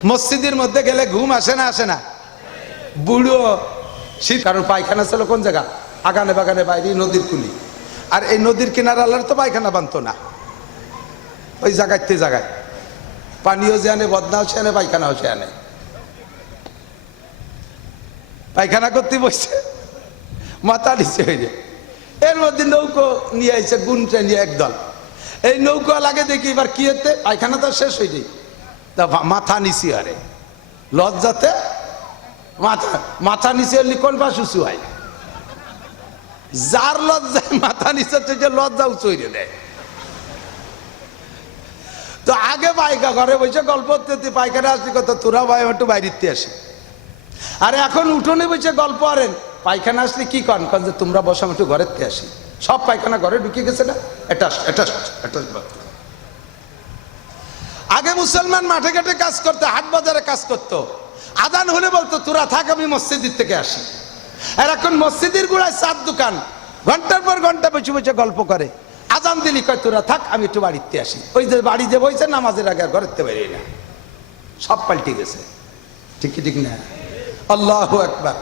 মসজিদের মধ্যে গেলে ঘুম আসে না আসে না? বুড়ো শীত, কারণ পায়খানা ছিল কোন জায়গা? আগানে বাগানে বাইরে নদীর কুলি। আর এই নদীর কিনারা আল্লাহর তো পায়খানা বানতো না, ওই জায়গাতে জায়গায় পানিও যে আনে, বদনাও সে আনে, পায়খানাও সে আনে। পায়খানা করতে বসছে, মাথা নিচে হয়ে যায়। এর মধ্যে নৌকো নিয়ে আইছে, গুনটা নিয়ে একদল। এই নৌকো লাগে দেখি এবার কি হতে, পায়খানা তো শেষ হয়ে যায়, তা মাথা নিচে আরে লজ্জাতে মাথা নিচে হলে কোন পাশ উঁচু হয়? যার লজ্জায় মাথা নিচে যে লজ্জা উঁচু হয়ে দেয়। তো আগে পায়খা ঘরে বসে গল্প করতে, পায়খানা আসলি কত, তোরা ভাই একটু বাইরেতে আসি। আর এখন উঠোনে বসে গল্প আরেন, পায়খানা আসলে কি কন যে তোমরা বসো একটু ঘরের থেকে আসি। সব পায়খানা ঘরে ঢুকে গেছে না? আগে মুসলমান মাঠে ঘাটে কাজ করতে, হাট বাজারে কাজ করতো, আজান হলে বলতো তোরা থাক আমি মসজিদের থেকে আসি। আর এখন মসজিদের গুড়ায় চার দোকান, ঘন্টার পর ঘন্টা বসে বসে গল্প করে। আজান দিলি কয় তোরা থাক আমি একটু বাড়িতে আসি। ওই যে বাড়ি যে বইছে নামাজের আগে ঘরের থেকে বেরিয়ে না। সব পাল্টে গেছে, ঠিক কি ঠিক না? আল্লাহু আকবার।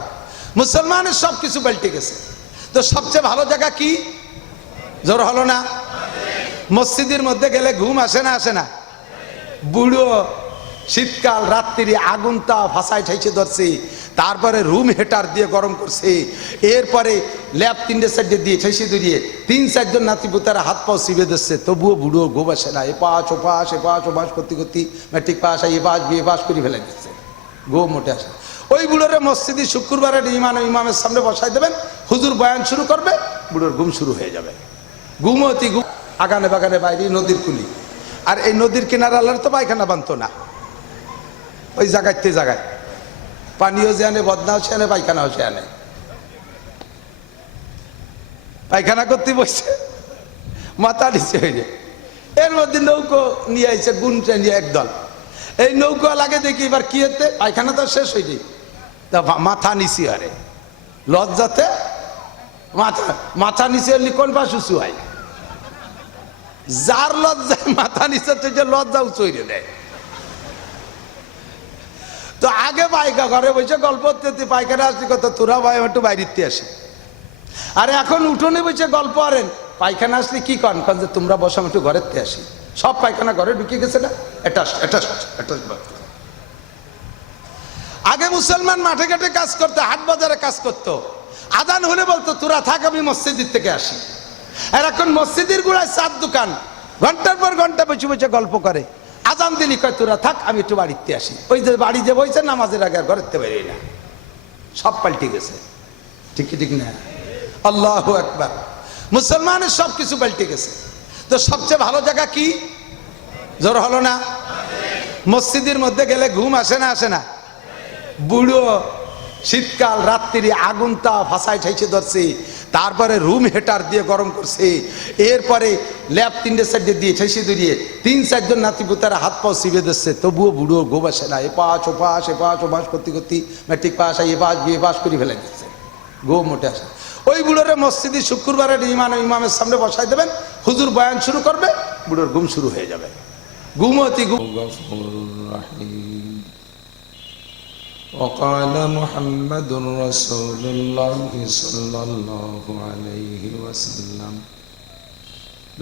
মুসলমানের সব কিছু পাল্টে গেছে। তো সবচেয়ে ভালো জায়গা কি? জোর হলো না? মসজিদের মধ্যে গেলে ঘুম আসে না আসে না? বুড়ো শীতকাল, রাত্রি আগুন তা ভাসায় ঠাইছে ধরছে, তারপরে রুম হিটার দিয়ে গরম করছে, এরপরে ল্যাব তিনটে সাইডে দিয়ে ঠেসে ধরিয়ে 3-4 জন নাতিপুতারা হাত পাও চিবে দিচ্ছে, তবুও বুড়ো ঘুম আসে না। এপাশ ওপাশ এপাশ ওপাশ করতে করতে matric pass, A pass BA pass করে ফেলে দিচ্ছে, ঘুম মোটে আসে। ওই বুড়োরে মসজিদে শুক্রবারে ইমামের সামনে বসাই দেবেন, হুজুর বয়ান শুরু করবে, বুড়োর ঘুম শুরু হয়ে যাবে। ঘুমতি ঘুম, আগানে বাগানে বাইরে নদীর কুলি। আর এই নদীর কিনারা আল্লাহর তো পায়খানা বানতো না, ওই জায়গাতে জায়গায় পানিও যে আনে, বদনাও সে আনে, পায়খানাও সে আনে। পায়খানা করতে বসছে, মাথা নিচে হয়ে যায়। এর মধ্যে নৌকো নিয়ে আইছে, গুনটা নিয়ে একদল। এই নৌকো লাগে দেখি এবার কি হতে, পায়খানা তো শেষ হয়ে যায়, তা মাথা নিচে আরে লজ্জাতে মাথা নিচে হলে কোন পাশ উঁচু হয়? যার লজ্জায় মাথা নিচে যে লজ্জা উঁচু হয়ে দেয়। তো আগে পায়খা ঘরে বসে গল্প করতে, পায়খানা আসলি কত, তোরা ভাই একটু বাইরেতে আসি। আর এখন উঠোনে বসে গল্প আরেন, পায়খানা আসলে কি কন যে তোমরা বসো একটু ঘরের থেকে আসি। সব পায়খানা ঘরে ঢুকে গেছে না? আগে মুসলমান মাঠে ঘাটে কাজ করতে, হাট বাজারে কাজ করতো, আজান হলে বলতো তোরা থাক আমি মসজিদের থেকে আসি। আর এখন মসজিদের গুড়ায় চার দোকান, ঘন্টার পর ঘন্টা বসে বসে গল্প করে। আজান দিলি কয় তোরা থাক আমি একটু বাড়িতে আসি। ওই যে বাড়ি যে বইছে নামাজের আগে ঘরের থেকে বেরিয়ে না। সব পাল্টে গেছে, ঠিক কি ঠিক না? আল্লাহু আকবার। মুসলমানের সব কিছু পাল্টে গেছে। তো সবচেয়ে ভালো জায়গা কি? জোর হলো না? মসজিদের মধ্যে গেলে ঘুম আসে না আসে না? বুড়ো শীতকাল, রাত্রি আগুন তা ভাসায় ঠাইছে ধরছে, তারপরে রুম হিটার দিয়ে গরম করছে, এরপরে ল্যাব 3টে সাইডে দিয়ে ঠেসে ধরিয়ে 3-4 জন নাতিপুতারা হাত পাও চিবে দিচ্ছে, তবুও বুড়ো ঘুম আসে না। এপাশ ওপাশ এপাশ ওপাশ করতে করতে matric pass, A pass BA pass করে ফেলে দিচ্ছে, ঘুম মোটে আসে। ওই বুড়োরে মসজিদে শুক্রবারে ইমামের সামনে বসাই দেবেন, হুজুর বয়ান শুরু করবে, বুড়োর ঘুম শুরু হয়ে যাবে। ঘুমতি ঘুম। وقال محمد رسول الله صلى الله عليه وسلم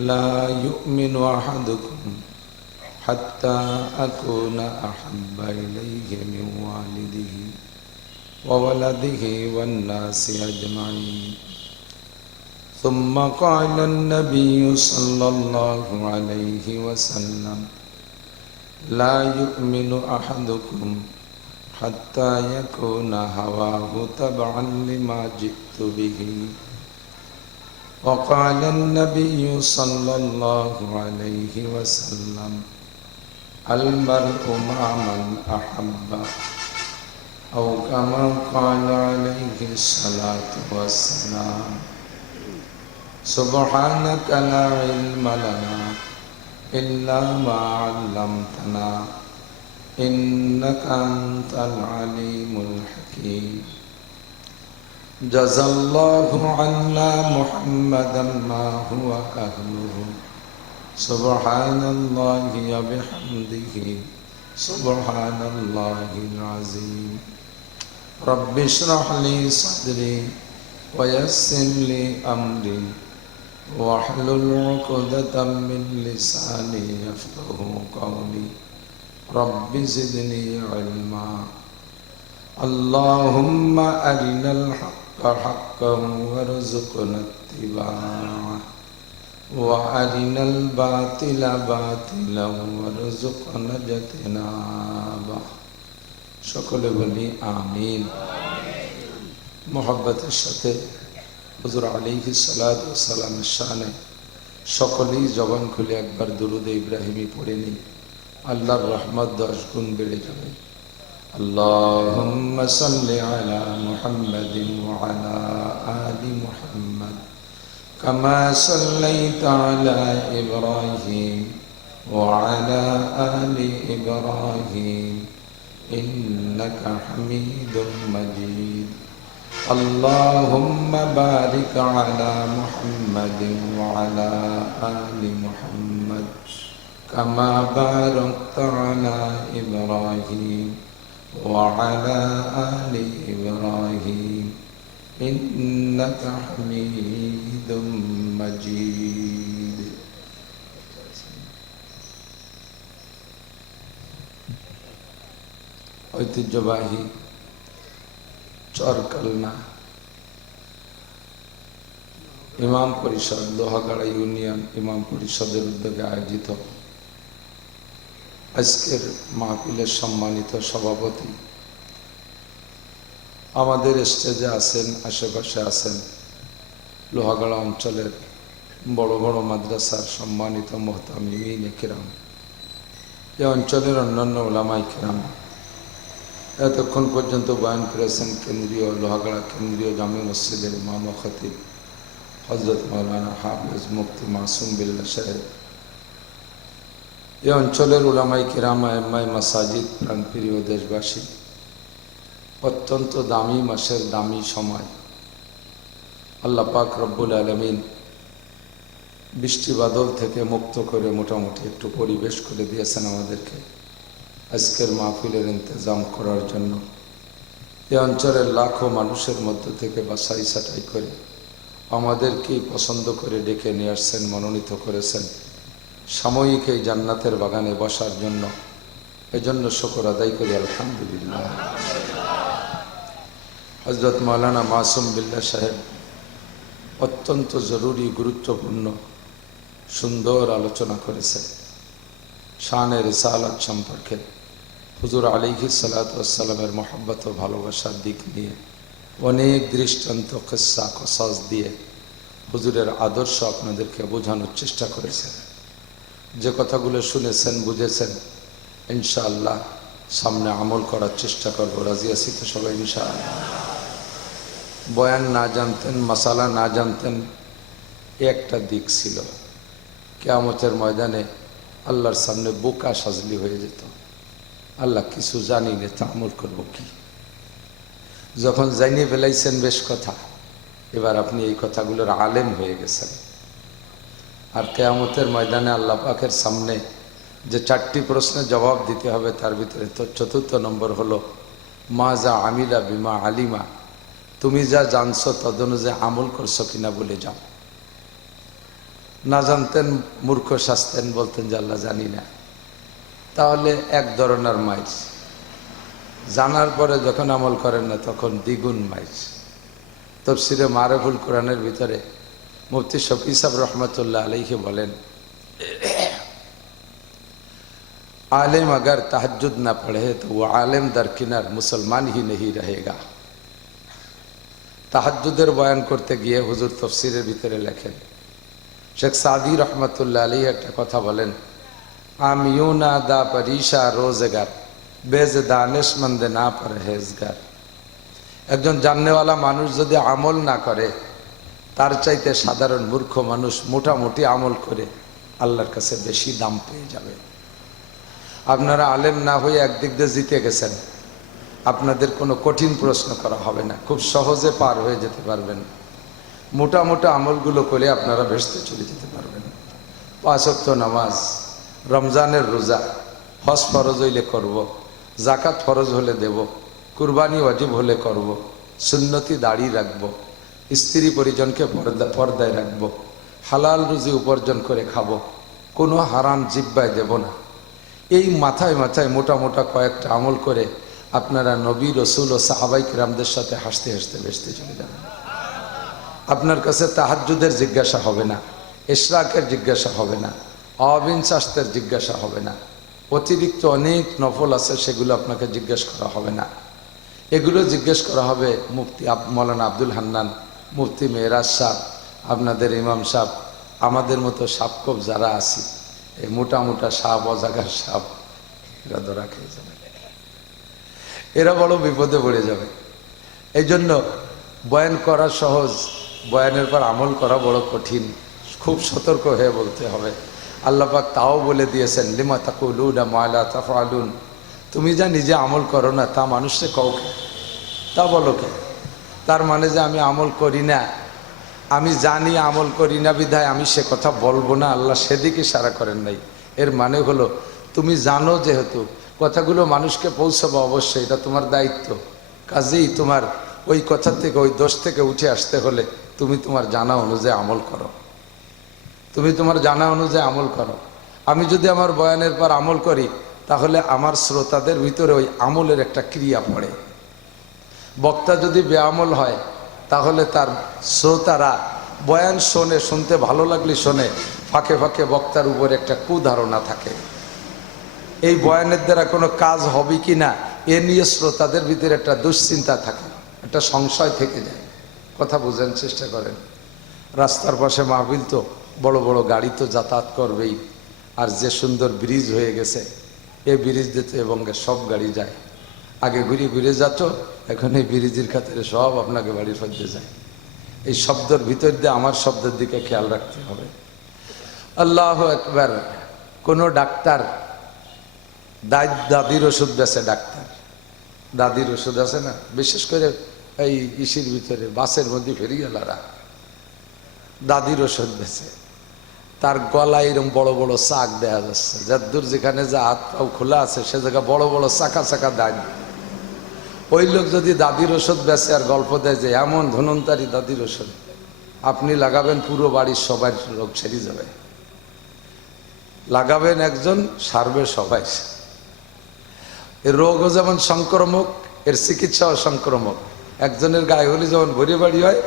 لا يؤمن أحدكم حتى أكون أحب إليه من والده وولده والناس أجمعين. ثم قال النبي صلى الله عليه وسلم لا يؤمن أحدكم حتى يكون هواه تبعا لما جئت به. وقال النبي صلى الله عليه وسلم المرء مع من أحب، أو كما قال عليه الصلاة والسلام. سبحانك لا علم لنا إلا ما علمتنا إنك أنت العليم الحكيم. جزى الله عنا محمدا ما هو أهله. سبحان الله وبحمده سبحان الله العظيم رب اشرح لي صدري ويسر لي أمري واحلل عقدة من لساني يفقهوا قولي رب زدني علما اللهم أرنا الحق حقا وارزقنا اتباعه وأرنا الباطل باطلا وارزقنا اجتنابه সকলে বলি আমিন। মোহাব্বতের সাথে হুজুর আলাইহিস সালাতু ওয়াস সালামের শানে সকলেই জবান খুলে একবার দুরূদ ইব্রাহিমী পড়ে নিই, আল্লাহর রহমত 10 গুণ বেড়ে যাবে। আল্লাহুম্মা সাল্লি আলা মুহাম্মাদিন ওয়া আলা আলি মুহাম্মাদ কামা সাল্লাইতা আলা ইব্রাহিম ওয়া আলা আলি ইব্রাহিম ইন্নাকা হামিদুম মাজিদ। اللهم بارك على محمد وعلى آل محمد كما باركت على إبراهيم وعلى آل إبراهيم إنك حميد مجيد। ঐতিহ্যবাহী চরকালনা ইমাম পরিষদ লোহাগাড়া ইউনিয়ন ইমাম পরিষদের উদ্যোগে আয়োজিত আজকের মাহফিলের সম্মানিত সভাপতি, আমাদের স্টেজে আছেন, আশেপাশে আছেন লোহাগাড়া অঞ্চলের বড় বড় মাদ্রাসার সম্মানিত মুহতামিমিন কিরাম, এই অঞ্চলের অন্যান্য উলামায়ে কিরাম, এতক্ষণ পর্যন্ত বয়ান করেছেন কেন্দ্রীয় লোহাগাড়া কেন্দ্রীয় জামে মসজিদের ইমাম ও খতিব হযরত মাওলানা হাফেজ মুফতি মাসুম বিল্লাহ সাহেব। এই অঞ্চলের উলামায়ে কিরাম, আইম্মায়ে মাসাজিদ, প্রাণপ্রিয় দেশবাসী, অত্যন্ত দামি মাসের দামি সময় আল্লাহ পাক রব্বুল আলামিন বৃষ্টি বাদল থেকে মুক্ত করে মোটামুটি একটু পরিবেশ করে দিয়েছেন আমাদেরকে আজকের মাহফিলের ইন্তজাম করার জন্য। এই অঞ্চলের লাখো মানুষের মধ্য থেকে বাছাই ছাঁটাই করে আমাদেরকেই পছন্দ করে ডেকে নিয়ে আসছেন, মনোনীত করেছেন সাময়িক এই জান্নাতের বাগানে বসার জন্য। এজন্য শুকর আদায় করি আলহামদুলিল্লাহ। হযরত মাওলানা মাসুম বিল্লাহ সাহেব অত্যন্ত জরুরি গুরুত্বপূর্ণ সুন্দর আলোচনা করেছেন শানে রিসালাত সম্পর্কে, হুজুর আলাইহিস সালাতু ওয়াস সালামের মহব্বত ও ভালোবাসার দিক নিয়ে অনেক দৃষ্টান্ত কিসসা কসাস দিয়ে হুজুরের আদর্শ আপনাদেরকে বোঝানোর চেষ্টা করেছেন। যে কথাগুলো শুনেছেন বুঝেছেন, ইনশাআল্লাহ সামনে আমল করার চেষ্টা করব। রাজি আছি তো সবাই ইনশাআল্লাহ? বয়ান না জানতেন, মাসালা না জানতেন, একটা দিক ছিল, কিয়ামতের ময়দানে আল্লাহর সামনে বোকা সাজলি হয়ে যেত। আল্লাহ কিছু জানি না, তা আমল করব কি? যখন জানিয়ে ফেলাইছেন বেশ কথা, এবার আপনি এই কথাগুলোর আলেম হয়ে গেছেন। আর কিয়ামতের ময়দানে আল্লাহ পাকের সামনে যে 4টি প্রশ্নের জবাব দিতে হবে, তার ভিতরে তো 4র্থ নম্বর হলো মা যা আমিলা বিমা আলিমা, তুমি যা জানছো তদনুযায়ী আমল করছো কিনা বলে যাও। না জানতেন মূর্খ শাস্তেন, বলতেন যে আল্লাহ জানি না, তাহলে এক ধরনের মাইর। জানার পরে যখন আমল করেন না তখন দ্বিগুণ মাইর। তাফসীরে মারিফুল কোরআনের ভিতরে মুফতি শফি সাহেব রহমতুল্লাহ আলাইহি বলেন, आलिम अगर तहज्जुद ना पढ़े तो वो आलिम दरकिनार मुसलमान ही नहीं रहेगा। তাহাজ্জুদের বয়ান করতে গিয়ে হুজুর তাফসীরের ভিতরে লেখেন, শেখ সাদি রহমতুল্লাহ আলাইহি একটা কথা বলেন, আমিউনা দা পরিশা রোজগার বেজ দানিশমন্দ না পরহেজগার। একজন জাননেওয়ালা মানুষ যদি আমল না করে, তার চাইতে সাধারণ মূর্খ মানুষ মোটামুটি আমল করে আল্লাহর কাছে বেশি দাম পেয়ে যাবে। আপনারা আলেম না হয়ে একদিক দিয়ে জিতে গেছেন, আপনাদের কোনো কঠিন প্রশ্ন করা হবে না, খুব সহজে পার হয়ে যেতে পারবেন। মোটা মোটা আমলগুলো করে আপনারা ভেসতে চলে যেতে পারবেন। 5 ওয়াক্ত নামাজ, রমজানের রোজা, হজ ফরজ হইলে করব, জাকাত ফরজ হলে দেব, কুরবানি ওয়াজিব হলে করব, সুন্নতি দাড়ি রাখবো, স্ত্রী পরিজনকে পর্দায় রাখবো, হালাল রুজি উপার্জন করে খাবো, কোনো হারাম জিব্বায় দেব না। এই মাথায় মাথায় মোটা মোটা কয়েকটা আমল করে আপনারা নবী রসুল ও সাহাবাই কিরামদের সাথে হাসতে হাসতে বেসতে চলে যাবেন। আপনার কাছে তাহাজ্জুদের জিজ্ঞাসা হবে না, ইশরাকের জিজ্ঞাসা হবে না, আওয়াবিন শাস্তের জিজ্ঞাসা হবে না, অতিরিক্ত অনেক নফল আছে সেগুলো আপনাকে জিজ্ঞেস করা হবে না। এগুলো জিজ্ঞেস করা হবে মুফতি মৌলানা আব্দুল হান্নান, মুফতি মেহরাজ সাহ, আপনাদের ইমাম সাহ, আমাদের মতো সাপকোপ যারা আছি, এই মোটা মোটা সাপ, অজাগার সাপ, এরা ধরা খেয়ে যাবে, এরা বড় বিপদে পড়ে যাবে। এই জন্য বয়ান করা সহজ, বয়ানের পর আমল করা বড় কঠিন। খুব সতর্ক হয়ে বলতে হবে। আল্লাহ পাক তাও বলে দিয়েছেন, লিমা তাকুলুনা মা লা তাফআলুন, তুমি যা নিজে আমল করো না তা মানুষকে কাউকে তা বলো কে? তার মানে যে আমি আমল করি না, আমি জানি আমল করি না বিধায় আমি সে কথা বলবো না, আল্লাহ সেদিকে ইশারা করেন নাই। এর মানে হলো তুমি জানো যেহেতু কথাগুলো মানুষকে পৌঁছাবো, অবশ্যই এটা তোমার দায়িত্ব। কাজেই তোমার ওই কথা থেকে, ওই দোষ থেকে উঠে আসতে হলে তুমি তোমার জানা অনুযায়ী আমল করো, তুমি তোমার জানা অনুযায়ী আমল করো। আমি যদি আমার বয়ানের পর আমল করি তাহলে আমার শ্রোতাদের ভিতরে ওই আমলের একটা ক্রিয়া পড়ে। বক্তা যদি বেআমল হয় তাহলে তার শ্রোতারা বয়ান শোনে, শুনতে ভালো লাগলে শোনে, ফাঁকে ফাঁকে বক্তার উপর একটা কুধারণা থাকে, এই বয়ানের দ্বারা কোনো কাজ হবে কি না এ নিয়ে শ্রোতাদের ভিতরে একটা দুশ্চিন্তা থাকে, একটা সংশয় থেকে যায়। কথা বোঝার চেষ্টা করেন। রাস্তার পাশে মাহফিল, তো বড় বড় গাড়ি তো যাতায়াত করবেই, আর যে সুন্দর ব্রিজ হয়ে গেছে, এই ব্রিজ দিতে এবং সব গাড়ি যায়। আগে ঘুরে ঘুরে যাচ্ছ, এখন এই ব্রিজের খাতিরে সব আপনাকে বাড়ির মধ্যে যায়। এই শব্দের ভিতর দিয়ে আমার শব্দের দিকে খেয়াল রাখতে হবে। আল্লাহ একবার কোনো ডাক্তার দাদির ওষুধ বেছে, ডাক্তার দাদির ওষুধ আছে না, বিশেষ করে এই ইসির ভিতরে বাসের মধ্যে ফেরিয়ালারা দাদির ওষুধ বেছে, তার গলায় এরকম বড় বড় চাক দেখা যাচ্ছে, যার দূর যেখানে যা হাত পাও খোলা আছে সে জায়গায় বড় বড় চাকা চাকা দাগ। ওই লোক যদি দাদির ওষুধ বেছে আর গল্প দেয় যে এমন ধনন্তারী দাদির ওষুধ, আপনি লাগাবেন পুরো বাড়ির সবাই রোগ সেরে যাবে, লাগাবেন একজন সারবে সবাই। এর রোগও যেমন সংক্রমক, এর চিকিৎসাও সংক্রমক। একজনের গায়ে হলে যেমন ভরে বাড়ি হয়,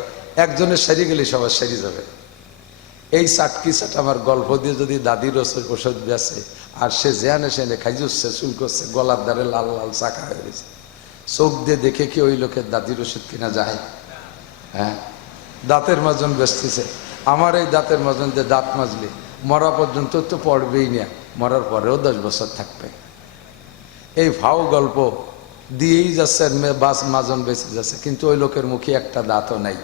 একজনের সেরে গেলে সবার সেরে যাবে। এই চাটকি চাট আমার গল্প দিয়ে যদি দাদির ওষুধ বেছে আর সে জেহানে সেনে খাইজুচ্ছে, চুল করছে, গলার দ্বারে লাল লাল চাকা হয়ে গেছে, চোখ দিয়ে দেখে কি ওই লোকের দাদির ওষুধ কিনা যায়? হ্যাঁ, দাঁতের মাজন বেচতেছে। আমার এই দাঁতের মাজন দিয়ে দাঁত মাজলে মরা পর্যন্ত তো পড়বেই না, মরার পরেও 10 বছর থাকবে। এই ফাও গল্প দিয়েই যাচ্ছে, বাস মাজন বেঁচে যাচ্ছে, কিন্তু ওই লোকের মুখে একটা দাঁতও নাই।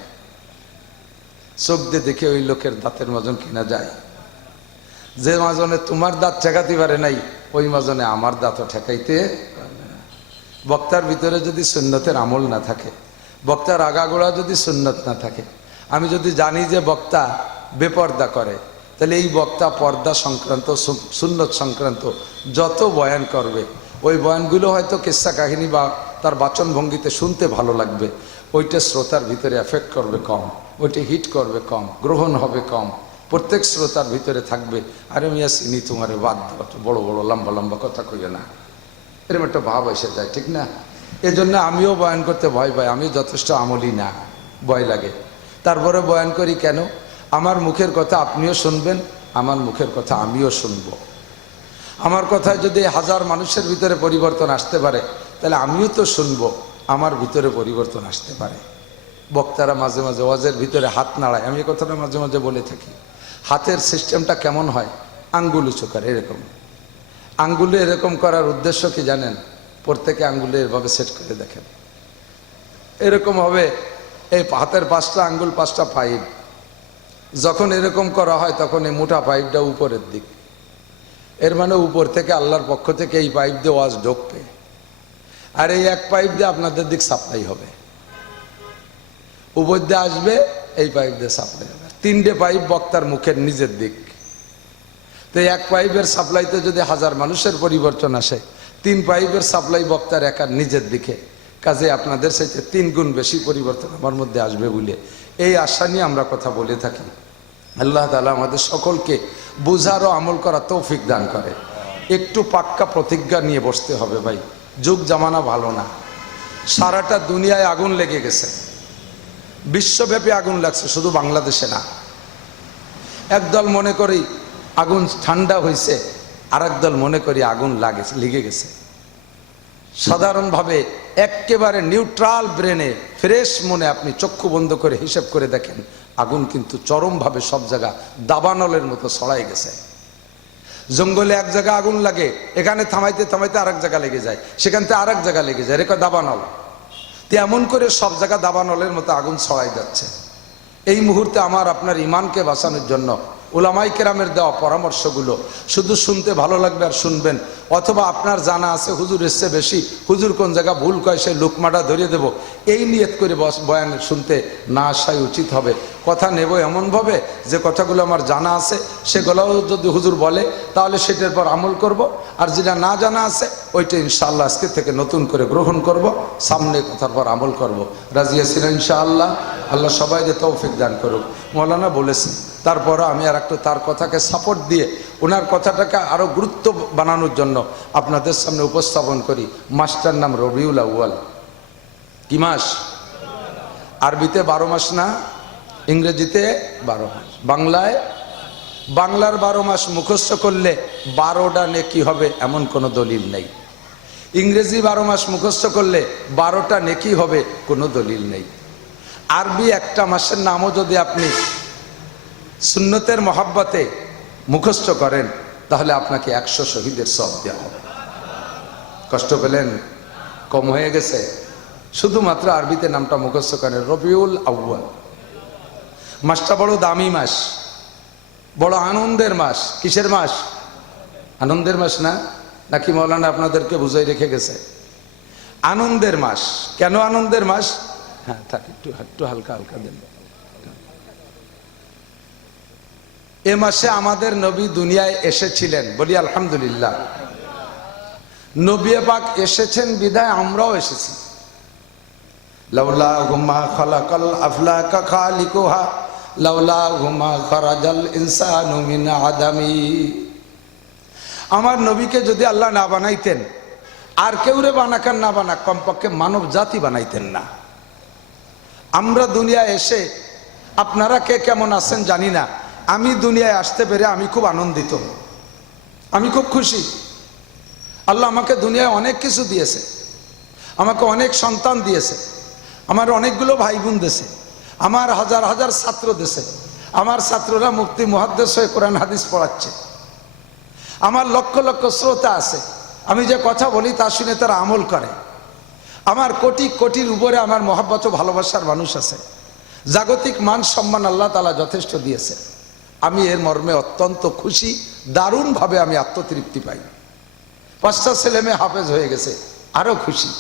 চোখ দিয়ে দেখে ওই লোকের দাঁতের মাজন কিনা যায়? যে মাজনে তোমার দাঁত ঠেকাতে পারে নাই, ওই মাজনে আমার দাঁতও ঠেকাইতে। বক্তার ভিতরে যদি সুন্নতের আমল না থাকে, বক্তার আগাগোড়া যদি সুন্নত না থাকে, আমি যদি জানি যে বক্তা বেপর্দা করে, তাহলে এই বক্তা পর্দা সংক্রান্ত, সুন্নত সংক্রান্ত যত বয়ান করবে, ওই বয়ানগুলো হয়তো কিস্সা কাহিনী বা তার বাচনভঙ্গিতে শুনতে ভালো লাগবে, ওইটা শ্রোতার ভিতরে এফেক্ট করবে কম, ওইটা হিট করবে কম, গ্রহণ হবে কম। প্রত্যেক শ্রোতার ভিতরে থাকবে, আরে মিয়া চিনি তোমারে বাদ দাও, বড় বড় লম্বা লম্বা কথা কইও না, এরকম একটা ভাব এসে যায়, ঠিক না? এজন্য আমিও বয়ান করতে ভয় পাই, আমি যথেষ্ট আমলি না, ভয় লাগে। তারপরে বয়ান করি কেন? আমার মুখের কথা আপনিও শুনবেন, আমার মুখের কথা আমিও শুনব। আমার কথায় যদি 1000 মানুষের ভিতরে পরিবর্তন আসতে পারে, তাহলে আমিও তো শুনবো, আমার ভিতরে পরিবর্তন আসতে পারে। বক্তারা মাঝে মাঝে ওয়াজের ভিতরে হাত নাড়ায়, আমি এই কথাটা মাঝে মাঝে বলে থাকি। হাতের সিস্টেমটা কেমন হয়? আঙ্গুল উঁচু করে এরকম, আঙ্গুলে এরকম করার উদ্দেশ্য কি জানেন? প্রত্যেকে আঙ্গুলে এভাবে সেট করে দেখেন, এরকম হবে। এই হাতের 5টা আঙ্গুল, 5টা পাইপ, যখন এরকম করা হয় তখন এই মোটা পাইপটা উপরের দিক, এর মানে উপর থেকে আল্লাহর পক্ষ থেকে এই পাইপ দিয়ে ওয়াজ ঢুকবে, আর এই এক পাইপ দিয়ে আপনাদের দিক সাপ্লাই হবে, উপর দিয়ে আসবে, এই পাইপ দিয়ে সাপ্লাই হবে। 3টে পাইপ বক্তার মুখের নিজের দিক। তো এক পাইপের সাপ্লাইতে যদি 1000 মানুষের পরিবর্তন আসে, 3 পাইপের সাপ্লাই বক্তার একার নিজের দিকে, কাজে আপনাদের সাথে 3 গুণ বেশি পরিবর্তন আমার মধ্যে আসবে বলে এই আশা নিয়ে আমরা কথা বলে থাকি। আল্লাহ তাআলা আমাদের সকলকে বুঝার ও আমল করা তৌফিক দান করে। একটু পাক্কা প্রতিজ্ঞা নিয়ে বসতে হবে ভাই, যুগ জামানা ভালো না। সারাটা দুনিয়ায় আগুন লেগে গেছে, বিশ্বব্যাপী আগুন লাগছে, শুধু বাংলাদেশে না। একদল মনে করি আগুন ঠান্ডা হয়েছে, আর একদল মনে করি আগুন লেগে গেছে। সাধারণভাবে একেবারে নিউট্রাল ব্রেনে ফ্রেশ মনে আপনি চক্ষু বন্ধ করে হিসেব করে দেখেন, আগুন কিন্তু চরমভাবে সব জায়গা দাবানলের মতো ছড়াই গেছে। জঙ্গলে এক জায়গা আগুন লাগে, এখানে থামাইতে থামাইতে আরেক জায়গা লেগে যায়, সেখান থেকে আরেক জায়গা লেগে যায়, রেখা দাবানল। তো এমন করে সব জায়গা দাবানলের মতো আগুন ছড়াই যাচ্ছে। এই মুহূর্তে আমার আপনার ইমানকে বাঁচানোর জন্য উলামাই কেরামের দেওয়া পরামর্শগুলো শুধু শুনতে ভালো লাগবে আর শুনবেন, অথবা আপনার জানা আছে হুজুর এসছে বেশি, হুজুর কোন জায়গা ভুল কয় সেই লুকমাটা ধরিয়ে দেব, এই নিয়ত করে বয়ান শুনতে না আসাই উচিত হবে। কথা নেব এমনভাবে যে কথাগুলো আমার জানা আছে সেগুলোও যদি হুজুর বলে তাহলে সেটার পর আমল করব, আর যেটা না জানা আছে ওইটা ইনশাআল্লাহ আজকে থেকে নতুন করে গ্রহণ করব, সামনে কথার পর আমল করব। রাজি আছেন ইনশাআল্লাহ? আল্লাহ সবাইকে তৌফিক দান করুক। মৌলানা বলেছেন, তারপরে আমি আর একটু তার কথাকে সাপোর্ট দিয়ে ওনার কথাটাকে আরো গুরুত্ব বানানোর জন্য আপনাদের সামনে উপস্থাপন করি। মাসটার নাম রবিউল আউয়াল। কি মাস? আরবিতে 12 মাস না, ইংরেজিতে 12 মাস, বাংলার 12 মাস মুখস্থ করলে 12টা নেকি হবে এমন কোনো দলিল নেই। ইংরেজি 12 মাস মুখস্থ করলে 12টা নেকি হবে কোনো দলিল নেই। আরবি একটা মাসের নামও যদি আপনি সুন্নতের মহাব্বতে মুখস্থ করেন তাহলে আপনাকে 100 শহীদের সব দেওয়া হবে। কষ্ট পেলেন? কম হয়ে গেছে? শুধুমাত্র আরবিতে নামটা মুখস্থ করেন, রবিউল আউয়াল। মাসটা বড় দামি মাস, বড় আনন্দের মাস। কিসের মাস? আনন্দের মাস না? নাকি মৌলানা আপনাদেরকে বুঝাই রেখে গেছে? আনন্দের মাস। কেন আনন্দের মাস? হ্যাঁ থাক, একটু হালকা হালকা দেন। এ মাসে আমাদের নবী দুনিয়ায় এসেছিলেন, বলি আলহামদুলিল্লাহ। নবী পাক এসেছেন বিধায় আমরাও এসেছি। লাউলাহুমা খালাকাল আফলাকা খালিকুহা লাউলাহুমা খারাজাল ইনসানু মিন আদামি। আমার নবীকে যদি আল্লাহ না বানাইতেন, আর কেউরে বানাকান না বানাক, কমপক্ষে মানব জাতি বানাইতেন না। আমরা দুনিয়ায় এসে, আপনারা কে কেমন আছেন জানি না, আমি দুনিয়ায় আসতে পেরে আমি খুব আনন্দিত, আমি খুব খুশি। আল্লাহ আমাকে দুনিয়ায় অনেক কিছু দিয়েছে, আমাকে অনেক সন্তান দিয়েছে, আমার অনেকগুলো ভাই বোন দিয়েছে, আমার হাজার হাজার ছাত্র দিয়েছে, আমার ছাত্ররা মুফতি মুহাদ্দিস হয়ে কোরআন হাদিস পড়াচ্ছে, আমার লক্ষ লক্ষ শ্রোতা আছে, আমি যে কথা বলি তা শুনে তারা আমল করে, আমার কোটি কোটির উপরে আমার মহব্বত ও ভালোবাসার মানুষ আছে, জাগতিক মান সম্মান আল্লাহ তাআলা যথেষ্ট দিয়েছে। আমি এর মর্মে অত্যন্ত খুশি, দারুণভাবে আমি আত্মতৃপ্তি পাই। 5টা ছেলে মেয়ে হাফেজ হয়ে গেছে, আরো খুশি,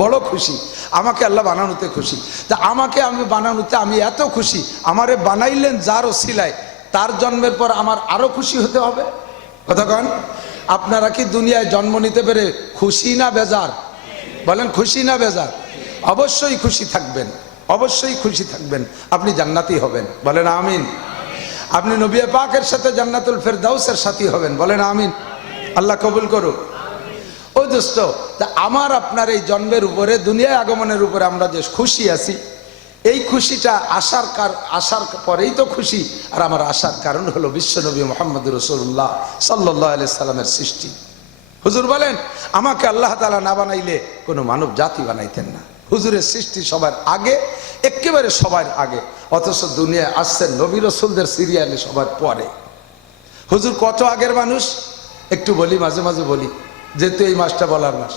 বড় খুশি। আমাকে আল্লাহ বানানোতে খুশি। তা আমাকে আমি বানানোতে আমি এত খুশি, আমারে বানাইলেন যার ওসিলায়, তার জন্মের পর আমার আরো খুশি হতে হবে। কথা কন, আপনারা কি দুনিয়ায় জন্ম নিতে পেরে খুশি না বেজার? বলেন খুশি না বেজার? অবশ্যই খুশি থাকবেন, অবশ্যই খুশি থাকবেন, আপনি জান্নাতি হবেন, বলেন আমিন। আপনি নবী পাকের সাথে জান্নাতুল ফেরদাউসের সাথী হবেন, বলেন আমিন। আল্লাহ কবুল করুক। ও দোস্ত, তা আমার আপনার এই জন্মের উপরে, দুনিয়ায় আগমনের উপরে আমরা যে খুশি আছি, এই খুশিটা আসার পরেই তো খুশি। আর আমার আসার কারণ হলো বিশ্বনবী মুহাম্মদ রাসূলুল্লাহ সাল্লাল্লাহু আলাইহি সাল্লামের সৃষ্টি। হুজুর বলেন, আমাকে আল্লাহ তাআলা না বানাইলে কোনো মানব জাতি বানাইতেন না। হুজুরের সৃষ্টি সবার আগে, একেবারে সবার আগে, অথচ দুনিয়ায় আসছেন নবী রাসূলদের সিরিয়ালে সবার পরে। হুজুর কত আগের মানুষ? একটু বলি, মাঝে মাঝে বলি, যেহেতু এই মাসটা বলার মাস।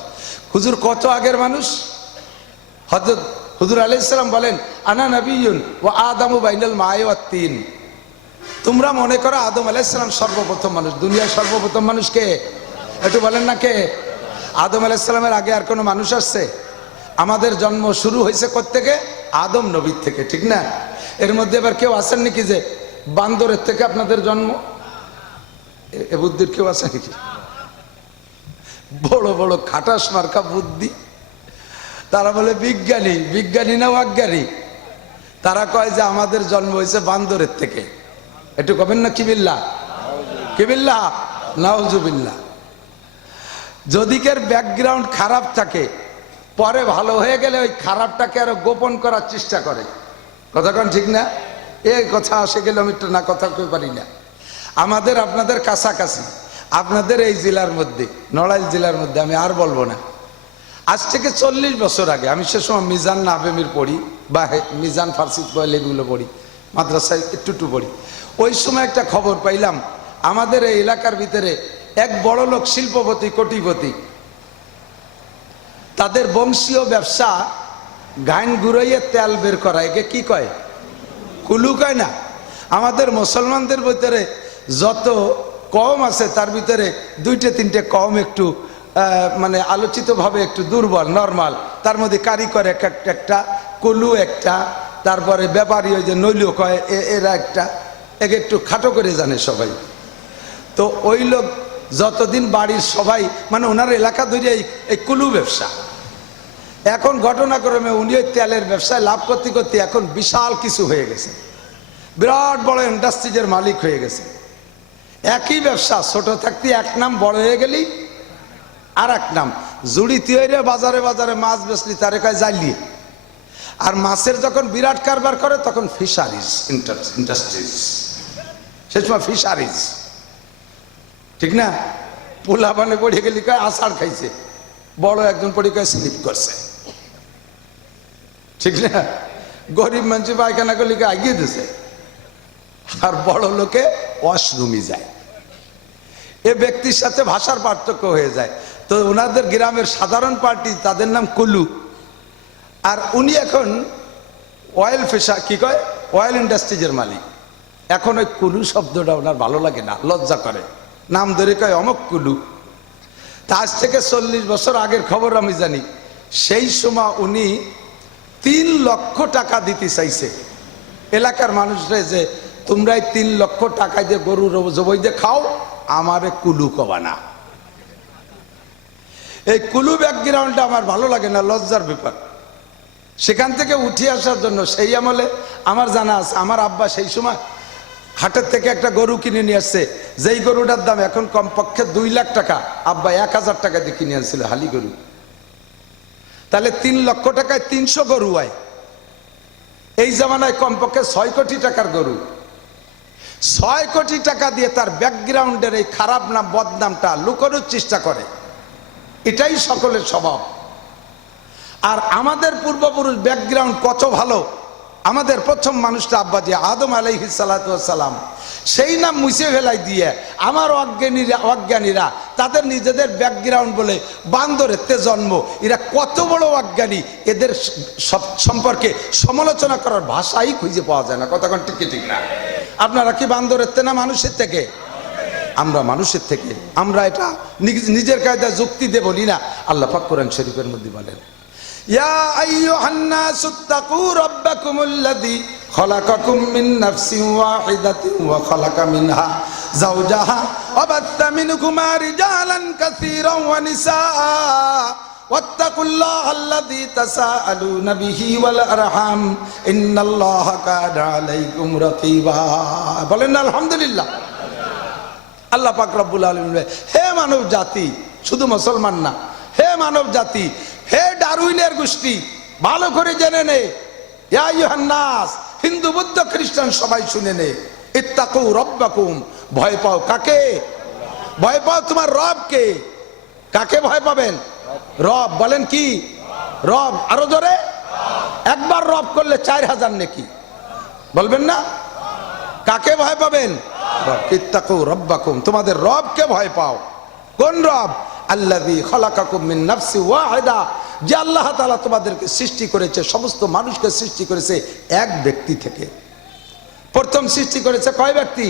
হুজুর কত আগের মানুষ? হযরত হুজুর আলাইহিস সালাম বলেন, আনা নবিয়্যুন ওয়া আদামু বাইনাল মা'i ওয়াত তিন। তোমরা মনে করো আদম আলাইহিস সালাম সর্বপ্রথম মানুষ। দুনিয়ার সর্বপ্রথম মানুষ কে? একটু বলেন না কে? আদম আলাইহিস সালামের আগে আর কোনো মানুষ আসছে? আমাদের জন্ম শুরু হয়েছে কোত্থেকে? আদম নবীর থেকে, ঠিক না? এর মধ্যে এবার কেউ আছেন নাকি যে বান্দরের থেকে আপনাদের জন্ম? এ বুদ্ধির কেউ আছে নাকি? বড় বড় খাটাস মার্কা বুদ্ধি, তারা বলে বিজ্ঞানী। বিজ্ঞানী না অজ্ঞানী? তারা কয় যে আমাদের জন্ম হয়েছে বান্দরের থেকে। একটু কবেন না কিবিল্লাহ, কিবিল্লাহ, নাউজুবিল্লাহ। যদি কের ব্যাকগ্রাউন্ড খারাপ থাকে, পরে ভালো হয়ে গেলে ওই খারাপটাকে আরো গোপন করার চেষ্টা করে। কথা কোন ঠিক না? এই কথা আসে গেলে আমি একটু না কথা কই পারি না। আমাদের আপনাদের কাছাকাছি, আপনাদের এই জেলার মধ্যে, নড়াইল জেলার মধ্যে, আমি আর বলবো না, আজ থেকে 40 বছর আগে, আমি সে সময় মিজান নাবেমির পড়ি বা মিজান ফার্সি এগুলো পড়ি, মাদ্রাসায় একটু পড়ি। ওই সময় একটা খবর পাইলাম, আমাদের এই এলাকার ভিতরে এক বড় লোক শিল্পপতি, কোটিপতি, তাদের বংশীয় ব্যবসা গাইন গুড়াইয়ে তেল বের করা, একে কি কয়? কুলু কয় না? আমাদের মুসলমানদের ভিতরে যত কম আছে তার ভিতরে 2-3টে কম একটু মানে আলোচিতভাবে একটু দুর্বল, নরমাল, তার মধ্যে কারিগর একটা, কুলু একটা, তারপরে ব্যাপারী ওই যে নৈল কয় এরা একটা, একে একটু খাটো করে জানে সবাই। তো ওই লোক যতদিন বাড়ির সবাই মানে ওনার এলাকা ধরে এই কুলু ব্যবসা, এখন ঘটনাক্রমে উনি ওই তেলের ব্যবসায় লাভ করতে করতে এখন বিশাল কিছু হয়ে গেছে, বিরাট বড় ইন্ডাস্ট্রিজের মালিক হয়ে গেছে। একই ব্যবসা, ছোট থাকতে এক নাম, বড় হয়ে গেলি আর এক নাম। জুড়ি তৈরি বাজারে বাজারে মাছ বেচলি তারে কয় জালিয়ে। আর মাছের যখন বিরাট কারবার করে তখন ফিশারিজ ইন্ডাস্ট্রিজ, সে সময় ফিশারিজ, ঠিক না? পোলা বানে পড়ে গেলি কয় আষাঢ় খাইছে, বড় একজন পড়ে কয় স্লিপ করছে, ঠিক না? গরিব মানুষ পায়খানা করলি কয় আগিয়ে দিছে, আর বড় লোকে ওয়াশরুমে যায়। এ ব্যক্তির সাথে ভাষার পার্থক্য হয়ে যায়। তো ওনাদের গ্রামের সাধারণ পার্টি, তাদের নাম কুলু, আর উনি এখন অয়েল ফেসা কি কয় অয়েল ইন্ডাস্ট্রিজের মালিক। এখন ওই কুলু শব্দটা ওনার ভালো লাগে না, লজ্জা করে, নাম ধরে কয় অমক কুলু। তা আজ থেকে 40 বছর আগের খবর আমি জানি, সেই সময় উনি 3 লক্ষ টাকা দিতে চাইছে এলাকার মানুষরা, যে তোমরা 3 লক্ষ টাকা দিয়ে গরু জবাই দিয়ে খাও, আমারে কুলু কবা না। এই কুলু ব্যাকগ্রাউন্ডটা আমার ভালো লাগে না, লজ্জার ব্যাপার। সেখান থেকে উঠে আসার জন্য সেই আমলে আমার জানা আছে, আমার আব্বা সেই সময় হাটের থেকে একটা গরু কিনে নিয়ে আসছে, যেই গরুটার দাম এখন কমপক্ষে 2 লাখ টাকা, আব্বা 1000 টাকা দিয়ে কিনে আনছিল হালি গরু। তাহলে 3 লক্ষ টাকায় 300 গরু হয়। এই জামানায় কমপক্ষে 6 কোটি টাকার গরু। 6 কোটি টাকা দিয়ে তার ব্যাকগ্রাউন্ডের এই খারাপ নাম, বদনামটা লুকানোর চেষ্টা করে, এটাই সকলের স্বভাব। আর আমাদের পূর্বপুরুষ ব্যাকগ্রাউন্ড কত ভালো। আমাদের প্রথম মানুষটা আব্বাজি আদম আলাইহিস সালাতু ওয়াস সালাম, সেই নাম মুছে ফেলাই দিয়ে আমার অজ্ঞানীরা তাদের নিজেদের ব্যাকগ্রাউন্ড বলে বান্দরেতে জন্ম, এরা কত বড় অজ্ঞানী, এদের সম্পর্কে সমালোচনা করার ভাষাই খুঁজে পাওয়া যায় না। কথা কোন ঠিক ঠিক না? আপনারা কি বান্দরেতে না মানুষের থেকে? আমরা মানুষের থেকে। আমরা এটা নিজের কায়দা যুক্তি দিয়ে বলি না। আল্লাহ পাক কোরআন শরীফের মধ্যে বলেন, ইয়া আইয়ুহান নাসু তাকু রাব্বাকুমুল্লাযী খালাকাকুম মিন নাফসিন ওয়াহিদাতিন ওয়া খালাকা মিনহা যাওজাহা ওয়া বাত্তা মিনহুমা রিজালান কাসীরান ওয়া নিসাআ ওয়াত্তাকুল্লাহা আল্লাযী তাসাআলুনা বিহি ওয়াল আরহাম ইন্নাল্লাহা কানা আলাইকুম রাকিবা। বলেন না আলহামদুলিল্লাহ। আল্লাহ পাক রব্বুল আলামিন, হে মানব জাতি, শুধু মুসলমান না, হে মানব জাতি, হে ডারউইনের গোষ্ঠী, ভালো করে জেনে নে, ইয়া আইয়ুহান নাস, হিন্দু বৌদ্ধ খ্রিস্টান সবাই শুনে নে, ইত্তাকু রাব্বাকুম, ভয় পাও কাকে? ভয় পাও তোমার রবকে। কাকে ভয় পাবেন? রব। বলেন কি? রব। আরো জোরে। একবার রব করলে 4000 নেকি। বলবেন না? কাকে ভয় পাবেন? রব। ইত্তাকু রাব্বাকুম, তোমাদের রবকে ভয় পাও। কোন রব? আল্লাযী খালাকাকুম মিন নাফসিন ওয়াহিদা, যে আল্লাহ তাআলা তোমাদেরকে সৃষ্টি করেছে, সমস্ত মানুষকে সৃষ্টি করেছে এক ব্যক্তি থেকে। প্রথম সৃষ্টি করেছে কয় ব্যক্তি?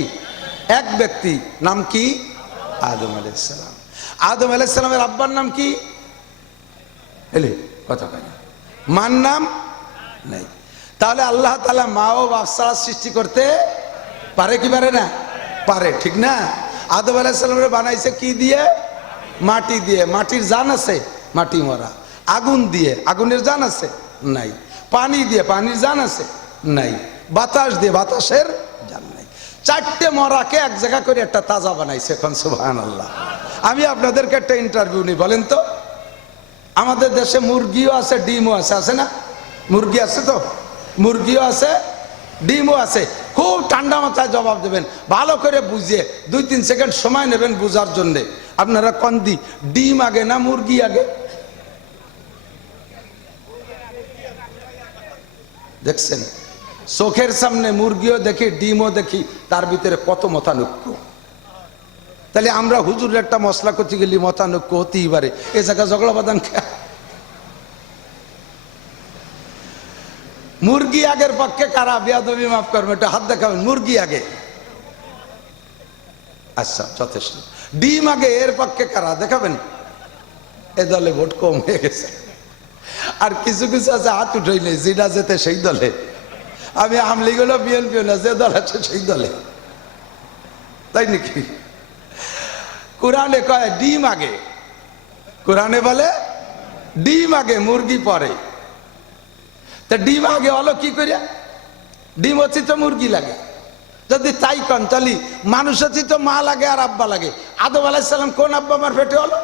এক ব্যক্তি। নাম কি? আদম আলাইহিস সালাম। আদম আলাইহিস সালামের আব্বার নাম কি? এলে কথা কয় না, মার নাম নাই। তাহলে আল্লাহ তাআলা মা ও বাপ ছাড়া সৃষ্টি করতে পারে কি পারে না? পারে, ঠিক না? আদম আলাইহিস সালামের বানাইছে কি দিয়ে? মাটি দিয়ে। মাটির জান আছে? মাটি মরা। আগুন দিয়ে, আগুনের জান আছে? নাই। পানি দিয়ে, পানির জান আছে? নাই। বাতাস দিয়ে, বাতাসের জান নাই। চারটে মরাকে এক জায়গা করে একটা তাজা বানাইছে। এখন সুবহানাল্লাহ। আমি আপনাদেরকে একটা ইন্টারভিউ নিই, বলেন তো, আমাদের দেশে মুরগিও আছে, ডিমও আছে, আছে না? মুরগি আছে তো, মুরগিও আছে, ডিমও আছে। খুব ঠান্ডা মাথায় জবাব দেবেন, ভালো করে বুঝিয়ে 2-3 সেকেন্ড সময় নেবেন বুঝার জন্যে। আপনারা কন্দি, ডিম আগে না মুরগি আগে? দেখছেন, চোখের সামনে মুরগিও দেখি, ডিমও দেখি, তার ভিতরে কত মতানৈক্য। তাহলে আমরা হুজুরের একটা মশলা করতে গেলে মতানৈক্য হতেই পারে, এ জায়গা ঝগড়া বাদান খেয়া। মুরগি আগের পক্ষে কারা? বেয়াদবি মাফ করবেন, একটু হাত দেখাবেন। মুরগি আগে? আচ্ছা, যথেষ্ট। ডিম আগে, এর পক্ষে কারা দেখাবেন? এ দলে ভোট কম হয়ে গেছে। আর কিছু কিছু আছে হাত উঠেই নেই, যেটা যেতে সেই দলে। আমি আমলি গুলো বিএনপি না, যে দল আছে সেই দলে, তাই নাকি? কোরআনে কয় ডিম আগে, কোরআনে বলে ডিম আগে মুরগি পরে। তা ডিম আগে হলো কি করিয়া? ডিম হচ্ছে তো মুরগি লাগে। যদি তাই কন তাহলে মানুষ হচ্ছে তো মা লাগে আর আব্বা লাগে। আদম আলাইহিস সালাম কোন আব্বা মার পেটে হলো?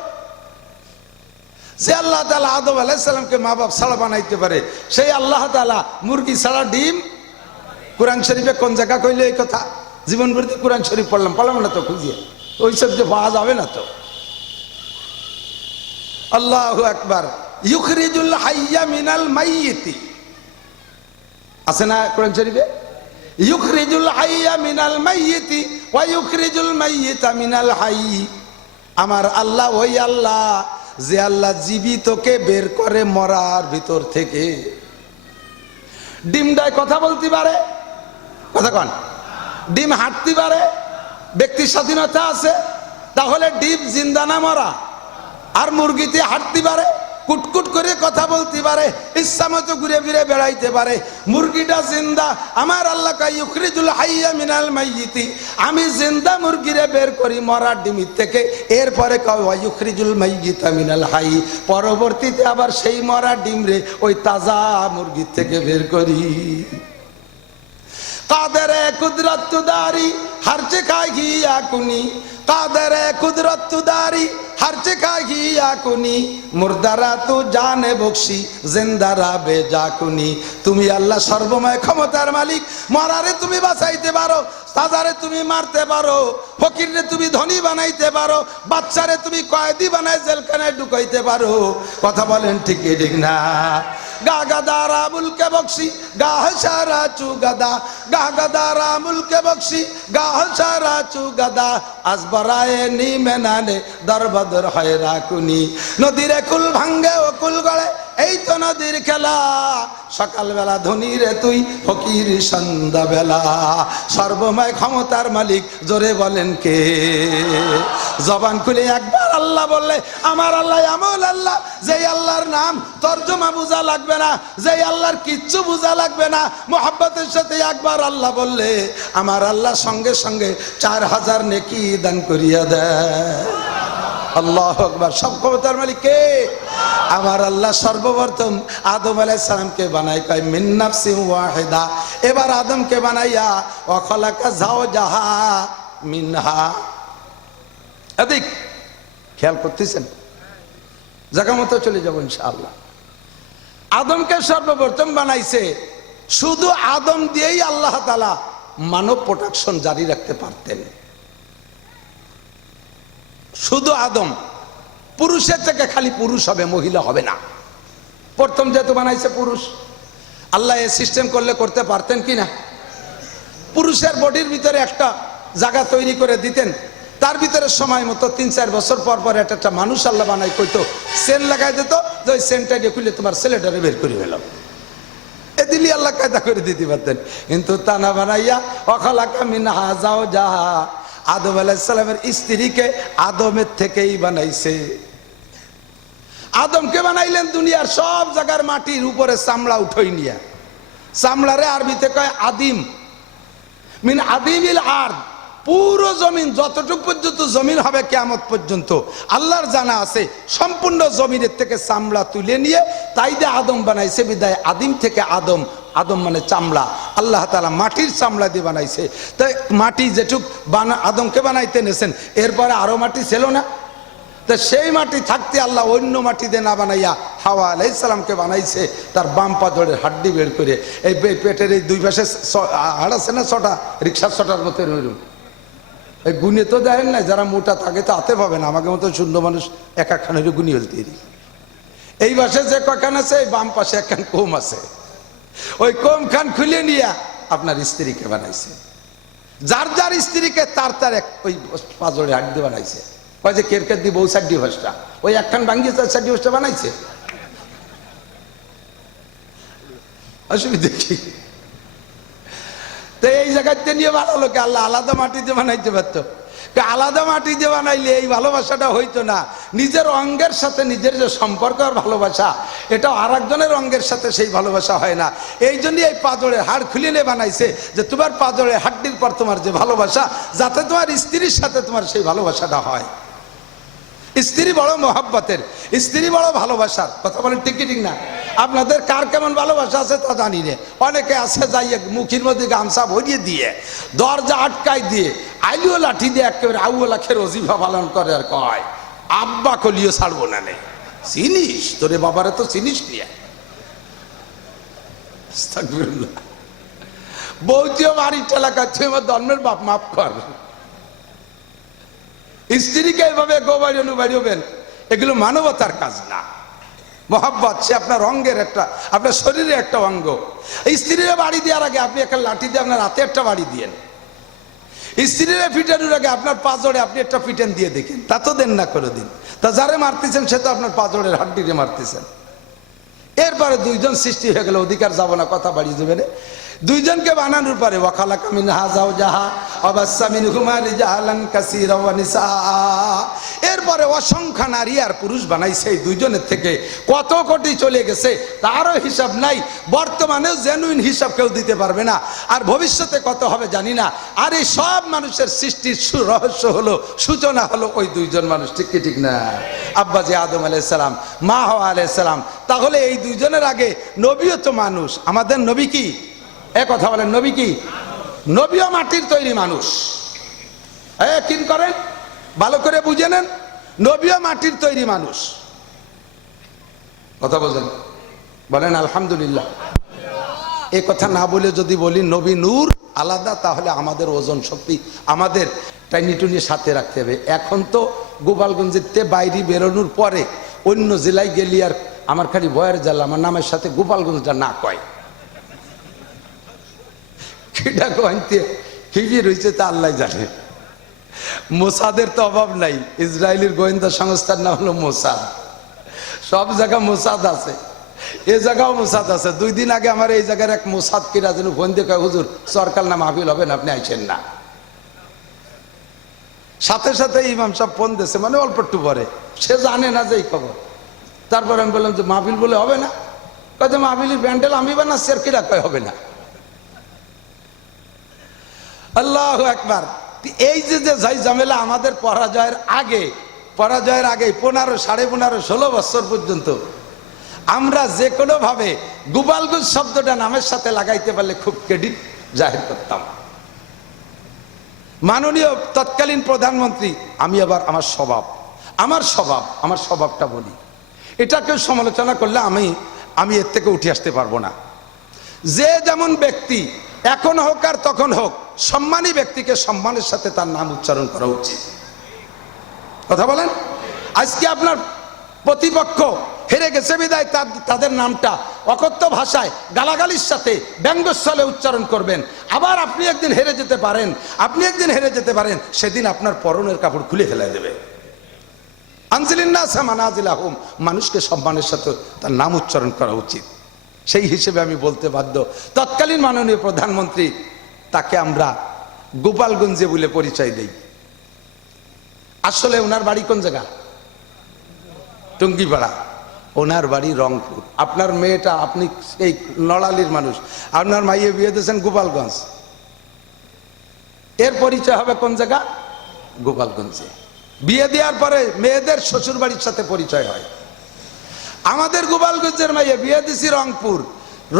যে আল্লাহ তাআলা আদম আলাইহিস সালামকে মা বাপ ছাড়া বানাইতে পারে, সেই আল্লাহ তাআলা মুরগি ছাড়া ডিম? কোরআন শরীফে কোন জায়গা কইলে এই কথা? জীবন ভর্তি কোরআন শরীফ পড়লাম না তো খুঁজিয়ে, ওইসব যে পাওয়া যাবে না তো। আল্লাহু আকবার। ইউখরিজুল হাইয়া মিনাল মাইয়িতি, আছে না কোরআন শরীফে? ইউখরিজুল হাইয়া মিনাল মাইয়িতি ওয়া ইউখরিজুল মাইয়িতা মিনাল হাইয়্যি। আমার আল্লাহ ওই আল্লাহ যে আল্লাহ জীবিতকে বের করে মরার ভিতর থেকে। ডিমটায় কথা বলতে পারে, কথা কন? ডিম হাঁটতে পারে, ব্যক্তির স্বাধীনতা আছে। তাহলে ডিম জিন্দা না মরা? আর মুরগিতে হাঁটতে পারে, কুটকুট করে কথা বলতে পারে, ইচ্ছা মতো ঘুরে ফিরে বেড়াইতে পারে। মুরগিটা জিন্দা। আমার আল্লাহ কয় ইউখরিজুল হাইয়া মিনাল মাইয়িতি, আমি জিন্দা মুরগিরে বের করি মরার ডিমির থেকে। এরপরে কয় ওয়া ইউখরিজুল মাইয়িতা মিনাল হাই, পরবর্তীতে আবার সেই মরা ডিম রে ওই তাজা মুরগির থেকে বের করি। কাদেরে কুদরত দারি হর চিকা গিয়া কুনি, কাদেরে কুদরত দারি হর চিকা গিয়া কুনি, মুর্দারা তু জানে বকশি জিন্দারা বেজা কুনি। তুমি আল্লাহ সর্বময় ক্ষমতার মালিক, মরারে তুমি বাঁচাইতে পারো, তাজারে তুমি মারতে পারো, ফকিরে তুমি ধনী বানাইতে পারো, বাচ্চারে তুমি কয়েদি বানাই জেলখানায় ঢুকাইতে পারো। কথা বলেন ঠিক কি ঠিক না? গা গাদারা মুলকে বকশি গা সারা চু গাদা, গা গাদারা মুলকে বকশি গা সারা চু গাদা, আসবরায়ে নি মেনানে দরবদর হয় রাকুনি। নদীরে কুল ভাঙ্গে ও কুল গড়ে, এই তো নদীর খেলা। সকালবেলা ধনী রে তুই, ফকির সন্ধ্যাবেলা। সর্বময় ক্ষমতার মালিক, জোরে বলেন কে? জবান খুলে একবার আল্লাহ বললে, আমার আল্লাহ এমন আল্লাহ, যেই আল্লাহর নাম তর্জমা বোঝা লাগবে না, যেই আল্লাহর কিচ্ছু বোঝা লাগবে না। মোহাব্বতের সাথে একবার আল্লাহ বললে, আমার আল্লাহ সঙ্গে সঙ্গে 4000 নেকি দান করিয়া দেয়। আল্লাহু আকবার। সব ক্ষমতার মালিক কে? আমার আল্লাহ সর্বপ্রথম আদম আলাইহিস সালামকে বানাই কয় মিন নাফসিন ওয়াহিদা। এবার আদমকে বানাইয়া ওয়া খালাকা যাওজাহা মিনহা। এদিক খেয়াল করতেছেন? জায়গা মতো চলে যাব ইনশাআল্লাহ। আদমকে সর্বপ্রথম বানাইছে, শুধু আদম দিয়েই আল্লাহ তাআলা মানব প্রোডাকশন জারি রাখতে পারতেন। শুধু আদম, পুরুষের থেকে খালি পুরুষ হবে, মহিলা হবে না। প্রথম যেহেতু বানাইছে পুরুষ, আল্লাহ এ সিস্টেম করলে করতে পারতেন কি না? পুরুষের বডির ভিতরে একটা জায়গা তৈরি করে দিতেন, তার ভিতরে সময় মতো 3-4 বছর পর পর একটা মানুষ আল্লাহ বানাই কইতো, সেন লাগাই দিত, যে ওই সেনটা দিয়ে খুলে তোমার ছেলেটারে বের করে ফেলাম। এ দিলি আল্লাহ কায়দা করে দিতে পারতেন, কিন্তু তা না বানাইয়া অখালাকা মিনহা যাওজাহা, আদম আলাইহিস সালামের স্ত্রীকে আদমের থেকেই বানাইছে। আদমকে বানাইলেন দুনিয়ার সব জায়গার মাটির উপরে চামড়া উঠই নিয়া। চামড়ারে আরবিতে কয় আদিম, মিন আদিমিল আরদ, পুরো জমিন যতটুকু পর্যন্ত জমিন হবে কিয়ামত পর্যন্ত আল্লাহর জানা আছে সম্পূর্ণ জমিনের থেকে চামড়া তুলে নিয়ে তাই দিয়ে আদম বানাইছে বিদায় আদিম থেকে আদম, আদম মানে চামড়া, আল্লাহ তাআলা মাটির চামড়া দিয়ে বানাইছে। তাই মাটি যেটুক আদমকে বানাইতে নেছেন এরপরে আরো মাটি ছিল না, তো সেই মাটি থাকতে আল্লাহ অন্য মাটি দিয়ে না বানাইয়া হাওয়া আলাইহিস সালামকে বানাইছে তার বাম পাজরের হাড্ডি বের করে। এই পেটের এই দুই পাশে হাড় আছে না, ছটা রিক্সার ছটার মতো রইল, এই গুনে তো দেন না, যারা মোটা থাকে তো হাতে পাবে না, আমাকে মতো সুন্দর মানুষ এক একখান হইলে গুনি হলতে। এই পাশে যে কখান আছে এই বাম পাশে একখান কম আছে, ওই কম খান খুলে নিয়ে আপনার স্ত্রীকে বানাইছে, যার যার স্ত্রীকে তার তার এক ওই পাজরে হাড্ডি বানাইছে। কয় যে কেরকের দি বউ সাড্ডি ভাসটা ওই একখান ভাঙ্গিয়ে তার সাড্ডি ভাসটা বানাইছে, অসুবিধা কি? তো এই জায়গাতে নিয়ে বানালো কে? আল্লাহ আলাদা মাটিতে বানাইতে পারতো, আলাদা মাটি দিয়ে বানাইলে এই ভালোবাসাটা হইতো না। নিজের অঙ্গের সাথে নিজের যে সম্পর্ক আর ভালোবাসা, এটা আর একজনের অঙ্গের সাথে সেই ভালোবাসা হয় না। এই জন্যই এই পাজরের হাড় খুলে নিয়ে বানাইছে যে তোমার পাজরের হাড্ডির পর তোমার যে ভালোবাসা, যাতে তোমার স্ত্রীর সাথে তোমার সেই ভালোবাসাটা হয়। স্ত্রী বড় মহব্বতের, স্ত্রী বড় ভালোবাসার, কথা বলেন ঠিক কি ঠিক না? আপনাদের কার কেমন ভালোবাসা আছে তা জানি না। অনেকে আছে যাইয়ে মুখের মধ্যে গামছা ভরিয়ে দিয়ে দরজা আটকাই দিয়ে আইলিও লাঠি দিয়ে একেবারে আউও লাখের অজিফা পালন করে আর কয় আব্বা কলিও ছাড়বো না নে, চিনিস তোরে বাবারে তো চিনিস নিয়ে। আস্তাগফিরুল্লাহ। বৌদিও বাড়ির এলাকা তুই আমার ধর্মের বাপ মাফ কর। স্ত্রীকে এভাবে গোবাড়ি অনুবাড়িবেন, এগুলো মানবতার কাজ না। মহব্বত সে আপনার অঙ্গের একটা, আপনার শরীরে একটা অঙ্গ। স্ত্রীরা বাড়ি দেওয়ার আগে আপনি একটা লাঠি দিয়ে আপনার হাতে একটা বাড়ি দিয়েন, স্ত্রীরা ফিটানোর আগে আপনার পাজরে আপনি একটা ফিটেন দিয়ে দেখেন, তা তো দেন না করে দিন। তা যারে মারতেছেন সে তো আপনার পাজরের হাড্ডিরে মারতেছেন। এরপরে দুইজন সৃষ্টি হয়ে গেল, অধিকার যাব না, কথা বাড়িয়ে দেবেন। দুইজনকে বানানোর পরে ওয়াখালাকা মিনহা যাওজাহা ওয়াবাসসা মিনহুমা রিজালান কাসীরা ওয়া নিসা, এরপরে অসংখ্য নারী আর পুরুষ বানাইছে। এই দুইজনের থেকে কত কোটি চলে গেছে তারও হিসাব নাই। বর্তমানেও জেনুইন হিসাব কেউ দিতে পারবে না, আর ভবিষ্যতে কত হবে জানি না। আর এই সব মানুষের সৃষ্টির রহস্য হলো, সূচনা হলো ওই দুইজন মানুষ, ঠিক কি ঠিক না? আব্বাজি আদম আলাইহিস সালাম, মা হাওয়া আলাইহিস সালাম। তাহলে এই দুইজনের আগে নবীও তো মানুষ। আমাদের নবী কি? এ কথা বলেন, নবী কি? নবীও মাটির তৈরি মানুষ। কিন করেন, ভালো করে বুঝে নেন, নবীও মাটির তৈরি মানুষ। কথা বলেন, বলেন আলহামদুলিল্লাহ। এ কথা না বলে যদি বলি নবী নূর আলাদা, তাহলে আমাদের ওজন শক্তি আমাদের টাইনিটুনি সাথে রাখতে হবে। এখন তো গোপালগঞ্জের বাইরে বেরোনোর পরে অন্য জেলায় গেলি আর আমার খালি ভয়ের জ্বালা, আমার নামের সাথে গোপালগঞ্জটা না কয়, কিটা কইতে কি রয়েছে তা আল্লাহ জানে। মোসাদের তো অভাব নাই, ইসরায়েলের গোয়েন্দা সংস্থার নাম হলো মোসাদ। সব জায়গা মোসাদ আছে, এ জায়গাও মোসাদ আছে। 2 দিন আগে আমার এই জায়গার এক মোসাদ কিরা যেন ফোন দিয়ে কয় হুজুর সরকার না মাহফিল হবে না, আপনি আইছেন না। সাথে সাথে ইমাম সাহেব ফোন দিয়েছে, মানে অল্প একটু পরে, সে জানে না যে এই খবর। তারপরে আমি বললাম যে মাহফিল বলে হবে না, কয় যে মাহফিলের প্যান্ডেল আমি বানাচ্ছি, আর কিরা কয় হবে না। আল্লাহু আকবার। এই যে যাই ঝামেলা আমাদের পরাজয়ের আগে 15, 15.5, 16 বছর পর্যন্ত আমরা যে কোনো ভাবে গোপালগঞ্জ শব্দটা নামের সাথে লাগাইতে পারলে খুব ক্রেডিট জাহির করতাম। মাননীয় তৎকালীন প্রধানমন্ত্রী, আমি আবার আমার স্বভাবটা বলি, এটা কেউ সমালোচনা করলে আমি এর থেকে উঠে আসতে পারবো না। যে যেমন ব্যক্তি এখন হোক আর তখন হোক, সম্মানী ব্যক্তিকে সম্মানের সাথে তার নাম উচ্চারণ করা উচিত। কথা বলেন। আজকে আপনার প্রতিপক্ষ হেরে গেছে বিদায় তাদের নামটা অকথ্য ভাষায় গালাগালির সাথে ব্যঙ্গস্থলে উচ্চারণ করবেন। আবার আপনি একদিন হেরে যেতে পারেন, সেদিন আপনার পরনের কাপড় খুলে ফেলে দেবে। আনজিলিন্নাসা মানাজিলাহুম, মানুষকে সম্মানের সাথে তার নাম উচ্চারণ করা উচিত। সেই হিসেবে আমি বলতে বাধ্য, তৎকালীন মাননীয় প্রধানমন্ত্রী, তাকে আমরা গোপালগঞ্জে বলে পরিচয় দেই। আসলে ওনার বাড়ি কোন জায়গা? টঙ্গিপাড়া। ওনার বাড়ি রংপুর। আপনার মেয়েটা, আপনি এই নড়ালির মানুষ, আপনার মাইয়ে বিয়ে দিয়েছেন গোপালগঞ্জ। এর পরিচয় হবে কোন জায়গা? গোপালগঞ্জে। বিয়ে দেওয়ার পরে মেয়েদের শ্বশুর বাড়ির সাথে পরিচয় হয়। আমাদের গোপালগঞ্জের মেয়ে বিয়ে দিছি রংপুর,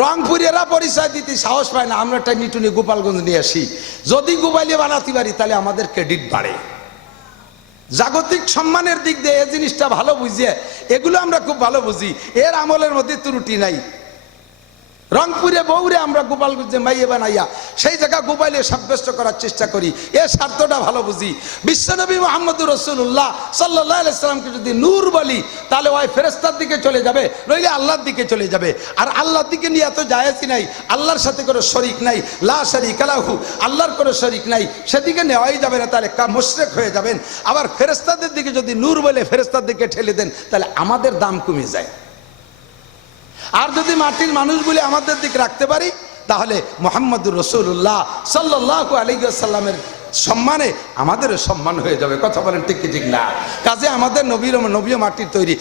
রংপুরেরা পরিচয় দিতে সাহস পায় না, আমরা একটা নিটুনি গোপালগঞ্জ নিয়ে আসি, যদি গোপালিয়ে বানাতে পারি তাহলে আমাদের ক্রেডিট বাড়ে। জাগতিক সম্মানের দিক দিয়ে এই জিনিসটা ভালো বুঝিয়ে, এগুলো আমরা খুব ভালো বুঝি, এর আমলের মধ্যে ত্রুটি নাই। রংপুরে বউরে আমরা গোপালগঞ্জে মাইয়ে বানাইয়া সেই জায়গা গোপালে সাব্যস্ত করার চেষ্টা করি, এর স্বার্থটা ভালো বুঝি। বিশ্বনবী মুহাম্মদুর রাসূলুল্লাহ সাল্লাল্লাহু আলাইহি সাল্লামকে যদি নূর বলি তাহলে ওই ফেরেশতার দিকে চলে যাবে, নইলে আল্লাহর দিকে চলে যাবে। আর আল্লাহর দিকে নিয়ে এত জায়েজই নাই, আল্লাহর সাথে কোনো শরীক নাই, লা শারীকা লাহু, আল্লাহর কোনো শরীক নাই, সেদিকে নেওয়াই যাবে না, তাহলে মুশরিক হয়ে যাবেন। আবার ফেরেশতাদের দিকে যদি নূর বলে ফেরেশতার দিকে ঠেলে দেন তাহলে আমাদের দাম কমে যায়। আর যদি মাটির মানুষ বলে আমাদের দিক রাখতে পারি তাহলে মুহাম্মদুর রাসূলুল্লাহ সাল্লাল্লাহু আলাইহি ওয়াসাল্লামের সম্মানে আমাদেরও সম্মান হয়ে যাবে। কথা বলেন ঠিক কি ঠিক না? কাজে আমাদের নবীও মাটির তৈরি,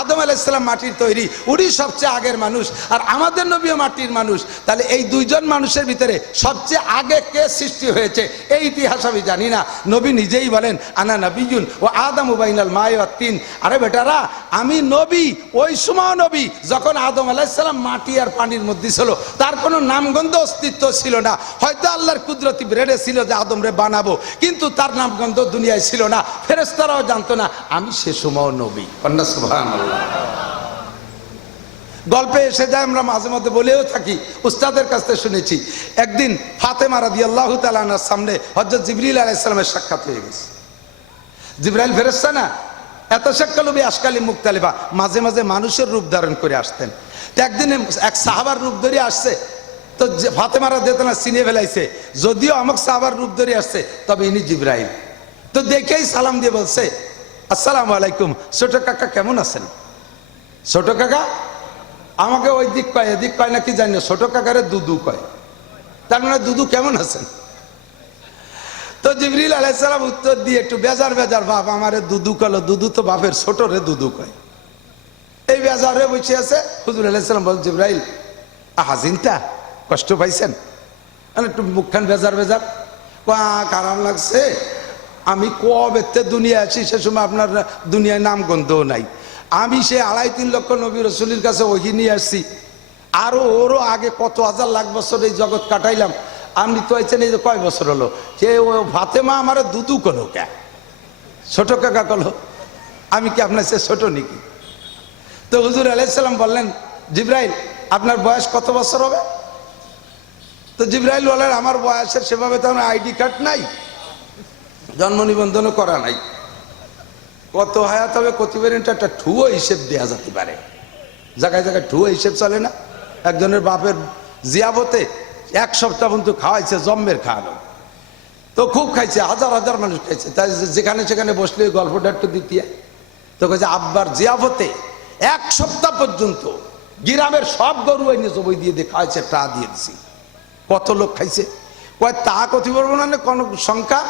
আদম আলাইহিস সালাম মাটির তৈরি, উনি সবচেয়ে আগের মানুষ, আর আমাদের নবীও মাটির মানুষ। তাহলে এই দুইজন মানুষের ভিতরে সবচেয়ে আগে কে সৃষ্টি হয়েছে এই ইতিহাস আমি জানি না। নবী নিজেই বলেন আনা নবিয়্যুন ও আদামু বাইনাল মাই ওয়াত তিন। আরে বেটারা, আমি নবী, ওই সময় নবী যখন আদম আলাইহিস সালাম মাটি আর পানির মধ্যে ছিল, তার কোনো নামগন্ধ অস্তিত্ব ছিল না। হয়তো আল্লাহর কুদরতি ব্রেডে ছিল যে আদম রে বানাবো, কিন্তু তার নামগন্ধ দুনিয়ায় ছিল না, ফেরেশতারাও জানতো না আমি সে সময় নবী। সুবহানাল্লাহ। গল্পে এসে যায়, আমরা মাঝে মধ্যে বলেও থাকি, উস্তাদের কাছ থেকে শুনেছি, একদিন ফাতেমা রাদিয়াল্লাহু তাআলা আনহার সামনে হযরত জিবরিল আলাইহিস সালামের সাক্ষাৎ হয়ে গেছে। জিবরাইল ফেরেশতা না, এত শাক্কালুবি আশকালি মুখতালিফা, মাঝে মাঝে মানুষের রূপ ধারণ করে আসতেন। তো একদিন এক সাহাবার রূপ ধরে আসছে, তো ফাতেমা রাদিয়াল্লাহু তাআলা চিনে ফেলাইছে, যদিও আমক সাহাবার রূপ ধরে আসছে তবে ইনি জিবরাইল। তো দেখেই সালাম দিয়ে বলছে আসসালামু আলাইকুম, ছোট কাকা কেমন আছেন? ছোট কাকা আমাকে ওই দিক কয়, এদিক কয় নাকি জানি না, ছোট কাকারে দুদু কয়, তার মানে দুদু কেমন আছেন? তো জিবরিল আলাইহিস সালাম উত্তর দিয়ে একটু বেজার বাপ, আমারে দুদু কলো, দুদু তো বাপের ছোট রে দুদু কয়। এই বেজারে বসে আছে, হুজুর আলাইহিস সালাম বল জিবরাইল আহাজিনটা কষ্ট পাইছেন? একটু মুখখান বেজার আরাম লাগছে, আমি কবেতে দুনিয়া আছি সে সময় আপনার দুনিয়ায় নাম গন্ধও নাই, আমি সে 2.5-3 লক্ষ নবী রাসূলের কাছে ওহী নিয়ে আসছি, আরো ওরও আগে কত হাজার লাখ বছর এই জগৎ কাটাইলাম, আপনি তো আইছেন এই যে কয় বছর হলো, সে ফাতেমা আমার দুদু কলো কে, ছোট কাকা কলো, আমি কি আপনার সে ছোট নাকি? তো হুজুর আলাইহিস সালাম বললেন জিবরাইল আপনার বয়স কত বছর হবে? তো জিবরাইল বলেন আমার বয়সের সেভাবে তো আমার আইডি কার্ড নাই, জন্ম নিবন্ধনও করা নাই, কত হায়াত হবে কত পারেন একটা ঠুয়ো হিসেব দেওয়া যেতে পারে, জায়গায় জায়গায় ঠুয়ো হিসেব চলে না। একজনের বাপের জিয়াবতে 1 সপ্তাহ পর্যন্ত খাওয়াইছে, জম্মের খাওয়ানো, তো খুব খাইছে, হাজার মানুষ খাইছে, তাই যেখানে সেখানে বসলে গল্পটা একটু দ্বিতীয়, তো কাছে আব্বার জিয়াবতে 1 সপ্তাহ পর্যন্ত গ্রামের সব গরু এনে জবই দিয়ে খাওয়াইছে, টা দিয়ে দিছি। কত লোক খাইছে কয় তা কত বলবো না, কোন সংখ্যা,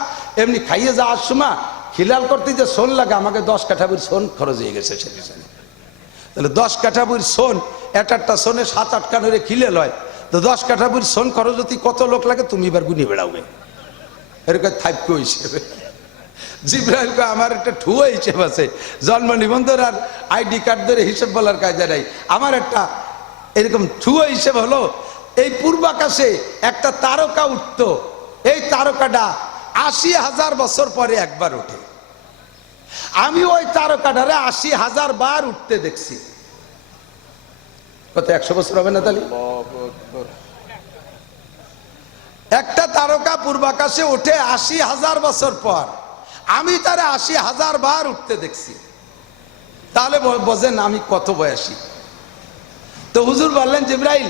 এমনি খাইয়ে যাওয়ার সময় খিলাল করতে যে সোন লাগে, আমাকে 10 কাঠা বুড়ি সোন খরচ হয়ে গেছে সে পিছনে। তাহলে 10 কাঠা বুড়ি সোন, একটা সোনে 7-8 কাঠরে খিলে লয়, তো 10 কাঠা বুড়ি সোন খরচ হতে কত লোক লাগে তুমি এবার গুনি বেড়াবে, এরকম থাইপ্য হিসেবে। জিবরাইল কয় আমার একটা ঠুয়ো হিসেব আছে, জন্ম নিবন্ধন আর আইডি কার্ড ধরে হিসেব বলার কায়দা নাই, আমার একটা এরকম ঠুয়ো হিসেব হলো, এই পূর্বাকাশে একটা তারকা উঠত, এই তারকাটা 80,000 বছর পরে একবার ওঠে, আমি ওই তারকাটারে 80,000 বার উঠতে দেখছি। কত 100 বছর হবে না তাহলে? একটা তারকা পূর্বাকাশে ওঠে 80,000 বছর পর, আমি তারে 80,000 বার উঠতে দেখছি, তাহলে বোঝেন আমি কত বয়সী। তো হুজুর বললেন জিবরাইল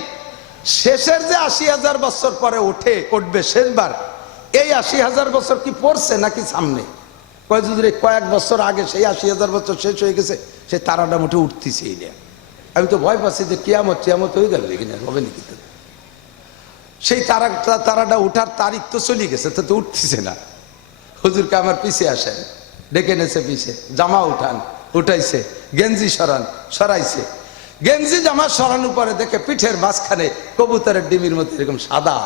শেষের যে 80,000 বছর পরে উঠবে শেষবার, এই 80,000 বছর কি পড়ছে নাকি সামনে? কয় হুজুর কয়েক বছর আগে সেই 80,000 বছর শেষ হয়ে গেছে, সেই তারাটা মোটে উঠতেছে। আমি তো ভয় পাচ্ছি যে কিয়ামত হয়ে গেল কিনা, হবে নাকি? সেই তারাটা উঠার তারিখ তো চলে গেছে, তো উঠতেছে না। হুজুরকে আমার পিছে আসেন, ডেকে নেছে পিছে, জামা উঠাইছে, গেঞ্জি সরাইছে, গেঞ্জি জামা সরানোর পরে দেখে পিঠের মাঝখানে কবুতরের ডিমির মতো এরকম সাদা।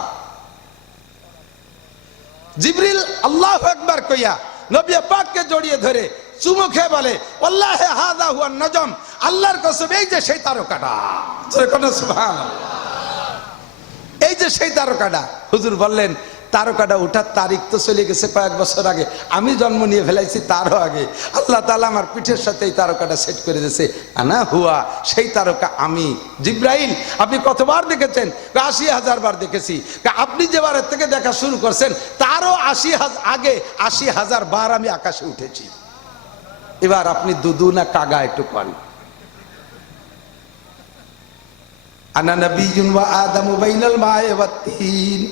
জিবরিল আল্লাহু আকবার কইয়া নবী পাককে জড়িয়ে ধরে চুমু খেয়ে বলে ওয়াল্লাহি হাযা হুয়ান নজম, আল্লাহর কসম এই যে সেই তারকাটা। জোরে কোন সুবহানাল্লাহ। এই যে সেই তারকাটা। হুজুর বললেন তারকাটা ওঠার তারিখ তো চলে গেছে কয়েক বছর আগে, আমি জন্ম নিয়ে ফেলাইছি তারও আগে। আল্লাহ তাআলা আমার পিঠের সাথে এই তারকাটা সেট করে দিয়েছে। আনা হুয়া, সেই তারকা আমি। জিব্রাইল আপনি কতবার দেখেছেন? ৮০,০০০ বার দেখেছি। আপনি যে বারের থেকে দেখা শুরু করছেন তারও ৮০,০০০ আগে ৮০,০০০ বার আমি আকাশে উঠেছি। এবার আপনি দুদু না কাগা একটু করেন। আনা নবিয়্যুন ওয়া আদামু বাইনাল মা'i ওয়াত তিন।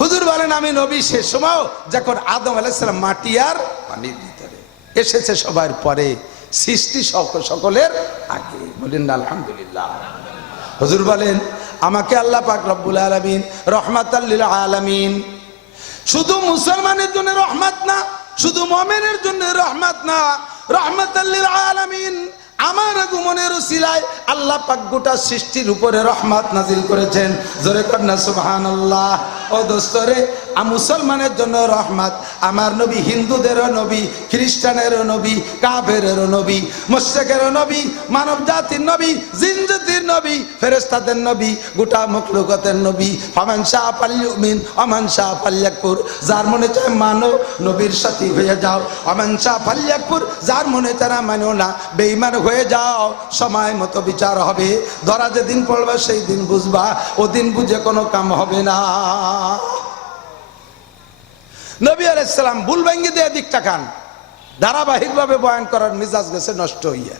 হুজুর বলেন আমি নবী সে সময় যখন আদম আলাইহিস সালাম মাটি আর পানির ভিতরে এসেছে, সবার পরে, সৃষ্টি সকলের আগে। বলেন আলহামদুলিল্লাহ। হুজুর বলেন আমাকে আল্লাহ পাক রব্বুল আলামিন রহমাতাল লিল আলামিন, শুধু মুসলমানের জন্য রহমত না, শুধু মুমিনের জন্য রহমত না, রহমাতাল লিল আলামিন আমার আগমনের উসিলায় আল্লাহ পাক গোটা সৃষ্টির উপরে রহমত নাজিল করেছেন। জোরে কন্যা সুবহানাল্লাহ। ও দোস্তরে, মুসলমানের জন্য রহমত, আমার নবী হিন্দুদেরও নবী, খ্রিস্টানেরও নবী, কাফেরেরও নবী, মুশরিকেরও নবী, মানব জাতির নবী, জিন জাতির নবী, ফেরেশতাদের নবী, গোটা মখলুকাতের নবী। ফামান শাআ ফালইউমিন ওয়া মান শাআ ফালইয়াকফুর, যার মনে চায় মানো নবীর সাথী হয়ে যাও, ওয়া মান শাআ ফালইয়াকফুর, যার মনে চায় না মানো না, বেঈমান হয়ে যাও। সময় মতো বিচার হবে, ধরা যেদিন পড়বে সেই দিন বুঝবা, ওদিন বুঝে কোনো কাম হবে না। নবী আলাইহিস সালাম ভুল ভেঙ্গে দিয়ে দিকটা খান, ধারাবাহিকভাবে বয়ান করার মিজাজ গেছে নষ্ট হইয়া।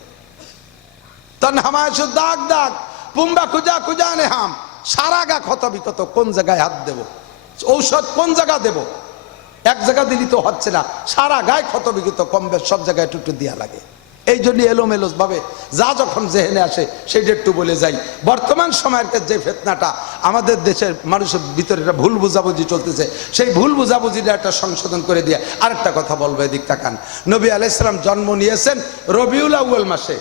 তন হামায়শু দাগ দাগ পুম্বা খুজা খুজা নে হাম, সারা গা ক্ষত বিক্ষত, কোন জায়গায় হাত দেব, ঔষধ কোন জায়গা দেব, এক জায়গা দিলি তো হচ্ছে না, সারা গায়ে ক্ষত বিক্ষত, কম বেশ সব জায়গায় একটু দিয়া লাগে। এই জন্য এলোমেলো ভাবে যা যখন জেহেনে আসে সেটা একটু বলে যাই। বর্তমান সময়ের যে ফিতনাটা আমাদের দেশের মানুষের ভিতরে একটা ভুল বুঝাবুঝি চলতেছে, সেই ভুল বুঝাবুঝিটা একটা সংশোধন করে দিয়ে আরেকটা কথা বলবো, এদিক তাকান। নবী আলাইহিস সালাম জন্ম নিয়েছেন রবিউল আউয়াল মাসে,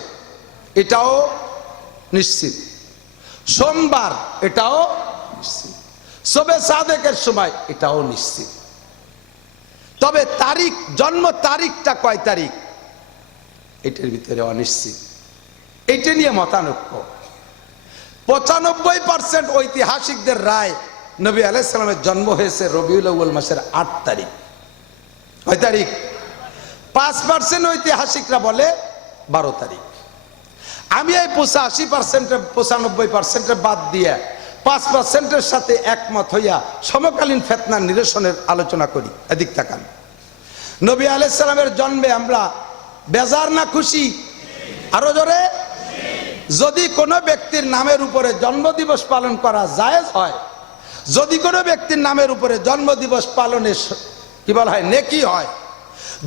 এটাও নিশ্চিত। সোমবার, এটাও নিশ্চিত। শবে সাদেকের সময়, এটাও নিশ্চিত। তবে তারিখ, জন্ম তারিখটা কয় তারিখ, এটার ভিতরে অনিশ্চিত। এটা নিয়ে মতানৈক্য। ৯৫% ঐতিহাসিকদের রায় নবী আলাইহিস সালামের জন্ম হয়েছে রবিউল আউয়াল মাসের ৮ তারিখ। কয় তারিখ? ৫% ঐতিহাসিকরা বলে ১২ তারিখ। আমি এই ৯৫% বাদ দিয়ে ৫%-এর সাথে একমত হইয়া সমকালীন ফিতনা নিরসনের আলোচনা করি। এদিক তাকান। নবী আলাইহিস সালামের জন্মে আমরা বেজার না খুশি? আরো জোরে। যদি কোনো ব্যক্তির নামের উপরে জন্মদিবস পালন করা জায়েজ হয়, যদি কোনো ব্যক্তির নামের উপরে জন্মদিবস পালনে কি বলা হয়, নেকি হয়,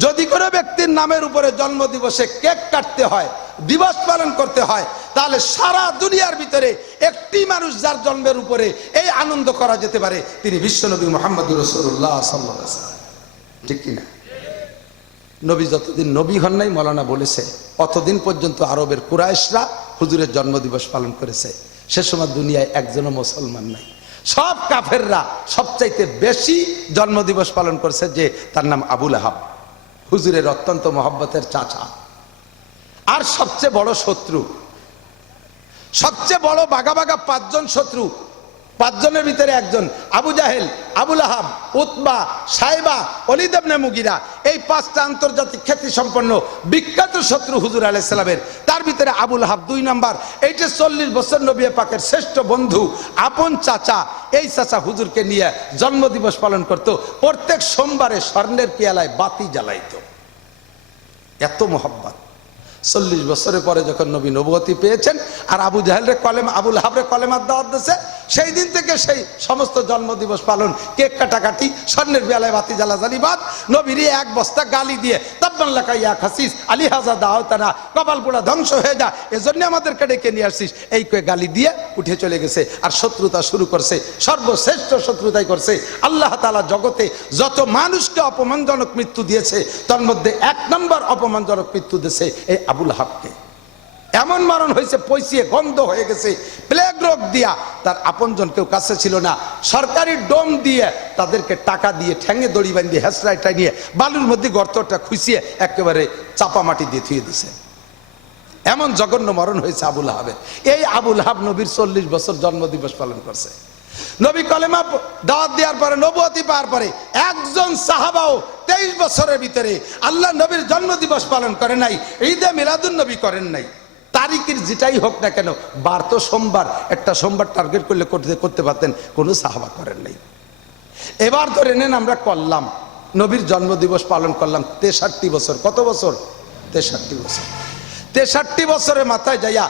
যদি কোনো ব্যক্তির নামের উপরে জন্মদিবসে কেক কাটতে হয়, দিবস পালন করতে হয়, তাহলে সারা দুনিয়ার ভিতরে একটি মানুষ যার জন্মের উপরে এই আনন্দ করা যেতে পারে, তিনি বিশ্বনবী মুহাম্মদুর রাসূলুল্লাহ সাল্লাল্লাহু আলাইহি ওয়াসাল্লাম। ঠিক কিনা? নবী যতদিন নবী হন নাই, মৌলানা বলেছে, অতদিন পর্যন্ত আরবের কুরাইশরা হুজুরের জন্মদিবস পালন করেছে। সে সময় দুনিয়ায় একজনও মুসলমান নাই, সব কাফেররা সবচাইতে বেশি জন্মদিবস পালন করেছে, যে তার নাম আবু লাহাব, হুজুরের অত্যন্ত মহব্বতের চাচা, আর সবচেয়ে বড় শত্রু, সবচেয়ে বড় বাঘা বাঘা ৫ জন শত্রু, ৫ জনের ভিতরে একজন আবু জাহেল, আবু লাহাব, উতবা, সাইবা, ওলীদ ইবনে মুগিরা, এই ৫টা আন্তর্জাতিক খ্যাতি সম্পন্ন বিখ্যাত শত্রু হুজুর আলাইহিস সালামের। তার ভিতরে আবু লাহাব ২ নাম্বার। এইটা ৪০ বছর নবী পাকের শ্রেষ্ঠ বন্ধু, আপন চাচা। এই চাচা হুজুরকে নিয়ে জন্মদিবস পালন করত, প্রত্যেক সোমবারে স্বর্ণের পেয়ালায় বাতি জ্বালাইতো, এত মোহাব্বত। ৪০ বছরের পরে যখন নবী নবুয়তি পেয়েছেন, আর আবু জাহেলরে কলেমা, আবু লাহাবরে কলেমার দাওয়াত দিয়েছে, সেই দিন থেকে সেই সমস্ত জন্মদিবস পালন, কেক কাটাকাটি, স্বর্ণের বেলায় বাতি জ্বালাজালি বাদ, নবীর ১ বস্তা গালি দিয়ে তাব্বান লাকা ইয়া খাসিস আলী হাজা দাওতানা, কপাল পোড়া ধ্বংস হয়ে যা, এজন্য আমাদেরকে ডেকে নিয়ে আসছিস, এই কয়ে গালি দিয়ে উঠে চলে গেছে। আর শত্রুতা শুরু করছে, সর্বশ্রেষ্ঠ শত্রুতাই করছে। আল্লাহ তাআলা জগতে যত মানুষকে অপমানজনক মৃত্যু দিয়েছে, তার মধ্যে ১ নম্বর অপমানজনক মৃত্যু দিয়েছে এই আবু লাহাবকে। এমন মরণ হয়েছে, পয়সিয়ে গন্ধ হয়ে গেছে, প্লেগ রোগ দিয়া, তার আপনজন কেউ কাছে ছিল না। সরকারি ডোম দিয়ে তাদেরকে টাকা দিয়ে ঠ্যাঙে দড়ি বাঁধিয়ে হেসরাইটা নিয়ে বালুর মধ্যে গর্তটা খুঁচিয়ে একেবারে চাপা মাটি দিয়ে থুয়ে দিছে। এমন জঘন্য মরণ হয়েছে আবুল আহাবের। এই আবুল আহাব নবীর 40 বছর জন্মদিবস পালন করছে। নবী কলেমা দাওয়াত দেওয়ার পরে, নবুয়তি পাওয়ার পরে একজন সাহাবাও 23 বছরের ভিতরে আল্লাহ নবীর জন্মদিবস পালন করে নাই, ঈদে মিলাদুন নবী করেন নাই। তারিখের যেটাই হোক না কেন, বার তো সোমবার, একটা সোমবার টার্গেট করলে করতে পারতেন, কোনো সাহাবা করেন নাই। এবার ধরে নেন আমরা করলাম, নবীর জন্মদিবস পালন করলাম 63 বছর। কত বছর? 63 বছর। 63 বছরের মাথায় যাইয়া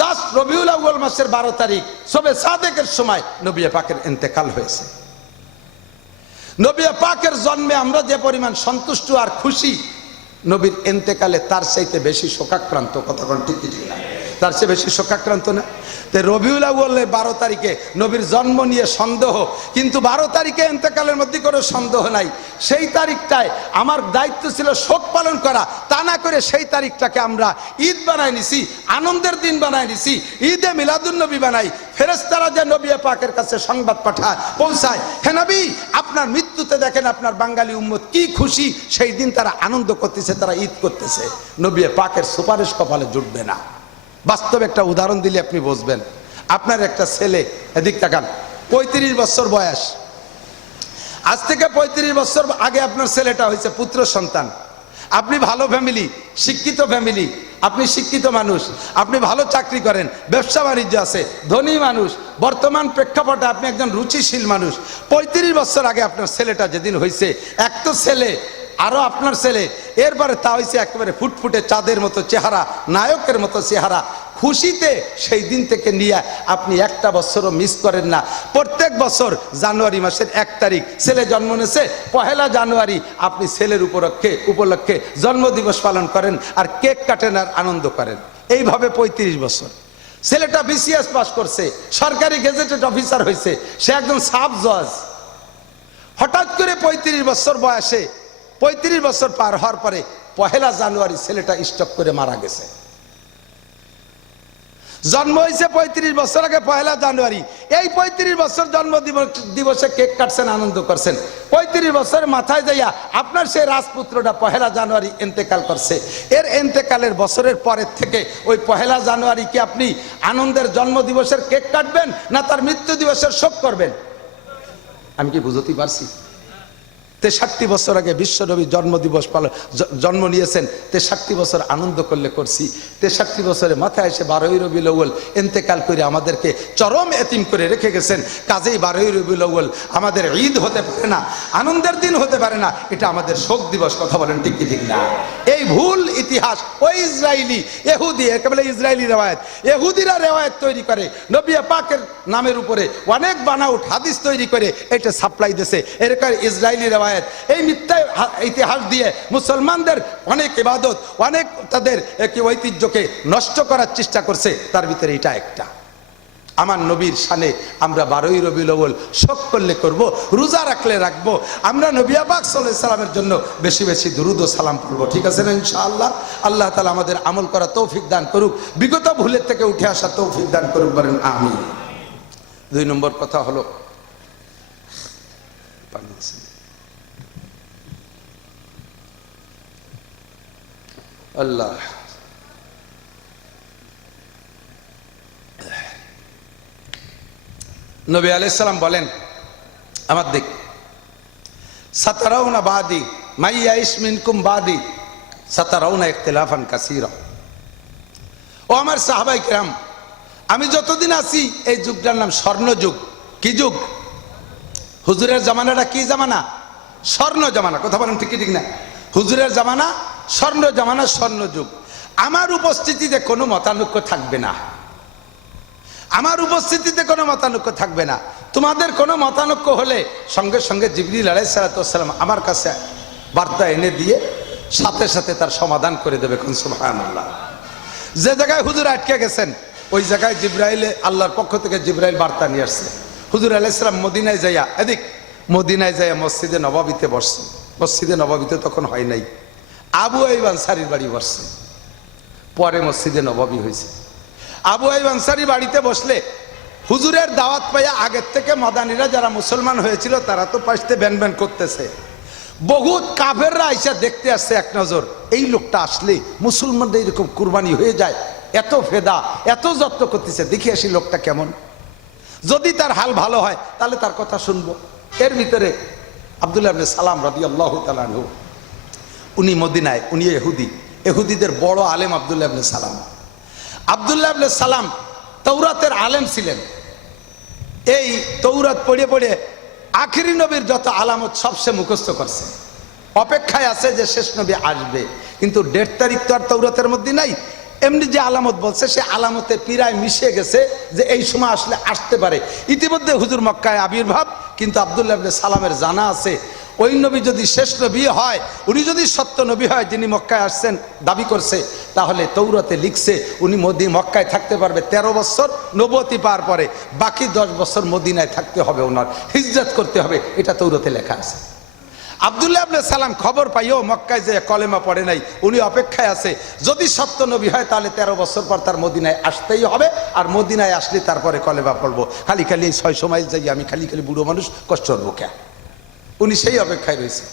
জাস্ট রবিউল আউয়াল মাসের 12 তারিখ সবে সাদেকের সময় নবী পাকের ইন্তেকাল হয়েছে। নবী পাকের জন্মে আমরা যে পরিমাণ সন্তুষ্ট আর খুশি, নবীর ইন্তেকালে তার চাইতে বেশি শোকাক্রান্ত। কতক্ষণ ঠিক না? তার চেয়ে বেশি শোকাক্রান্ত না? তো রবিউল আউয়ালের 12 তারিখে নবীর জন্ম নিয়ে সন্দেহ, কিন্তু 12 তারিখে ইন্তেকালের মধ্যে কোনো সন্দেহ নাই। সেই তারিখটায় আমার দায়িত্ব ছিল শোক পালন করা, তা না করে সেই তারিখটাকে আমরা ঈদ বানাই নিছি, আনন্দের দিন বানাই নিছি, ঈদে মিলাদুন নবী বানাই। ফেরেশতারা যে নবী পাকের কাছে সংবাদ পৌঁছায়, হে নবী আপনার মৃত্যুতে দেখেন আপনার বাঙালি উম্মত কি খুশি, সেই দিন তারা আনন্দ করতেছে, তারা ঈদ করতেছে। নবী পাকের সুপারিশ কপালে জুটবে না। বাস্তব একটা উদাহরণ দিলে আপনি বুঝবেন। আপনার একটা ছেলে, এদিক তাকান, 35 বছর বয়স, আজ থেকে 35 বছর আগে আপনার ছেলেটা হয়েছে পুত্র সন্তান। আপনি ভালো ফ্যামিলি, শিক্ষিত ফ্যামিলি, আপনি শিক্ষিত মানুষ, আপনি ভালো চাকরি করেন, ব্যবসা বাণিজ্য আছে, ধনী মানুষ, বর্তমান প্রেক্ষাপটে আপনি একজন রুচিশীল মানুষ। 35 বছর আগে আপনার ছেলেটা যেদিন হয়েছে, এক তো ছেলে, আরো আপনার ছেলে, এরপরে তা হয়েছে একেবারে ফুটফুটে চাঁদের মতো চেহারা, নায়কের মতো চেহারা। খুশিতে সেই দিন থেকে নিয়ে আপনি একটা বছরও মিস করেন না। প্রত্যেক বছর জানুয়ারি মাসের 1 তারিখ ছেলে জন্ম নিয়েছে, 1 জানুয়ারি আপনি ছেলের উপলক্ষে জন্মদিবস পালন করেন আর কেক কাটেন আর আনন্দ করেন। এইভাবে 35 বছর। ছেলেটা বিসিএস পাস করছে, সরকারি গেজেটেড অফিসার হয়েছে, সে একজন সাব জজ। হঠাৎ করে 35 বছর বয়সে, 35 বছর পার হওয়ার পরে 1 জানুয়ারি ছেলেটা স্ট্রোক করে মারা গেছে। জন্ম হয়েছে 35 বছর আগে 1 জানুয়ারি। এই 35 বছর জন্ম দিবসে কেক কাটছেন, আনন্দ করছেন। 35 বছরের মাথায় যাইয়া আপনার সেই রাজপুত্রটা 1 জানুয়ারি ইন্তেকাল করছে। এর ইন্তেকালের বছরের পরের থেকে ওই 1 জানুয়ারি কি আপনি আনন্দের জন্ম দিবসের কেক কাটবেন, না তার মৃত্যু দিবসের শোক করবেন? আমি কি বুঝতে পারছি? 63 বছর আগে বিশ্বনবী জন্মদিবস জন্ম নিয়েছেন, 63 বছর আনন্দ করছি। 63 বছরের মাথায় এসে 12ই রবিউল আউয়াল ইন্তেকাল করে আমাদেরকে চরম এতিম করে রেখে গেছেন। কাজেই 12ই রবিউল আউয়াল আমাদের ঈদ হতে পারে না, আনন্দের দিন হতে পারে না, এটা আমাদের শোক দিবস। কথা বলেন ঠিক কি ঠিক না? এই ভুল ইতিহাস ওই ইসরায়েলি ইহুদি, একেবারে ইসরায়েলি রেওয়ায়েত, ইহুদিরা রেওয়ায়েত তৈরি করে নবী পাকের নামের উপরে অনেক বানাউট হাদিস তৈরি করে এটা সাপ্লাই দিয়েছে। এরকম ইসরায়েলি রেওয়ায়েত, এই মিথ্যা ইতিহাস দিয়ে মুসলমানদের অনেক ইবাদত, অনেক তাদের ঐতিহ্যকে নষ্ট করার চেষ্টা করছে। তার ভিতরে এটা একটা। আমার নবীর শানে আমরা 12ই রবিউল আউয়াল শোক করলে করব, রোজা রাখলে রাখবো, আমরা নবী পাক সাল্লাল্লাহু আলাইহি সাল্লামের জন্য বেশি বেশি দুরূদ ও সালাম পড়বো। ঠিক আছে না? ইনশাআল্লাহ আল্লাহ তাআলা আমাদের আমল করা তৌফিক দান করুক, বিগত ভুলের থেকে উঠে আসা তৌফিক দান করুক, বলেন আমিন। 2 নম্বর কথা হলো, আল্লাহ নবী আলাইহিস সালাম বলেন, আমার দিক সাতারাউনা বাদি মাইয়া ইসমিনকুম বাদি সাতারাউনা ইখতিলাফান কাসীরা। ও আমার সাহাবায়ে কেরাম, আমি যতদিন আছি এই যুগটার নাম স্বর্ণযুগ। কি যুগ? হুজুরের জামানাটা কি জামানা? স্বর্ণ জামানা। কথা বলেন ঠিক ঠিক না? হুজুরের জামানা স্বর্ণ জামানা, স্বর্ণযুগ। আমার উপস্থিতিতে কোনো মতানৈক্য থাকবে না, আমার উপস্থিতিতে কোনো মতানৈক্য থাকবে না। তোমাদের কোনো মতানৈক্য হলে সঙ্গে সঙ্গে জিবরিল আলাইহিস সালাম আমার কাছে বার্তা এনে দিয়ে সাথে সাথে তার সমাধান করে দেবে। কোন সুবহানাল্লাহ। যে জায়গায় হুজুর আটকে গেছেন ওই জায়গায় জিবরাইলে আল্লাহর পক্ষ থেকে জিবরাইল বার্তা নিয়ে আসছে। হুজুর আলাইহিস সালাম মদিনায় যাইয়া, এদিক মদিনায় যাইয়া মসজিদে নববীতে বসছে। মসজিদে নববীতে তখন হয় নাই, আবু আইয়ুব আনসারীর বাড়ি বসছে। পরে মসজিদে নববী হয়েছে। আবু আইয়ুব আনসারী বাড়িতে বসলে হুজুরের দাওয়াত পাইয়া আগের থেকে মাদানীরা যারা মুসলমান হয়েছিল তারা তো পাশে ব্যান ব্যান করতেছে, বহুত কাফেররা আইসা দেখতে আসছে এক নজর, এই লোকটা আসলে মুসলমানদের এরকম কুরবানি হয়ে যায়, এত ফেদা এত যত্ন করতেছে, দেখি আসি লোকটা কেমন, যদি তার হাল ভালো হয় তাহলে তার কথা শুনবো। এর ভিতরে আব্দুল্লাহ ইবনে সালাম রাদিয়াল্লাহু তাআলা আনহু, উনি মদিনায়, উনি ইহুদি, ইহুদিদের বড় আলেম আব্দুল্লাহ ইবনে সালাম। আব্দুল্লাহ ইবনে সালাম তৌরাতের আলেম ছিলেন। এই তৌরাত পড়ে পড়ে আখিরি নবীর যত আলামত সব সে মুখস্থ করছে, অপেক্ষায় আছে যে শেষ নবী আসবে, কিন্তু ডেট তারিখ তো আর তৌরাতের মধ্যে নাই। এমনি যে আলামত বলছে সে আলামতে পিরায় মিশে গেছে যে এই সময় আসলে আসতে পারে। ইতিমধ্যে হুজুর মক্কায় আবির্ভাব, কিন্তু আব্দুল্লাহ ইবনে সালামের জানা আছে ওই নবী যদি শেষ নবী হয়, উনি যদি সত্য নবী হয় যিনি মক্কায় আসছেন দাবি করছে, তাহলে তৌরাতে লিখছে উনি মক্কায় থাকতে পারবে 13 বছর নবুয়তি পাওয়ার পরে, বাকি 10 বছর মদিনায় থাকতে হবে, ওনার হিজরত করতে হবে, এটা তৌরাতে লেখা আছে। আব্দুল্লাহ ইবনে সালাম খবর পাইও মক্কায় যে কলেমা পড়ে নাই, উনি অপেক্ষায় আছে যদি সত্য নবী হয় তাহলে 13 বছর পর তার মদিনায় আসতেই হবে, আর মদিনায় আসলে তারপরে কলেমা পড়বো। খালি খালি 600 মাইল যাই আমি, খালি খালি বুড়ো মানুষ কষ্ট হবো কে? উনি সেই অপেক্ষায় রয়েছে।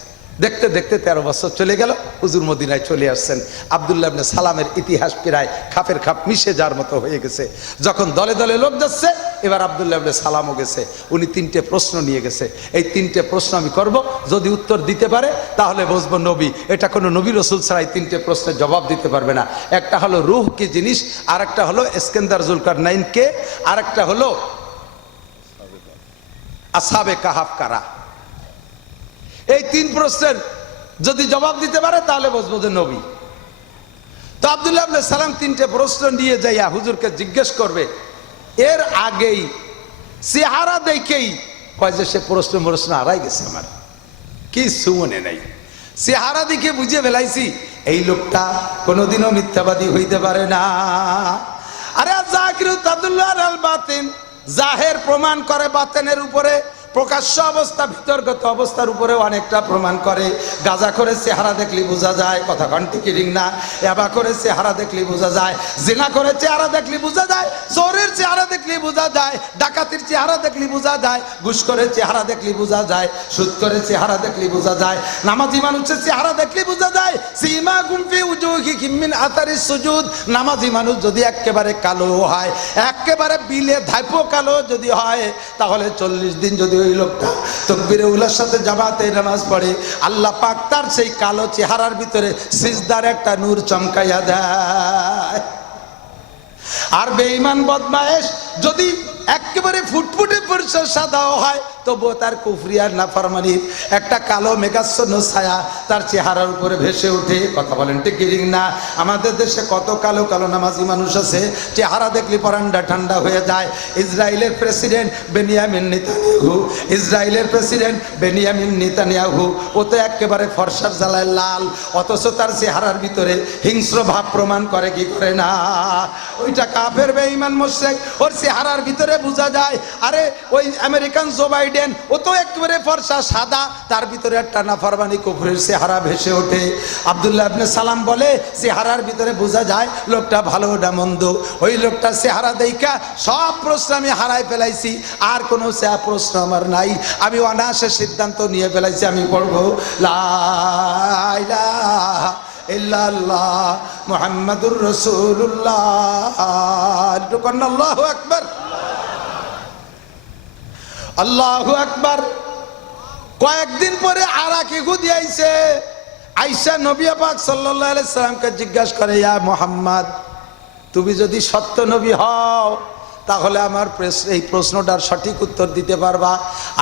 দেখতে দেখতে 13 বছর চলে গেল, হুজুর মদিনায় চলে আসছেন। আব্দুল্লাহ ইবনে সালামের ইতিহাস প্রায় খাপের খাপ মিশে যার মতো হয়ে গেছে। যখন দলে দলে লোক যাচ্ছে, এবার আব্দুল্লাহ ইবনে সালামও গেছে। উনি 3টে প্রশ্ন নিয়ে গেছে, এই 3টে প্রশ্ন আমি করব, যদি উত্তর দিতে পারে তাহলে বুঝবো নবী। এটা কোনো নবী রসুল ছাড়াই 3টে প্রশ্নের জবাব দিতে পারবে না। একটা হলো রূহ কি জিনিস, আর একটা হলো ইস্কান্দার জুলকারনাইন কে, আর একটা হলো আসহাবে কাহাফ কারা। এই 3 প্রশ্নের যদি জবাব দিতে পারে তাহলে বুঝবো যে নবী। তো আব্দুল্লাহ ইবনে সালাম 3টে প্রশ্ন নিয়ে যাইয়া হুজুরকে জিজ্ঞেস করবে, এর আগেই চেহারা দেখেই কয় যে সে প্রশ্ন হারাই গেছে, আমার কিছু মনে নাই, চেহারা দেখে বুঝে ফেলাইছি এই লোকটা কোনোদিনও মিথ্যাবাদী হইতে পারে না। আরে জাকিরু তাদুল্লাহ আল বাতিন, জাহের প্রমাণ করে বাতেনের উপরে, প্রকাশ্য অবস্থা ভিতরগত অবস্থার উপরে অনেকটা প্রমাণ করে। গাঁজা করে চেহারা দেখলে বোঝা যায়, কথা কন্টিকি রিং না, এবা করে চেহারা দেখলে বোঝা যায়, জিনা করে চেহারা দেখলে বোঝা যায়, চোরের চেহারা দেখলে বোঝা যায়, ডাকাতির চেহারা দেখলে বোঝা যায়, ঘুষ করে চেহারা দেখলে বোঝা যায়, সুদ করে চেহারা দেখলে বোঝা যায়, নামাজি মানুষের চেহারা দেখলে বোঝা যায়। সীমা গুমফি উজুহিহিম মিন আতারিস সুজুদ, নামাজি মানুষ যদি একেবারে কালো হয়, একেবারে বিলে ধাইপো কালো যদি হয়, তাহলে 40 দিন যদি ওই লোকটা তাকবীরে উলার সাথে জামাতে নামাজ পড়ে, আল্লাহ পাক তার সেই কালো চেহারার ভিতরে সিজদার একটা নূর চমকাইয়া দেয়। আর বেঈমান বদমায়েশ যদি একেবারে ফুটফুটে পরিষ্কার সাদাও হয়, তবুও তার কুফরি আর নাফরমানির একটা কালো মেঘাচ্ছন্ন ছায়া তার চেহারার উপরে ভেসে ওঠে। কথা বলেন ঠিক না? আমাদের দেশে কত কালো কালো নামাজি মানুষ আছে, চেহারা দেখলে পরান্ডা ঠান্ডা হয়ে যায়। ইসরায়েলের প্রেসিডেন্ট বেনিয়ামিন নেতানিয়াহু, ইসরায়েলের প্রেসিডেন্ট বেনিয়ামিন নেতানিয়াহু, ও তো একেবারে ফর্সার জ্বালায় লাল, অথচ তার চেহারার ভিতরে হিংস্র ভাব প্রমাণ করে কি করে না? ওইটা কাফের বেঈমান মুশরিক, ওর চেহারার ভিতরে বোঝা যায়। আরে ওই আমেরিকান জো বাইডেন, ও তো একেবারে ফর্সা সাদা, তার ভিতরে একটা নাফরমানি কুফরের চেহারা ভেসে ওঠে। আব্দুল্লাহ ইবনে সালাম বলে চেহারার ভিতরে বোঝা যায় লোকটা ভালো না মন্দ। ওই লোকটা চেহারা দেখা সব প্রশ্ন আমি হারাই ফেলাইছি, আর কোনো প্রশ্ন আমার নাই। আমি অনায়াসে সিদ্ধান্ত নিয়ে ফেলাইছি আমি পড়বো লা ইলাহা ইল্লাল্লাহ মুহাম্মাদুর রাসূলুল্লাহ। আল্লাহু আকবার, আল্লাহু আকবার। কয়েকদিন পরে আর এক ইহুদি আইছে, আইসা নবী পাক সাল্লাল্লাহু আলাইহি সাল্লামকে জিজ্ঞাসা করে, ইয়া মুহাম্মদ, তুমি যদি সত্য নবী হও তাহলে আমার এই প্রশ্নটার সঠিক উত্তর দিতে পারবা,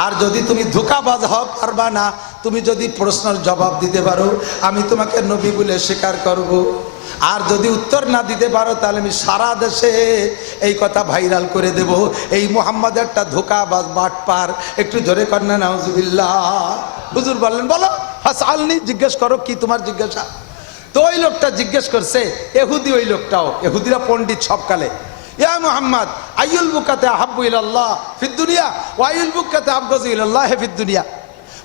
আর যদি তুমি ধোঁকাবাজ হও পারবা না। তুমি যদি প্রশ্নের জবাব দিতে পারো আমি তোমাকে নবী বলে স্বীকার করব, আর যদি উত্তর না দিতে পারো তাহলে আমি সারা দেশে এই কথা ভাইরাল করে দেব, এই মুহাম্মদ একটা ধোঁকাবাজ বাটপার। একটু জোরে কর না নাউজুবিল্লাহ। হুজুর বললেন, বলো হাসালনি, জিজ্ঞেস করো কি তোমার জিজ্ঞাসা। তো ওই লোকটা জিজ্ঞেস করছে, এহুদি, ওই লোকটাও, এহুদিরা পণ্ডিত সবকালে, ইয়া মুহাম্মদ আইয়ুল বুকাতে আহাব্বু ইলাল্লাহ ফিদ দুনিয়া ওয়া আইয়ুল বুকাতে আবগাযু ইলাল্লাহ ফিদ দুনিয়া।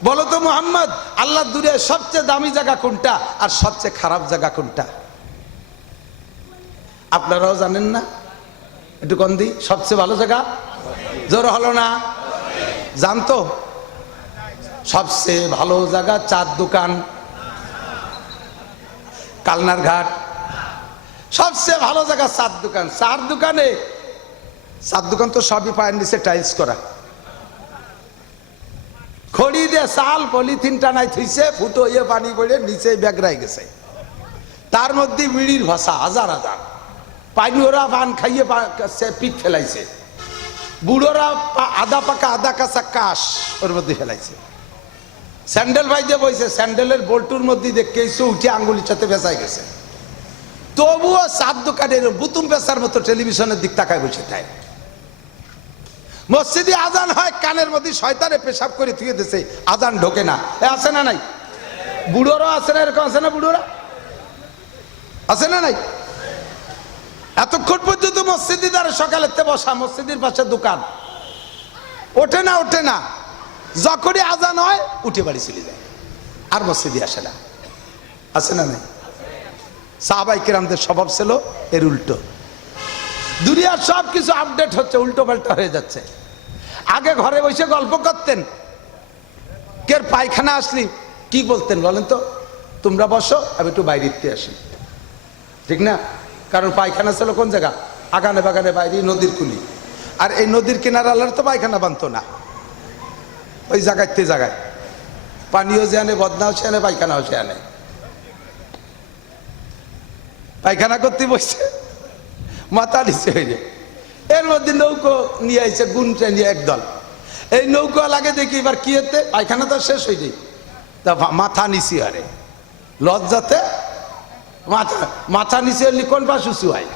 বলো তো মুহাম্মদ, আল্লাহর দুনিয়ায় সবচেয়ে দামি জায়গা কোনটা আর সবচেয়ে খারাপ জায়গা কোনটা? আপনারাও জানেন না? একটু কোন দি সবচেয়ে ভালো জায়গা? জোর হলো না? জানতো সবচেয়ে ভালো জায়গা চার দোকান, কালনার ঘাট। সবচেয়ে ভালো জায়গা চার দোকান। চার দোকানে, চার দোকান তো সবই পায়ের নিচে টাইলস করা, খড়ি দিয়ে চাল পলিথিন টানাই থইছে, ফুটো ইয়ে পানি পড়ে নিচে ব্যাগরাই গেছে। তার মধ্যে বিড়ির ভাষা হাজার হাজার। পাইনুরা পান খাইয়ে পিক ফেলাইছে, বুড়োরা আদা পাকা আদা কাঁচা কাশ ওর মধ্যে ফেলাইছে। স্যান্ডেল ভাই দিয়ে বইছে, স্যান্ডেলের বল্টুর মধ্যে দেখেছে উঠে আঙ্গুলির সাথে বেচাই গেছে। তবুও চার দোকানের বুতুম বেচার মতো টেলিভিশনের দিক তাকায় বসে থাকে। মসজিদে আজান হয়, কানের মধ্যে শয়তানে পেশাব করে থুয়ে দিছে, আজান ঢোকে না। এ আছে না নাই? বুড়োরা আছে না? এরকম আছে না? বুড়োরা আছে না নাই? এতক্ষণ পর্যন্ত মসজিদে দ্বারা সকালের বসা, মসজিদের পাশে দোকান, ওঠে না ওঠে না। যখনই আজান হয় উঠে বাড়ি চলে যায়, আর মসজিদে আসে না। আছে না নাই? সাহাবায়ে কেরামদের স্বভাব ছিল এর উল্টো। দুনিয়ার সব কিছু আপডেট হচ্ছে, উল্টো পাল্টা হয়ে যাচ্ছে। আগে ঘরে বসে গল্প করতেন, কে পায়খানা আসলি কি বলতেন বলেন তো? তোমরা বসো, আমি একটু বাইরে আসি, ঠিক না? কারণ পায়খানা ছিল কোন জায়গা? আগানে বাগানে বাইরে, নদীর কুলি। আর এই নদীর কিনারালার তো পায়খানা বানতো না, ওই জায়গাতে জায়গায় পানিও যে আনে, বদনাও সে আনে, পায়খানাও সে আনে। পায়খানা করতে বসছে, মাথা নিচে হয়ে, এর মধ্যে নৌকো নিয়ে আইছে, গুনটা নিয়ে একদল। এই নৌকো লাগে দেখি এবার কি হতে, পায়খানা তো শেষ হয়ে যায়, তা মাথা নিচে আরে লজ্জাতে মাথা নিচে হলে কোন পাশ উঁচু হয়?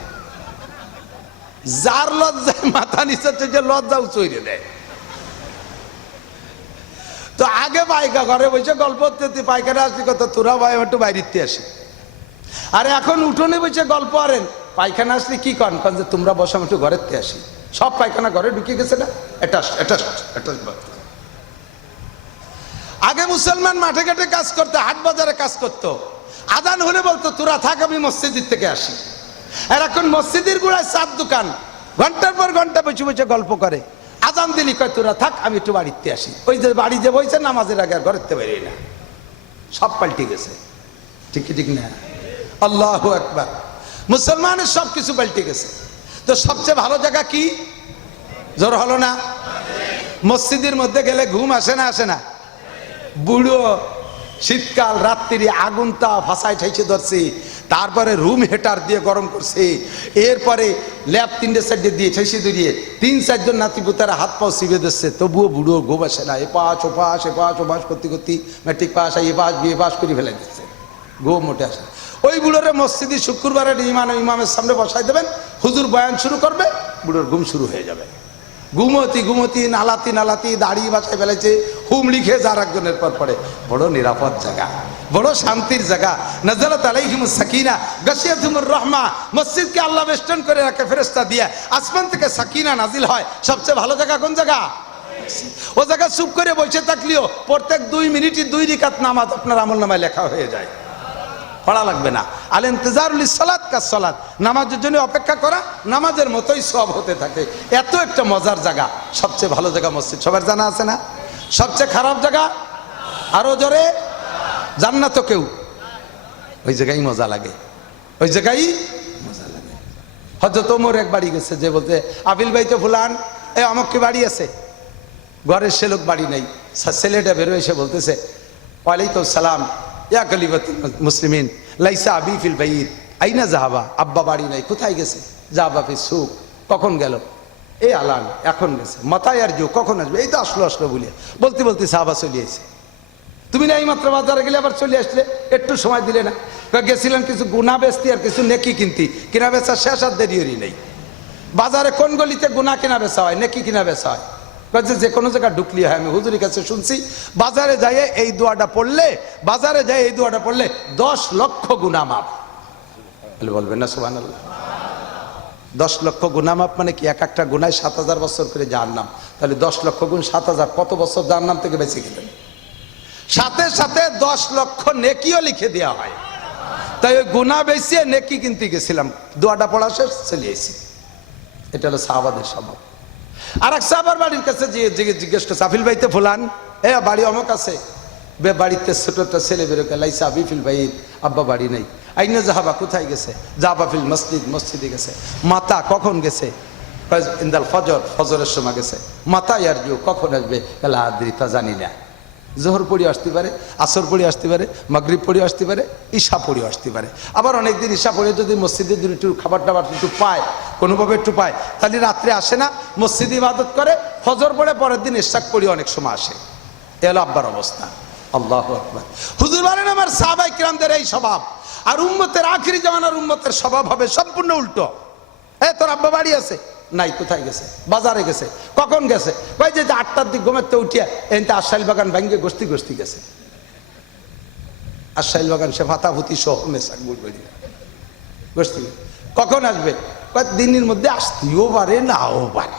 যার লজ্জায় মাথা নিচে থেকে লজ্জা উঁচু হয়ে দেয়। তো আগে পায়খা ঘরে বসে গল্প করতে, পায়খানা আসলি কত, তোরা ভাই একটু বাইরে আসি। আর এখন উঠোনে বসে গল্প আরেন, পায়খানা আসলে কি করেন? যে তোমরা বসো, একটু ঘরের থেকে আসি। সব পায়খানা ঘরে ঢুকে গেছে না? আগে মুসলমান মাঠে ঘাটে কাজ করতো, হাট বাজারে কাজ করতো, আজান হলে বলতো তোরা থাক, আমি মসজিদের থেকে আসি। আর এখন মসজিদের গুড়ায় চার দোকান, ঘন্টার পর ঘন্টা বসে বসে গল্প করে। আজান দিলি কয় তোরা থাক, আমি একটু বাড়িতে আসি। ওই যে বাড়ি যে বইছে নামাজের আগে আর ঘরের থেকে বেরিয়ে না। সব পাল্টে গেছে, ঠিক কি ঠিক না? আল্লাহু আকবার। মুসলমানের সব কিছু পাল্টে গেছে। তো সবচেয়ে ভালো জায়গা কি? জোর হলো না? মসজিদের মধ্যে গেলে ঘুম আসে না? আসে না? বুড়ো শীতকাল, রাত্রি আগুন তা ফাঁসায় ঠাইছে ধরছে, তারপরে রুম হিটার দিয়ে গরম করছে, এরপরে ল্যাব 3-4 দিয়ে ঠেসে ধরিয়ে 3-4 নাতিপুতারা হাত পাও চিবে দিচ্ছে, তবুও বুড়ো ঘুম আসে না। এপাশ ওপাশ করতে করতে ম্যাট্রিক পাস, এপাশ বিয়ে পাস করে ফেলে দিচ্ছে, ঘুম মোটে আসে। ওই বুড়োরে মসজিদে শুক্রবারে ইমামের সামনে বসাই দেবেন, হুজুর বয়ান শুরু করবে, বুড়োর ঘুম শুরু হয়ে যাবে। ঘুমতি নালাতি দাড়ি বাসায় ফেলেছে, হুমড়ি খেয়ে যার একজনের পর পড়ে। বড় নিরাপদ জায়গা, বড় শান্তির জায়গা। নাযালাত আলাইহিমুস সাকিনা গাশিয়াতুমুর রাহমা। মসজিদকে আল্লাহ বেষ্টন করে রাখে ফেরেশতা দিয়ে, আসমান থেকে সাকিনা নাজিল হয়। সবচেয়ে ভালো জায়গা কোন জায়গা? ও জায়গা চুপ করে বসে থাকলেও প্রত্যেক 2 মিনিটে 2 রাকাত নামাজ আপনার আমলনামায় লেখা হয়ে যায়, পড়া লাগবে না। আল ইন্তিজারুল সালাত কা সালাত, নামাজের জন্য অপেক্ষা করা নামাজের মতোই সব হতে থাকে। এত একটা মজার জায়গা। সবচেয়ে ভালো জায়গা মসজিদ, সবার জানা আছে না? সবচেয়ে খারাপ জায়গা? আরো জোরে, জান্নাত কেউ, ওই জায়গায় মজা লাগে, ওই জায়গায় মজা লাগে। হযরত ওমর এক বাড়ি গেছে, যে বলতে আবিল ভাই তো ফুলান এ অমুক কি বাড়ি আছে, ঘরের সে লোক বাড়ি নেই। ছেলেটা বেরো এসে বলতেছে, ওয়ালাইকুম সালাম ইয়া খলিফাতুল মুসলিমিন লাইসা আবি ফিল বাইত আইনা যাহাবা। আব্বা বাড়ি নাই, কোথায় গেছে? যাহাবা ফি সুক, কখন গেল? এই আলান, এখন গেছে। মাথায় আর জো, কখন আসবে? এই তো আসলো বলিয়া বলতে বলতে সাহাবা চলে আসে। তুমি না এই মাত্র বাজারে গেলে আবার চলে আসলে, একটু সময় দিলে না? গেছিলেন কিছু গুনাহ বেচতে আর কিছু নেকি কিনতি, কিনা বেচা শেষ আর দেরিও নেই। বাজারে কোন গলিতে গুনাহ কিনা বেচা হয়, নেকি কিনা বেচা হয়? যে কোনো জায়গায় ঢুকলি হয়। আমি হুজুরের কাছে শুনছি, বাজারে যাই এই দোয়াটা পড়লে, 10 লক্ষ গুনাহ মাফ। বলবেন না সুবহানাল্লাহ? 10 লক্ষ গুনাহ মাফ মানে কি? এক একটা গুনায় 7000 বছর করে জাহান্নাম। তাহলে 10 লক্ষ গুণ 7000, কত বছর জাহান্নাম থেকে বেঁচে গেলেন। সাথে সাথে 10 লক্ষ নেকিও লিখে দেওয়া হয়। তাই ওই গুনাহ বেশি নেকি কিনতে গেছিলাম, দোয়াটা পড়া শেষ চলে এসেছি। এটা হলো সাহাবাদের স্বভাব। আর এক সাহাবার বাড়ির কাছে জিজ্ঞেস করছে, আফিল ভাইতে ফুলান এ বাড়ি অমুক আছে। বাড়িতে ছোট একটা ছেলে বেরোকে লাইসা আবিফিল ভাই আব্বা বাড়ি নেই। আইনে জাহাবা কোথায় গেছে? জাহাবাফিল মসজিদে গেছে। মাতা কখন গেছে? ইন্দাল ফজর, ফজরের সময় গেছে। মাতা ইয়ার জিও কখন আসবে? তা জানি না। জোহর পড়ি আসতে পারে, আসর পড়ি আসতে পারে, মাগরিব পড়ি আসতে পারে, ঈশা পড়ি আসতে পারে। আবার অনেকদিন ঈশা পড়ে যদি মসজিদে একটু খাবার টাবার একটু পায়, কোনোভাবে একটু পায়, তাহলে রাত্রে আসে না, মসজিদে ইবাদত করে, ফজর পড়ে পরের দিন ইশাক পড়ি অনেক সময় আসে। এ হলো আব্বার অবস্থা। আল্লাহু আকবার। হুজুর বলেন আমার সাহাবায়ে কিরামদের এই স্বভাব, আর উম্মতের আখিরি জামানার উম্মতের স্বভাব হবে সম্পূর্ণ উল্টো। তোর আব্বা বাড়ি আছে? নাই। কোথায় গেছে? বাজারে গেছে। কখন গেছে? কই যে 8টার দিক ঘুমাতে উঠিয়া এনতে আশাইল বাগান ভাঙ্গে গোস্তি গেছে। আশাইল বাগান সে ভাতাভুতি সহ মেশাক বুড়ি গোস্তি। কখন আসবে? দিনের মধ্যে আসতেও পারে, নাও পারে।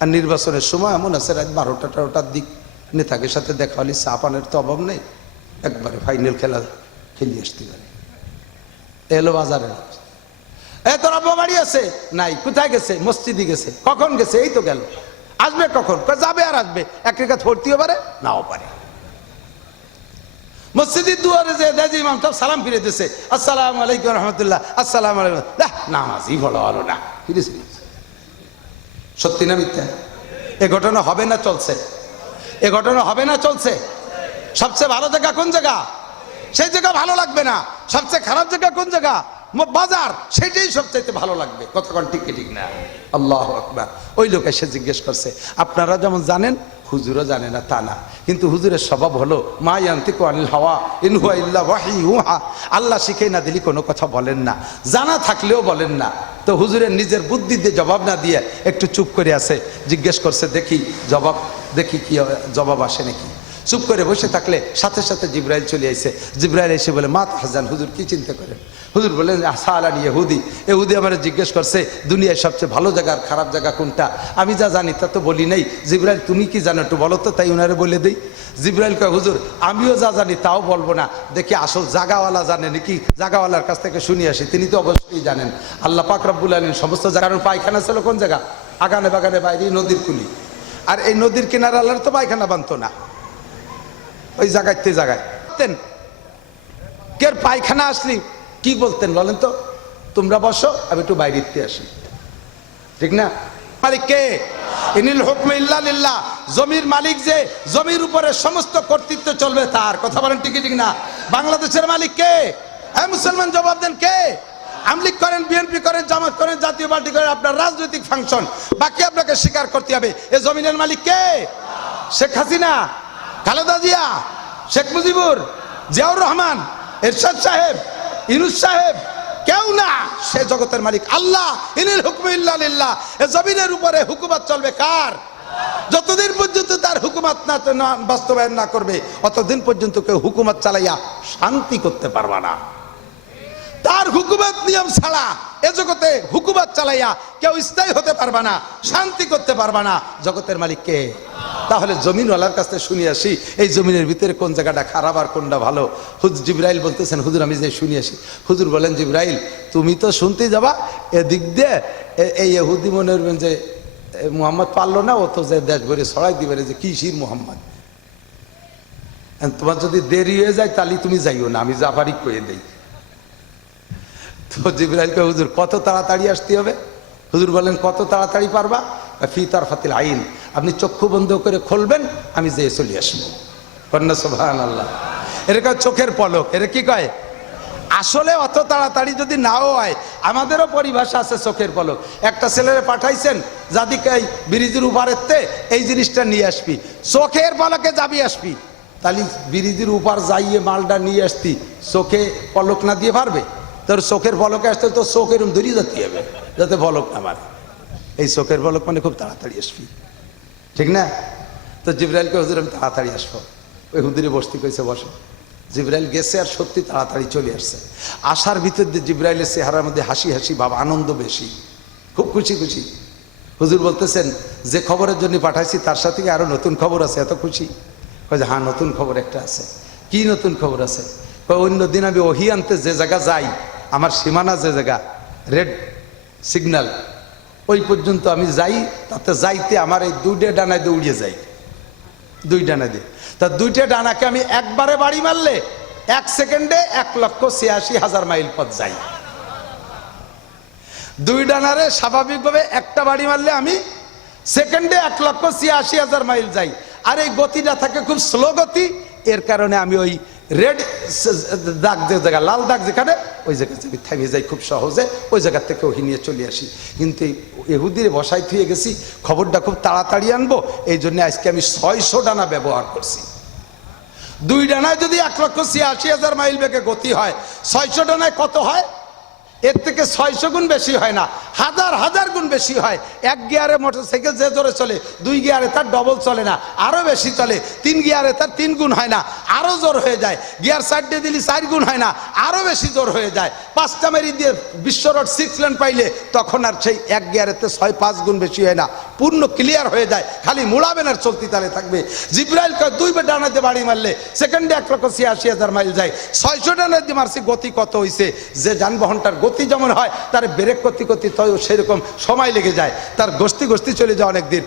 আর নির্বাচনের সময় এমন আছে রাত 12টা-13টার দিক নেতাকে সাথে দেখা হলে চা পানের তো অভাব নেই, একবারে ফাইনাল খেলা খেলিয়ে আসতে পারে। এলো বাজারে। তোর আব্বা বাড়ি আছে? নাই। কোথায় গেছে? মসজিদে গেছে। কখন গেছে? এই তো গেল। আসবে কখন? যাবে আর আসবে, এক রেখা ধরতেও পারে, নাও পারে। মসজিদের দুয়ারে যে দেয় ইমাম সব সালাম ফিরে দিছে, আসসালামু আলাইকুম রহমতুল্লাহ, আসসালামু আলাইকুম। নামাজই বলো আলো না, ফিরেছি। সত্যি না মিথ্যা? এ ঘটনা হবে না চলছে? এ ঘটনা হবে না চলছে? সবচেয়ে ভালো জায়গা কোন জায়গা? সেই জায়গা ভালো লাগবে না। সবচেয়ে খারাপ জায়গা কোন জায়গা? বাজার, সেটাই সবচাইতে ভালো লাগবে। কতক্ষণ ঠিক ঠিক না? আল্লাহু আকবার। ওই লোক এসে জিজ্ঞেস করছে, আপনারা যেমন জানেন হুজুরও জানে না তা না, কিন্তু হুজুরের স্বভাব হলো মা ইয়ান্তিকু আনিল হাওয়া ইন হুয়া ইল্লা ওয়াহিয়ুহা। আল্লাহ শিখাই না দিলি কোনো কথা বলেন না, জানা থাকলেও বলেন না। তো হুজুরের নিজের বুদ্ধি দিয়ে জবাব না দিয়ে একটু চুপ করে আছে। জিজ্ঞেস করছে, দেখি কি জবাব আসে নাকি। চুপ করে বসে থাকলে সাথে সাথে জিব্রাইল চলে আইছে। জিব্রাইল এসে বলে, মা হাসান হুজুর কি চিন্তা করেন? হুজুর বলেন, সালানি ইহুদি আমার জিজ্ঞেস করছে দুনিয়ায় সবচেয়ে ভালো জায়গা আর খারাপ জায়গা কোনটা। আমি যা জানি তা তো বলি নাই। জিব্রাইল তুমি কি জানো একটু বলো তো, তাই উনারে বলে দিই। জিব্রাইল কয়, হুজুর আমিও যা জানি তাও বলবো না, দেখি আসল জাগাওয়ালা জানে নাকি, জাগাওয়ালার কাছ থেকে শুনি আসি, তিনি তো অবশ্যই জানেন। আল্লাহ পাক রব্বুল আলামিন সমস্ত জায়গার পায়খানা ছিল কোন জায়গা? আগানে বাগানে বাইরে নদীর কুলি। আর এই নদীর কিনারে আল্লাহর তো পায়খানা বানতো না, ওই জায়গাতে জায়গায় কে পায়খানা আসলি কি বলতেন বলেন তো? তোমরা বসো, আমি একটু বাইরে আসি, ঠিক না? মালিক কে? ইনিল হুকমু ইল্লা লিল্লাহ। জমির মালিক যে, জমির উপরে সমস্ত কর্তৃত্ব চলবে তার। কথা বলেন ঠিক ঠিক না? বাংলাদেশের মালিক কে? হ্যাঁ মুসলমান জবাব দেন কে? আমলিক করেন, বিএনপি করেন, জামাত করেন, জাতীয় পার্টি করেন, আপনার রাজনৈতিক ফাংশন, বাকি আপনাকে স্বীকার করতে হবে। এ জমিনের মালিক কে? শেখ হাসিনা, খালেদা জিয়া, শেখ মুজিবুর, জিয়াউর রহমান, এরশাদ সাহেব, ইউনূস সাহেব, কেউ না। সে জগতের মালিক আল্লাহ। ইনিল হুকমু ইল্লা লিল্লাহ। এ জমিনের উপরে হুকুমত চলবে কার? যতদিন পর্যন্ত তার হুকুমত না বাস্তবায়ন না করবে, অতদিন পর্যন্ত কেউ হুকুমত চালাইয়া শান্তি করতে পারবে না। তার হুকুমত নিয়ম ছাড়া এ জগতে হুকুমত চালাইয়া কেউ স্থায়ী হতে পারবে না, শান্তি করতে পারবে না। জগতের মালিক কে? তাহলে জমিনওয়ালার কাছ থেকে শুনি আসি, এই জমিনের ভিতরে কোন জায়গাটা খারাপ আর কোনটা ভালো। হুজুর জিব্রাইল বলতেছেন, হুজুর আমি যে শুনি আসি। হুজুর বলেন, জিব্রাইল তুমি তো শুনতে যাবা, এদিক দিয়ে এই ইহুদি মনে করবেন যে মুহাম্মদ পারলো না, ও তো যে দেশ ভরে ছড়াই দিবে যে কি শির মুহাম্মদ। তোমার যদি দেরি হয়ে যায় তাহলে তুমি যাইও না, আমি জাফারি কয়ে দেই। তো জিব্রাইলকে, হুজুর কত তাড়াতাড়ি আসতে হবে? হুজুর বলেন, কত তাড়াতাড়ি পারবা? ফি তারফাতিল আইন, আপনি চক্ষু বন্ধ করে খুলবেন, আমি যেয়ে চলে আসবো। কন্যা সুবহানাল্লাহ। এরকম চোখের পলক, এর কি কয়? আসলে অত তাড়াতাড়ি যদি নাও হয়, আমাদেরও পরিভাষা আছে চোখের পলক। একটা ছেলেরে পাঠাইছেন, যাদিকে এই ব্রিজের উপরেতে এই জিনিসটা নিয়ে আসবি, চোখের পলকে যাবি আসবি। তাহলে ব্রিজের উপর যাইয়ে মালটা নিয়ে আসতি, চোখে পলক না দিয়ে পারবে? তোর চোখের পলকে আসতে তো চোখ এরম ধরিয়ে যেতে হবে যাতে পলক না মারে। এই চোখের পলক মানে খুব তাড়াতাড়ি আসবি, ঠিক না? তো জিব্রাইলকে, হুজুর আমি তাড়াতাড়ি আসবো। ওই হুজুরে বসতে কইছে, বসো। জিব্রাইল গেছে আর সত্যি তাড়াতাড়ি চলে আসছে। আসার ভিতর দিয়ে জিব্রাইলের চেহারার মধ্যে হাসি হাসি ভাব, আনন্দ বেশি, খুব খুশি খুশি। হুজুর বলতেছেন, যে খবরের জন্য পাঠাইছি তার সাথে আরো নতুন খবর আছে, এত খুশি। কয় যে হ্যাঁ নতুন খবর একটা আছে। কি নতুন খবর আছে? অন্যদিন আমি ওহি আনতে যে জায়গা যাই, আমার সীমানা যে জায়গা রেড সিগন্যাল, ওই পর্যন্ত আমি যাই, তাতে যাইতে আমার এই দুইটা ডানা দিয়ে উড়িয়ে যাই, দুই ডানা দিয়ে। তা দুইটা ডানাকে আমি একবারে বাড়ি মারলে 1 সেকেন্ডে 1,86,000 মাইল পথ যাই। দুই ডানারে স্বাভাবিকভাবে একটা বাড়ি মারলে আমি সেকেন্ডে 1,86,000 মাইল যাই। আর এই গতিটা থাকে খুব স্লো গতি, এর কারণে আমি ওই রেড দাগ যে জায়গা, লাল দাগ যেখানে, ওই জায়গাতে আমি থেমে যাই খুব সহজে, ওই জায়গার থেকে ওহি নিয়ে চলে আসি। কিন্তু ইহুদির বসায় থুয়ে গেছি, খবরটা খুব তাড়াতাড়ি আনবো, এই জন্য আজকে আমি 600 ডানা ব্যবহার করছি। দুই ডানায় যদি 1,86,000 মাইল বেগে গতি হয়, 600 ডানায় কত হয়? এর থেকে 600 গুণ বেশি হয় না, হাজার হাজার গুণ বেশি হয়। 1 গিয়ারে মোটরসাইকেল যে জোরে চলে, 2 গিয়ারে তার ডবল চলে না, আরো বেশি চলে। 3 গিয়ারে তার 3 গুণ হয় না, আরো জোর হয়ে যায়। গিয়ার 4 দিয়ে দিলে 4 গুণ হয় না, আরো বেশি জোর হয়ে যায়। 5টা মেরি দিয়ে বিশ্ব রোড 6 লেন পাইলে তখন আর সেই 1 গিয়ারেতে 6-5 গুণ বেশি হয় না, পূর্ণ ক্লিয়ার হয়ে যায়, খালি মুড়াবেন আর চলতি তালে থাকবে। জিব্রাইল কয় 2 ডানাতে বাড়ি মারলে সেকেন্ডে 1,86,000 মাইল যায়। 600 ডানাতে মারছি, গতি কত হইছে? যে যানবাহনটার গতি যেমন হয়, তার ব্রেক করতে করতে সেরকম সময় লেগে যায়, তার গস্তি গস্তি চলে যায় অনেক দিন।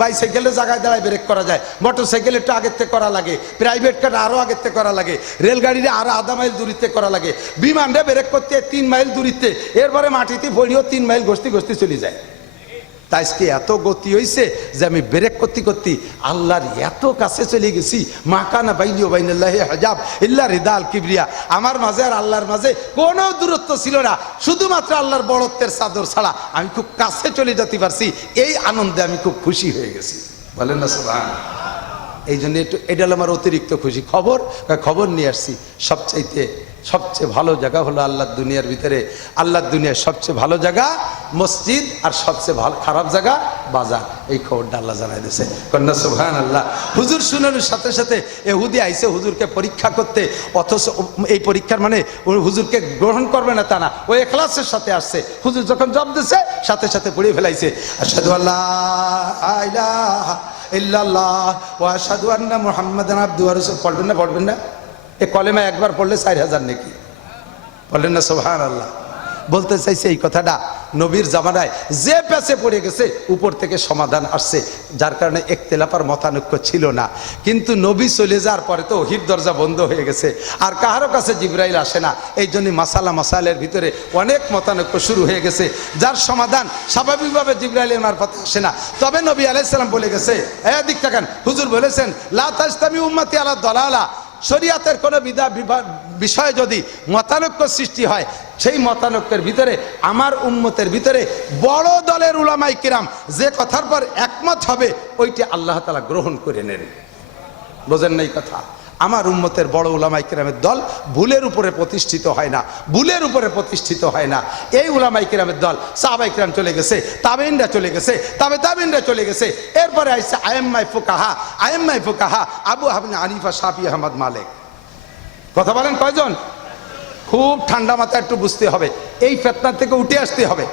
বাইসাইকেলের জায়গায় দাঁড়ায় ব্রেক করা যায়, মোটর সাইকেল একটু আগের থেকে করা লাগে, প্রাইভেট কার আরো আগের থেকে করা লাগে, রেলগাড়িরে আরো আধা মাইল দূরিতে করা লাগে, বিমানটা ব্রেক করতে 3 মাইল দূরিতে, এরপরে মাটিতে পড়িও 3 মাইল গস্তি গস্তি চলে যায়। তাই আজকে এত গতি হয়েছে যে আমি ব্রেক করতে করতে আল্লাহর এত কাছে চলে গেছি। মাকানা বাইনি ও বাইনাল্লাহি হিজাব ইল্লা রিদাল কিবরিয়া, আমার মাঝে আর আল্লাহর মাঝে কোনো দূরত্ব ছিল না, শুধুমাত্র আল্লাহর বড়ত্বের চাদর ছাড়া আমি খুব কাছে চলে যেতে পারছি। এই আনন্দে আমি খুব খুশি হয়ে গেছি, বলেন না সুবহান। এই জন্য এটা হলো আমার অতিরিক্ত খুশি। খবর নিয়ে আসছি, সবচেয়ে ভালো জায়গা হলো আল্লাহর দুনিয়ার ভিতরে, আল্লাহর দুনিয়ার সবচেয়ে ভালো জায়গা মসজিদ, আর সবচেয়ে ভালো খারাপ জায়গা বাজার। এই খবরটা আল্লাহ জানাই দিয়েছে, কন্যা সুবহানাল্লাহ। হুজুর শুনানোর সাথে সাথে ইহুদি আইছে হুজুরকে পরীক্ষা করতে, অথচ এই পরীক্ষার মানে হুজুরকে গ্রহণ করবে না তা না, ওই ইখলাসের সাথে আসছে। হুজুর যখন জবাব দিয়েছে সাথে সাথে পড়ে ফেলাইছে, আশহাদু আল্লা ইলাহা ইল্লাল্লাহ ওয়া আশহাদু আন্না মুহাম্মাদান আবদুহু ওয়া রাসূলুহু। পড়বেন না এই কলেমা একবার পড়লে 4000 নেকি, বলেন না সুবহানাল্লাহ। বলতে চাইছে এই কথাটা, নবীর জামানায় যে পেছে পড়ে গেছে উপর থেকে সমাধান আসছে, যার কারণে ইখতিলাফ আর মতানৈক্য ছিল না। কিন্তু নবী চলে যাওয়ার পরে তো ওহীর দরজা বন্ধ হয়ে গেছে, আর কারো কাছে জিবরাইল আসে না। এই জন্য মাসালের ভিতরে অনেক মতানৈক্য শুরু হয়ে গেছে, যার সমাধান স্বাভাবিকভাবে জিবরাইলের মারফতে আসে না। তবে নবী আলাইহিস সালাম বলে গেছে, এদিক তাকান, হুজুর বলেছেন লা তাজতামি উম্মতি আলা দালালা, শরিয়াতের কোনো বিষয়ে যদি মতানৈক্য সৃষ্টি হয়, সেই মতানৈক্যের ভিতরে আমার উম্মতের ভিতরে বড় দলের উলামায়ে কিরাম যে কথার পর একমত হবে, ওইটি আল্লাহ তাআলা গ্রহণ করে নেন। বোঝেন নাই কথা? আমার উম্মতের বড় উলামায়ে কিরামের দল ভুলের উপরে প্রতিষ্ঠিত হয় না, ভুলের উপরে প্রতিষ্ঠিত হয় না। এই উলামায়ে কিরামের দল সাহাবায়ে কিরাম চলে গেছে, তাবেঈনরা চলে গেছে, তাবেঈনরা চলে গেছে, এরপরে আইছে আইম্মায়ে ফুকাহা আবু হানিফা, শাফি, আহমদ, মালিক। কথা বলেন কয়জন? খুব ঠান্ডা মাথায় একটু বুঝতে হবে, এই ফিতনা থেকে উঠে আসতে হবে।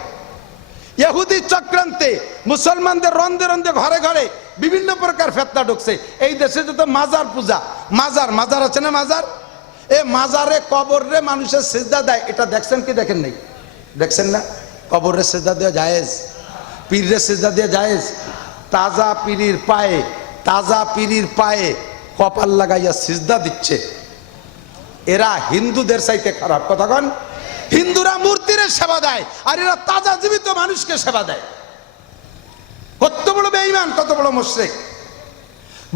ইহুদি চক্রান্তে মুসলমানদের রন্দে রন্দে ঘরে ঘরে বিভিন্ন প্রকার ফিতনা ঢুকছে। এই দেশে যত মাজার পূজা, মাজার আছে না, মাজার, এ মাজারে কবরে মানুষের সিজদা দেয়, এটা দেখছেন কি দেখেন নাই? দেখছেন না? কবরে সিজদা দেওয়া জায়েজ, পীরের সিজদা দেওয়া জায়েজ। তাজা পীরির পায়ে কপাল লাগাইয়া সিজদা দিচ্ছে, এরা হিন্দুদের চাইতে খারাপ। কথা কন, হিন্দুরা মূর্তির সেবা দেয়, আর এরা তাজা জীবিত মানুষকে সেবা দেয়। কত বড় বেঈমান, কত বড় মুশরিক।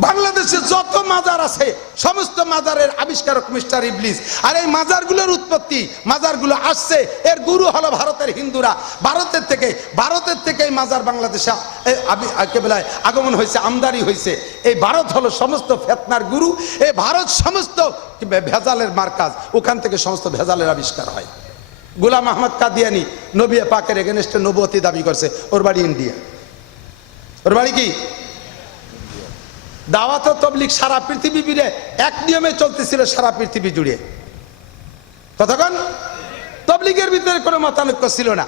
বাংলাদেশে যত মাজার আছে সমস্ত মাজারের আবিষ্কারক মিস্টার ইবলিস। আর এই মাজারগুলোর উৎপত্তি, মাজারগুলো আসছে, এর গুরু হলো ভারতের হিন্দুরা। ভারতের থেকে এই মাজার বাংলাদেশে আগমন হয়েছে, আমদানি হয়েছে। এই ভারত হলো সমস্ত ফিতনার গুরু, এই ভারত সমস্ত ভেজালের মার্কাজ, ওখান থেকে সমস্ত ভেজালের আবিষ্কার হয়। গোলাম আহমদ কাদিয়ানি নবী পাকের এগেনস্টে নবুয়তি দাবি করছে, ওর বাড়ি ইন্ডিয়া। ওর বাড়ি কি? দাওয়াত ও তাবলীগ সারা পৃথিবী জুড়ে এক নিয়মে চলতেছিল, সারা পৃথিবী জুড়ে। কতক্ষণ তাবলীগের ভিতরে কোনো মতানৈক্য ছিল না।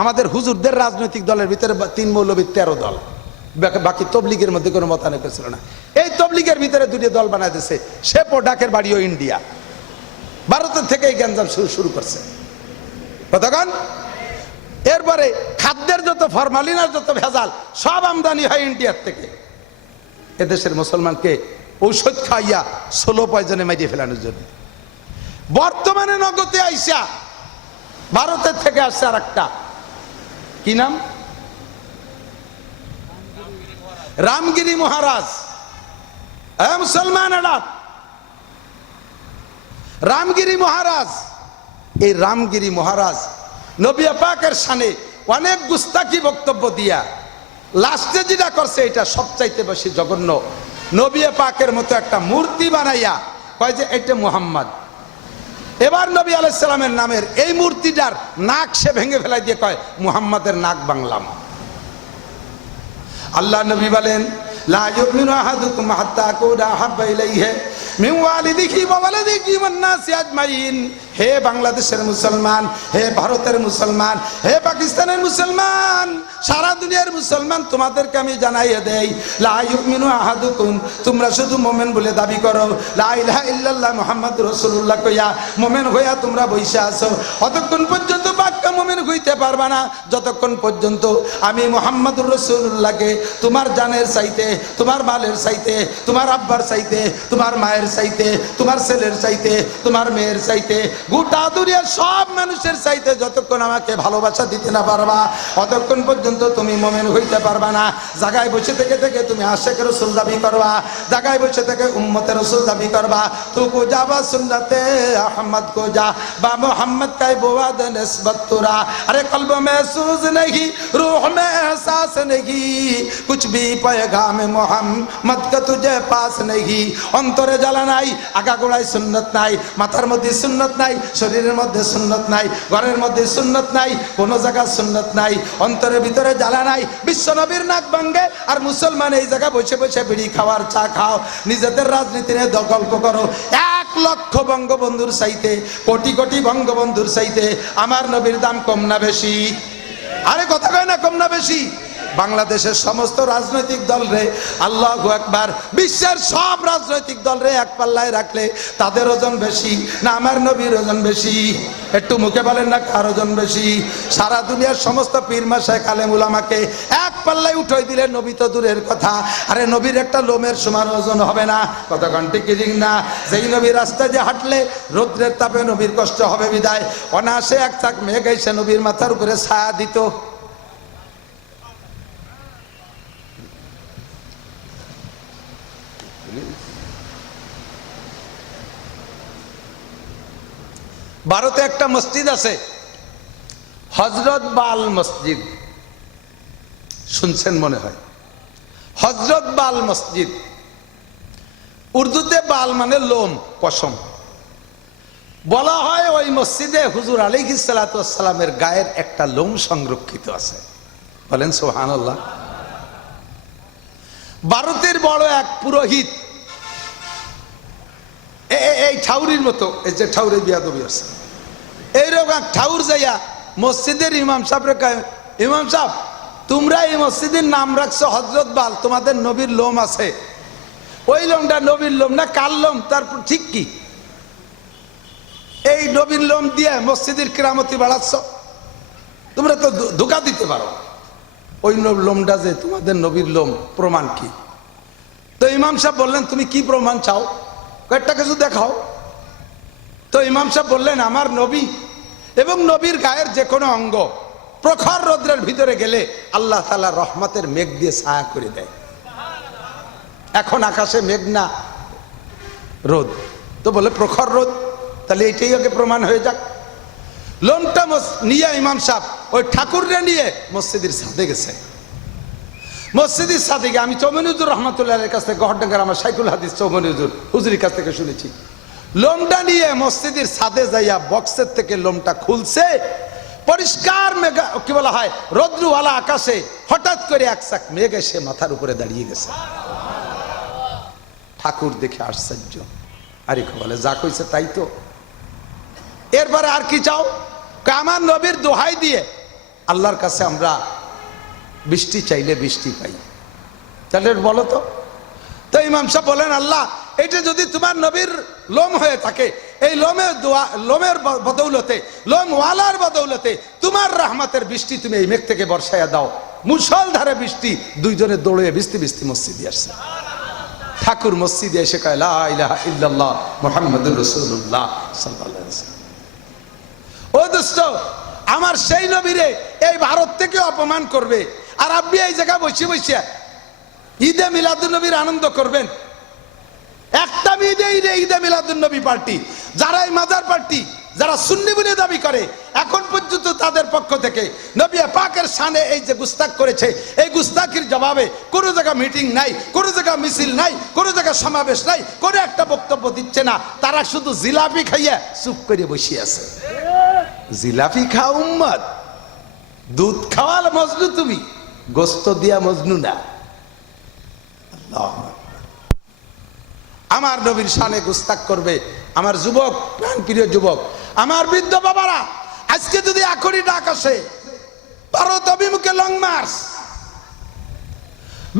আমাদের হুজুরদের রাজনৈতিক দলের ভিতরে 3 মৌলবী 13 দল, বাকি তাবলীগের মধ্যে কোনো মতানৈক্য ছিল না। এই তাবলীগের ভিতরে 2টি দল বানাই দিয়েছে, সে প্রোডাকের বাড়িও ইন্ডিয়া। ভারতের থেকে এই গ্যাঞ্জাম শুরু করছে কতক্ষণ। এরপরে খাদ্যের যত ফরমালিন আর যত ভেজাল সব আমদানি হয় ইন্ডিয়ার থেকে। এদেশের মুসলমানকে ঔষধ খাইয়া 16 পয়জনে মারিয়ে ফেলানোর জন্য। বর্তমানে নগদে আইসা ভারতের থেকে আসছে আর একটা, কি নাম, রামগিরি মহারাজ। মুসলমান রামগিরি মহারাজ, এই রামগিরি মহারাজ নবী পাকের শানে অনেক গুস্তাকি বক্তব্য দিয়া লাস্টে যেটা করছে এটা সবচাইতে বেশি জঘন্য। নবী পাকের মতো একটা মূর্তি বানাইয়া কয় যে এটা মুহাম্মদ। এবার নবী আলাইহিস সালামের নামের এই মূর্তিটার নাক সে ভেঙে ফেলাই দিয়ে কয় মুহাম্মাদের নাক বাংলাম। আল্লাহ নবী বলেন লা ইউমিনু আহাদুকুম হাত্তা আকুনা হাব্বা ইলাইহি মিন ওয়ালিদিহি ওয়া ওয়ালাদিহি ওয়ান নাসি আজমাইন। হে বাংলাদেশের মুসলমান, হে ভারতের মুসলমান, হে পাকিস্তানের মুসলমান, সারা দুনিয়ার মুসলমান, তোমাদেরকে আমি জানাইয়ে দেই লা ইউমিনু আহাদুকুম, তোমরা শুধু মুমিন বলে দাবি করো, লা ইলাহা ইল্লাল্লাহ মুহাম্মাদুর রাসূলুল্লাহ কইয়া মুমিন হইয়া তোমরা বইসা আছো। অতক্ষণ পর্যন্ত পাক্কা মুমিন হইতে পারবা না যতক্ষণ পর্যন্ত আমি মুহাম্মাদুর রাসূলুল্লাহকে তোমার জানের চাইতে, তোমার মালের চাইতে, তোমার আব্বার চাইতে, তোমার মায়ের চাইতে, তোমার ছেলের চাইতে, তোমার মেয়ের চাইতে, গোটা দুনিয়ার সব মানুষের চাইতে যতক্ষণ আমাকে ভালোবাসা দিতে না পারবা অতক্ষণ পর্যন্ত তুমি মুমিন হইতে পারবা না। জায়গায় বসে থেকে থেকে তুমি আশিকের রাসূল দাবি করবা, জায়গায় বসে থেকে উম্মতের রাসূল দাবি করবা। তু কো যাবা সুন্নতে আহমদ কো যা বা মোহাম্মদ কা বুয়াদ নিসবত তুরা। আরে কলব মে সুজ नहीं, रूह में एहसास नहीं, कुछ भी पैगाम मोहम्मद का तुझे पास नहीं। অন্তরে জ্বালা নাই, আগাগোড়ায় সুন্নত নাই, মাথার মধ্যে সুন্নত নাই, শরীরের মধ্যে সুন্নত নাই, ঘরের মধ্যে সুন্নত নাই, কোন জায়গা সুন্নত নাই, অন্তরের ভিতরে জ্বালা নাই। বিশ্ব নবীর নাক ভাঙ্গে আর মুসলমান এই জায়গা বসে বসে বিড়ি খাওয়ার চা খাও, নিজেদের রাজনীতি নিয়ে গল্প করো। 1 লক্ষ বঙ্গবন্ধুর চাইতে, কোটি কোটি বঙ্গবন্ধুর চাইতে আমার নবীর দাম কম না বেশি? আরে কথা কয় না কম না বেশি? বাংলাদেশের সমস্ত রাজনৈতিক দল রে আল্লাহু আকবার, বিশ্বের সব রাজনৈতিক দল রে এক পাল্লায় রাখলে তাদের ওজন বেশি না আমার নবীর ওজন বেশি? একটু মুখে বলেন না কার ওজন বেশি? সারা দুনিয়ার সমস্ত পীর মাশায়েখ আলেম উলামাকে এক পাল্লায় উঠাই দিলে নবী তো দূরের কথা, আরে নবীর একটা লোমের সমান ওজন হবে না। কথা কন্টি কিরিং না? যেই নবী রাস্তায় যে হাঁটলে রৌদ্রের তাপে নবীর কষ্ট হবে বিদায় অনায়াসে এক চাক মেঘ এসে নবীর মাথার উপরে ছায়া দিত। ভারতে একটা মসজিদ আছে হযরত বাল মসজিদ, শুনছেন মনে হয়? হযরত বাল মসজিদ, উর্দুতে বাল মানে লোম, পশম। বলা হয় ওই মসজিদে হুজুর আলাইহিস সালাতু ওয়াস সালামের গায়ের একটা লোম সংরক্ষিত আছে। বলেন সুবহানাল্লাহ। ভারতের বড় এক পুরোহিত এই ঠাউরির মতো, এই যে ঠাউরে বিয়াদবি আছে, এইরকম এক ঠাউর যাইয়া মসজিদের ইমাম সাহেবরে কয়, ইমাম সাহেব তোমরা এই মসজিদের নাম রাখছো হযরত বাল, তোমাদের নবীর লোম আছে, ওই লোমটা নবীর লোম না কার লোম? তারপর ঠিক কি এই নবীর লোম দিয়ে মসজিদের কেরামতি বাড়াচ্ছ? তোমরা তো ধোঁকা দিতে পারো, ওই লোমটা যে তোমাদের নবীর লোম, প্রমাণ কি? তো ইমাম সাহেব বললেন তুমি কি প্রমাণ চাও? কয়েকটা কিছু দেখাও। তো ইমাম সাহেব বললেন আমার নবী এবং নবীর গায়ের যে কোনো অঙ্গ প্রখর রৌদ্রের ভিতরে গেলে আল্লাহ তাআলা রহমতের মেঘ দিয়ে ছায়া করে দেয়। এখন আকাশে মেঘ না রোদ, তো বলে প্রখর রোদ, তাহলে এটাই আগে প্রমাণ হয়ে যাক। লোমটা নিয়ে ইমাম সাহেব ওই ঠাকুররে নিয়ে মসজিদের ছাদে গেছে। মসজিদের ছাদে গিয়ে আমি চৌমনি হুজুর রহমতুল্লাহের কাছ থেকে, গহরডাঙ্গার আমার শাইখুল হাদিস চৌমনি হুজুর হুজুরির কাছ থেকে শুনেছি, লোমটা নিয়ে মসজিদের ছাদে যাইয়া বক্সের থেকে লোমটা খুলছে, পরিষ্কার মেঘ, কি বলা হয়, রৌদ্রওয়ালা আকাশে হঠাৎ করে এক চাক মেঘ এসে মাথার উপরে দাঁড়িয়ে গেছে। ঠাকুর দেখে আশ্চর্য, আরে বলে যা কইছে তাই তো। এরপরে আর কি চাও? আমার নবীর দোহাই দিয়ে আল্লাহর কাছে আমরা বৃষ্টি চাইলে বৃষ্টি পাই, তাহলে বলো তো। তো ইমাম সাহেব বলেন আল্লাহ এটা যদি তোমার নবীর লোম হয়ে থাকে এই লোমের বদৌলতে, লোমওয়ালার বদৌলতে তোমার রহমতের বৃষ্টি তুমি এই মেঘ থেকে বর্ষায়া দাও। মুষলধারে বৃষ্টি, দুইজনে দৌড়ে ভিজতে ভিজতে মসজিদে আসছে। ঠাকুর মসজিদে এসে কয় লা ইলাহা ইল্লাল্লাহ মুহাম্মাদুর রাসূলুল্লাহ সাল্লাল্লাহু আলাইহি ওয়াসাল্লাম। ও দোস্ত, আমার সেই নবীরে এই ভারত থেকে অপমান করবে, আর আপনি এই জায়গায় বসে বসে ঈদে মিলাদুন নবীর আনন্দ করবেন। একটা ঈদে মিলাদুন নবী পার্টি, যারা এই মাজার পার্টি, যারা সুন্নি বলে দাবি করে, এখন পর্যন্ত তাদের পক্ষ থেকে নবী পাকের শানে এই যে গুস্তাখ করেছে, এই গুস্তাখির জবাবে কোনো জায়গা মিটিং নাই, কোনো জায়গা মিছিল নাই, কোনো জায়গা সমাবেশ নাই, কোনো একটা বক্তব্য দিচ্ছে না। তারা শুধু জিলাপি খাইয়া চুপ করে বসে আছে। জিলাপি খাও উম্মত, দুধ খাওয়াল মজনু, তুমি গোস্ত দিয়া মজনু না। আল্লাহ, আমার নবীর শানে গুস্তাখ করবে। আমার যুবক, প্রাণ প্রিয় যুবক, আমার বৃদ্ধ বাবারা, আজকে যদি এখনই ডাক আসে ভারত অভিমুখে লং মার্চ,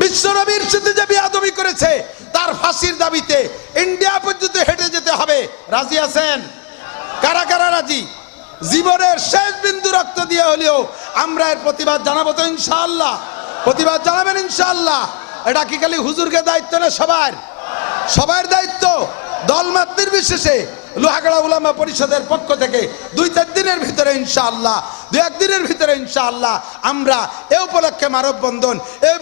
বিশ্ব নবীর সাথে যে বেয়াদবি করেছে তার ফাঁসির দাবিতে ইন্ডিয়া পর্যন্ত হেঁটে যেতে হবে, রাজি আছেন? কারা কারা রাজি? জীবনের শেষ বিন্দু রক্ত দিয়ে হলেও আমরা এর প্রতিবাদ জানাবো তো ইনশাআল্লাহ। প্রতিবাদ জানাবেন ইনশাআল্লাহ। এটা কি খালি হুজুরকে দায়িত্ব না, সবার দায়িত্ব। দলমত নির্বিশেষে লোহাগড়া উলামা পরিষদের পক্ষ থেকে 2-4 দিনের ভিতরে ইনশাআল্লাহ, 2-1 দিনের ভিতরে ইনশাআল্লাহ আমরা এ উপলক্ষে মানববন্ধন, এই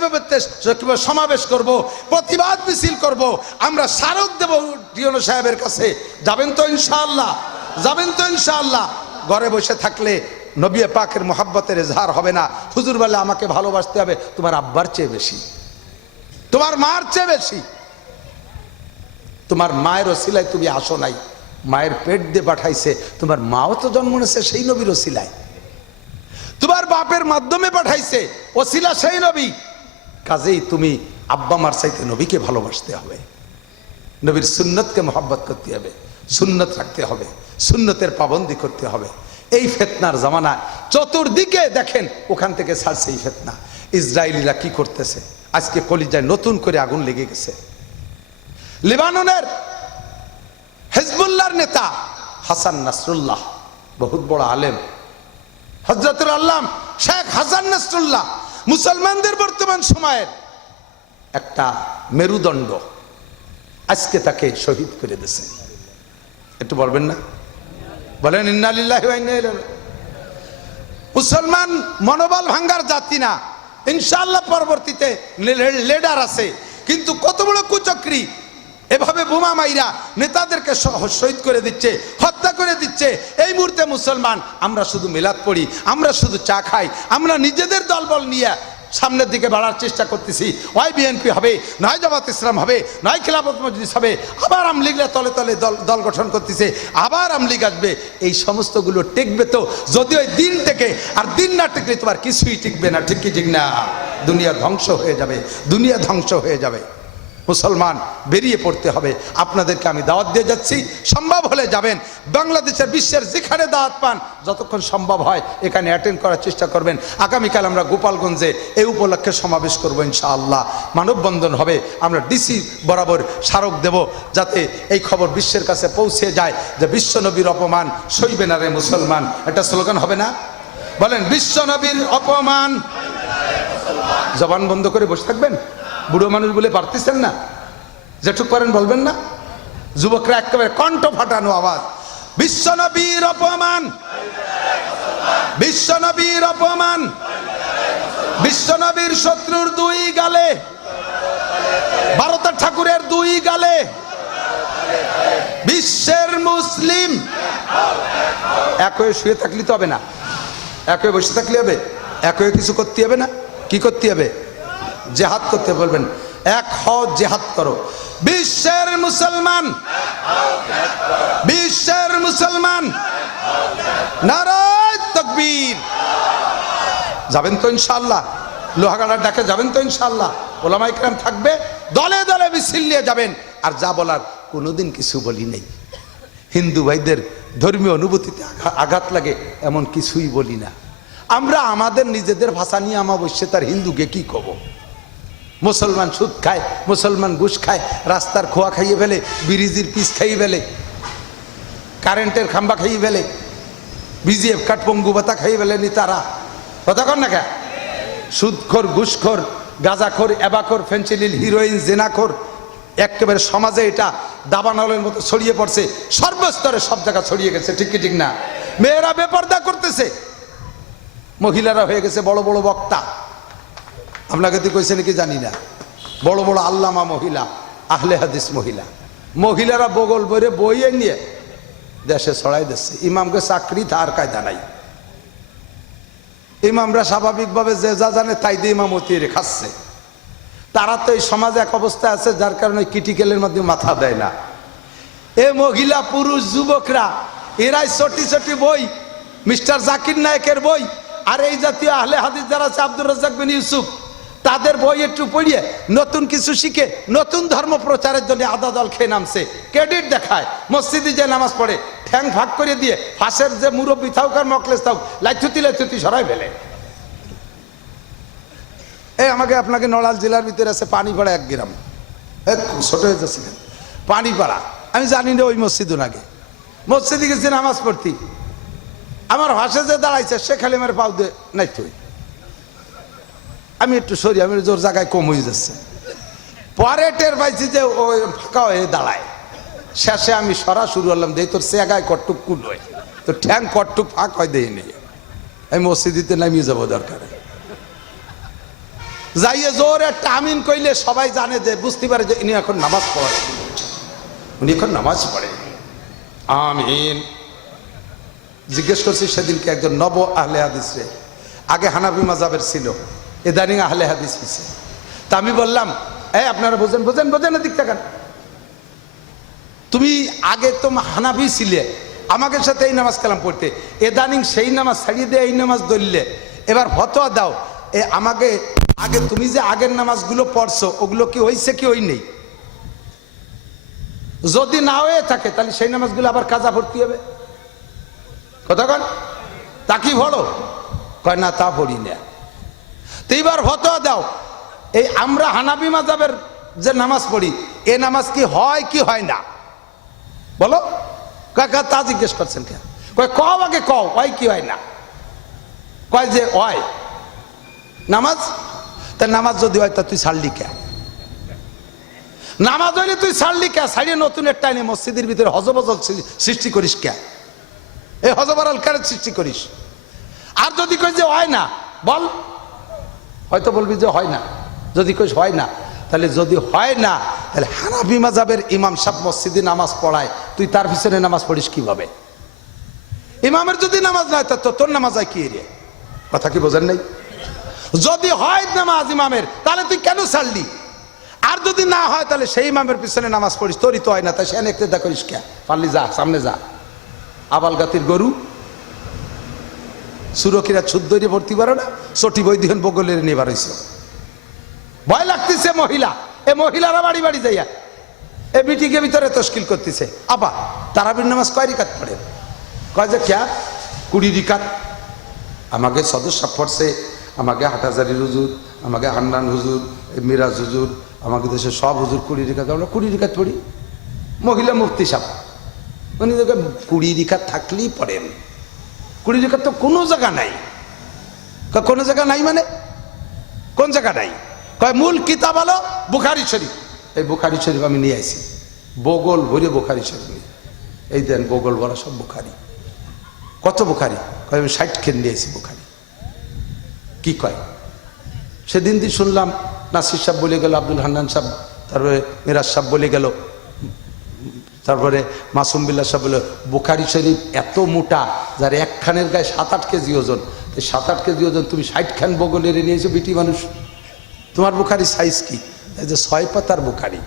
সমাবেশ করব, প্রতিবাদ মিছিল করব, আমরা স্মারক দেব ডিওনো সাহেবের কাছে। যাবেন তো ইনশাআল্লাহ? যাবেন তো ইনশাআল্লাহ? ঘরে বসে থাকলে নবী পাকের মোহাব্বতের এজহার হবে না। হুজুর বলে আমাকে ভালোবাসতে হবে তোমার আব্বার চেয়ে বেশি, তোমার মার চেয়ে বেশি। তোমার মায়ের ওসিলায় তুমি আসো নাই, মায়ের পেট দিয়ে পাঠাইছে, তোমার মাও তো জন্ম নিয়েছে সেই নবীর ওসিলায়, তোমার বাপের মাধ্যমে পাঠাইছে, ওসিলা সেই নবী। কাজেই তুমি আব্বা মার চাইতে নবীকে ভালোবাসতে হবে, নবীর সুন্নতকে মহব্বত করতে হবে, সুন্নত রাখতে হবে, সুন্নতের পাবন্দি করতে হবে। এই ফিতনার জামানায় চতুর্দিকে দেখেন ওখান থেকে ছাড়ছে এই ফিতনা। ইসরায়েলিরা কি করতেছে, আজকে কলিজায় নতুন করে আগুন লেগে গেছে। লেবাননের হিজবুল্লাহর নেতা হাসান নাসরুল্লাহ, বহুত বড় আলেম, হযরতুল আল্লাম শেখ হাসান নাসরুল্লাহ মুসলমানদের বর্তমান সময়ের একটা মেরুদণ্ড, আজকে তাকে শহীদ করে দিয়েছে। একটু বলবেন না? বলেন ইন্না লিল্লাহি ওয়া ইন্না ইলাইহি। মুসলমান মনোবল ভাঙ্গার জাতি না, ইনশাআল্লাহ পরবর্তীতে লিডার আছে, কিন্তু কত বড় কুচক্রী এভাবে বোমা মাইরা নেতাদেরকে শহীদ করে দিচ্ছে, হত্যা করে দিচ্ছে। এই মুহূর্তে মুসলমান আমরা শুধু মিলাদ পড়ি, আমরা শুধু চা খাই, আমরা নিজেদের দলবল নিয়ে সামনের দিকে বাড়ার চেষ্টা করতেছি। হয় বিএনপি হবে, নয় জামাত ইসলাম হবে, নয় খিলাফত মজলিস হবে, আবার আওয়ামী লীগরা তলে তলে দল গঠন করতেছে, আবার আওয়ামী লীগ আসবে। এই সমস্তগুলো টিকবে তো যদি ওই দিন থেকে, আর দিন না টিকলে তোমার কিছুই টিকবে না। ঠিক কি ঠিক না? দুনিয়া ধ্বংস হয়ে যাবে, দুনিয়া ধ্বংস হয়ে যাবে। মুসলমান বেরিয়ে পড়তে হবে। আপনাদেরকে আমি দাওয়াত দিয়ে যাচ্ছি, সম্ভব হলে যাবেন। বাংলাদেশের, বিশ্বের যেখানে দাওয়াত পান যতক্ষণ সম্ভব হয় এখানে অ্যাটেন্ড করার চেষ্টা করবেন। আগামীকাল আমরা গোপালগঞ্জে এই উপলক্ষে সমাবেশ করবো ইনশাআল্লাহ, মানববন্ধন হবে। আমরা ডিসি বরাবর স্মারক দেব যাতে এই খবর বিশ্বের কাছে পৌঁছে যায় যে বিশ্ব নবীর অপমান সইবে না রে মুসলমান। একটা স্লোগান হবে না? বলেন বিশ্ব নবীর অপমান। জবান বন্ধ করে বসে থাকবেন? বুড়ো মানুষ বলে পারতেছেন না, যেটুক পারেন বলবেন না? যুবকরা একেবারে কণ্ঠ ফাটানো আওয়াজ, বিশ্ব নবীর অপমান, বিশ্ব নবীর অপমান, বিশ্ব নবীর শত্রুর 2 গালে, ভারতের ঠাকুরের 2 গালে, বিশ্বের মুসলিম এক হয়ে শুয়ে থাকলে তো হবে না, এক হয়ে বসে থাকলে হবে? এক হয়ে কিছু করতে হবে না? কি করতে হবে? জেহাদ করতে বলবেন, এক হও জেহাদ করো। বিশ্বের মুসলমান, বিশ্বের মুসলমান, নারায়ে তাকবীর। যাবেন তো ইনশাআল্লাহ? লোহাগাড়ার ডাকে যাবেন তো ইনশাআল্লাহ? ওলামায়ে কেরাম থাকবে, দলে দলে মিছিল নিয়ে যাবেন। আর যা বলার কোনোদিন কিছু বলি নেই। হিন্দু ভাইদের ধর্মীয় অনুভূতিতে আঘাত লাগে এমন কিছুই বলি না। আমরা আমাদের নিজেদের ভাষা নিয়ে আমাবস্যে তার হিন্দুকে কি কব? মুসলমান সুদ খায়, মুসলমান ঘুষ খায়, রাস্তার খোয়া খাইয়ে ফেলে, বিরিজির পিস খাইয়ে ফেলে। কারেন্টের খাম্বা খাইয়ে ফেলে, বিজিএফ কাঠপঙ্গু ভাতা খাইয়ে ফেলেনি তারা, কথা কন না কে? সুদখোর, ঘুষখোর, গাঁজাখোর, এবাখোর, ফেন্সিডিল, হিরোইন, জেনাখোর, একেবারে সমাজে এটা দাবানলের মতো ছড়িয়ে পড়ছে, সর্বস্তরে সব জায়গা ছড়িয়ে গেছে, ঠিক কি ঠিক না? মেয়েরা বেপর্দা করতেছে, মহিলারা হয়ে গেছে বড় বড় বক্তা। আপনাকে তুই কইছে নাকি জানি না, বড় বড় আল্লামা মহিলা, আহলে হাদিস মহিলা, মহিলারা বগল বইরে বইয়ে নিয়ে দেশে ছড়াই দিচ্ছে। ইমামকে চাকরি তার কায়দা নাই, ইমামরা স্বাভাবিকভাবে যে যা জানে তাই দিয়ে ইমামতি খাচ্ছে। তারা তো এই সমাজে এক অবস্থায় আছে যার কারণে ক্রিটিক্যালের মধ্যে মাথা দেয় না। এ মহিলা, পুরুষ, যুবকরা এরাই ছোটি ছোটি বই, মিস্টার জাকির নায়েকের বই আর এই জাতীয় আহলে হাদিস যারা আছে, আব্দুর রাজ্জাক বিন ইউসুফ, তাদের বই একটু পড়িয়ে নতুন কিছু শিখে নতুন ধর্ম প্রচারের জন্য আদা দল খেয়ে নামছে, ক্রেডিট দেখায়। মসজিদে যে নামাজ পড়ে ঠ্যাং ফাঁক করে দিয়ে ফাঁসের যে মুরব্বী থাকুক আর মকলেস থাকুক লাইথুতি সরাই ফেলে। এই আমাকে আপনাকে নড়াইল জেলার ভিতরে আছে পানিপাড়া, 1 গ্রাম, ছোট হয়ে যাচ্ছে পানিপাড়া, আমি জানি না ওই মসজিদ আগে মসজিদে গেছি নামাজ পড়তি, আমার ভাষা যে দাঁড়াইছে সে খালি আমার পাউ দে নাই তুই, আমি একটু সরি, আমি জোর জায়গায় কম হয়ে যাচ্ছে, পরে টের পাইছি যে ওই ফাঁকা হয়ে দাঁড়ায়। শেষে আমি সরা শুরু করলাম, দেই তোর সেগায় কটটুক কুল হয়, তোর ঠ্যাং কটটুক ফাঁক হয় দেই নেই, আমি মসজিদিতে নামিয়ে যাবো দরকার। যাইয়ে জোর একটা আমিন কইলে সবাই জানে যে, বুঝতে পারে যে ইনি এখন নামাজ পড়ে, উনি এখন নামাজ পড়ে। আমিন। জিজ্ঞেস করছি সেদিনকে একজন নব আহলে হাদিস রে, আগে হানাফি মাযহাবের ছিল, ইদানিং আহলে হাদিস হয়েছে। তা আমি বললাম, এই আপনারা বোঝেন বোঝেন বোঝেন না, দিক তাকান, তুমি আগে তো হানাফি ছিলে, আমাকে সাথে এই নামাজ কালাম পড়তে, ইদানিং সেই নামাজ ছাড়িয়ে দিয়ে এই নামাজ ধরলে, এবার ফতোয়া দাও, এ আমাকে আগে তুমি যে আগের নামাজগুলো পড়ছো ওগুলো কি হয়েছে কি হই নেই? যদি না হয়ে থাকে তাহলে সেই নামাজগুলো আবার কাজা ভর্তি হবে, কথা কন, তা কি পড়ো? কয় না তা পড়ি না। তো এইবার ফতোয়া দাও, এই আমরা হানাফি মাযহাবের যে নামাজ পড়ি এ নামাজ কি হয় কি হয় না বলো? কাকা তা জিজ্ঞেস করছেন কেন? কয় কও আগে কও, হয় কি হয় না? কয় যে হয় নামাজ। তা নামাজ যদি হয় তা তুই ছাড়লি কে? নামাজ হইলে তুই ছাড়লি কে? ছাড়িয়ে নতুন একটা এনে মসজিদের ভিতরে হজবজল সৃষ্টি করিস কে? এই হজবরল কেন সৃষ্টি করিস? আর যদি কই যে হয় না, বল, হয়তো বলবি যে হয় না। যদি কইস হয় না, তাহলে যদি হয় না তাহলে হানাফি মাযহাবের ইমাম সাহেব মসজিদে নামাজ পড়ায়, তুই তার পিছনে নামাজ পড়িস কিভাবে? ইমামের যদি নামাজ নাই তা তোর নামাজ হয় কি রে? কথা কি বোঝেন নাই? যদি হয় নামাজ ইমামের তাহলে তুই কেন ছাড়লি? আর যদি না হয় তাহলে সেই ইমামের পিছনে নামাজ পড়িস, তোরই তো হয় না, তাই সে একতেদা করিস কে? পারলি যা সামনে যা। আবাল গাতির গরু সুরকিরা ছুদ্দরে ভর্তি পারো না, চটি বৈদিহন বগলের নিয়ে বাড়াইছে। ভয় লাগতেছে মহিলা, এ মহিলারা বাড়ি বাড়ি যাইয়া এ বিটিকে ভিতরে তশকিল করতেছে। আপা তারাবির নামাজ কয় রিকাত পড়ে? কয় যে ক্যা 20 রিকাত। আমাকে সদস্য পড়ছে, আমাকে হাটাজারি হুজুর, আমাকে হান্নান হুজুর, মিরাজ হুজুর, আমাকে দেশের সব হুজুর 20 রিকাত, আমরা 20 রিকাত পড়ি। মহিলা মুফতি সাহেব উনি দেখে 20 রিকাত থাকলেই পড়েন, 20 রিকাত তো কোনো জায়গা নাই। কোনো জায়গা নাই মানে কোন জায়গা নাই? কয় মূল কিতাব হলো বুখারী শরীফ। এই বুখারী শরীফ আমি নিয়ে আসি, বগল ভরে বুখারী শরীফ নিয়ে, এই দেন বগল ভরা সব বুখারী। কত বুখারী? কয় আমি 60 খেন নিয়ে আসি বুখারী। কি কয়? সেদিন দিন শুনলাম নাসির সাহেব বলে গেল, আব্দুল হান্নান সাহেব, তারপরে মিরাজ সাহেব বলে গেল, তারপরে মাসুম বিল্লাহ সাহেব বলে বুখারী শরীফ এত মোটা যার একখানের গায়ে 7-8 কেজি ওজন। 7-8 কেজি ওজন তুমি 60 খান বগলের নিয়েছো বিটি মানুষ, তোমার বুখারী সাইজ কি? এই যে 6 পাতার বুখারী,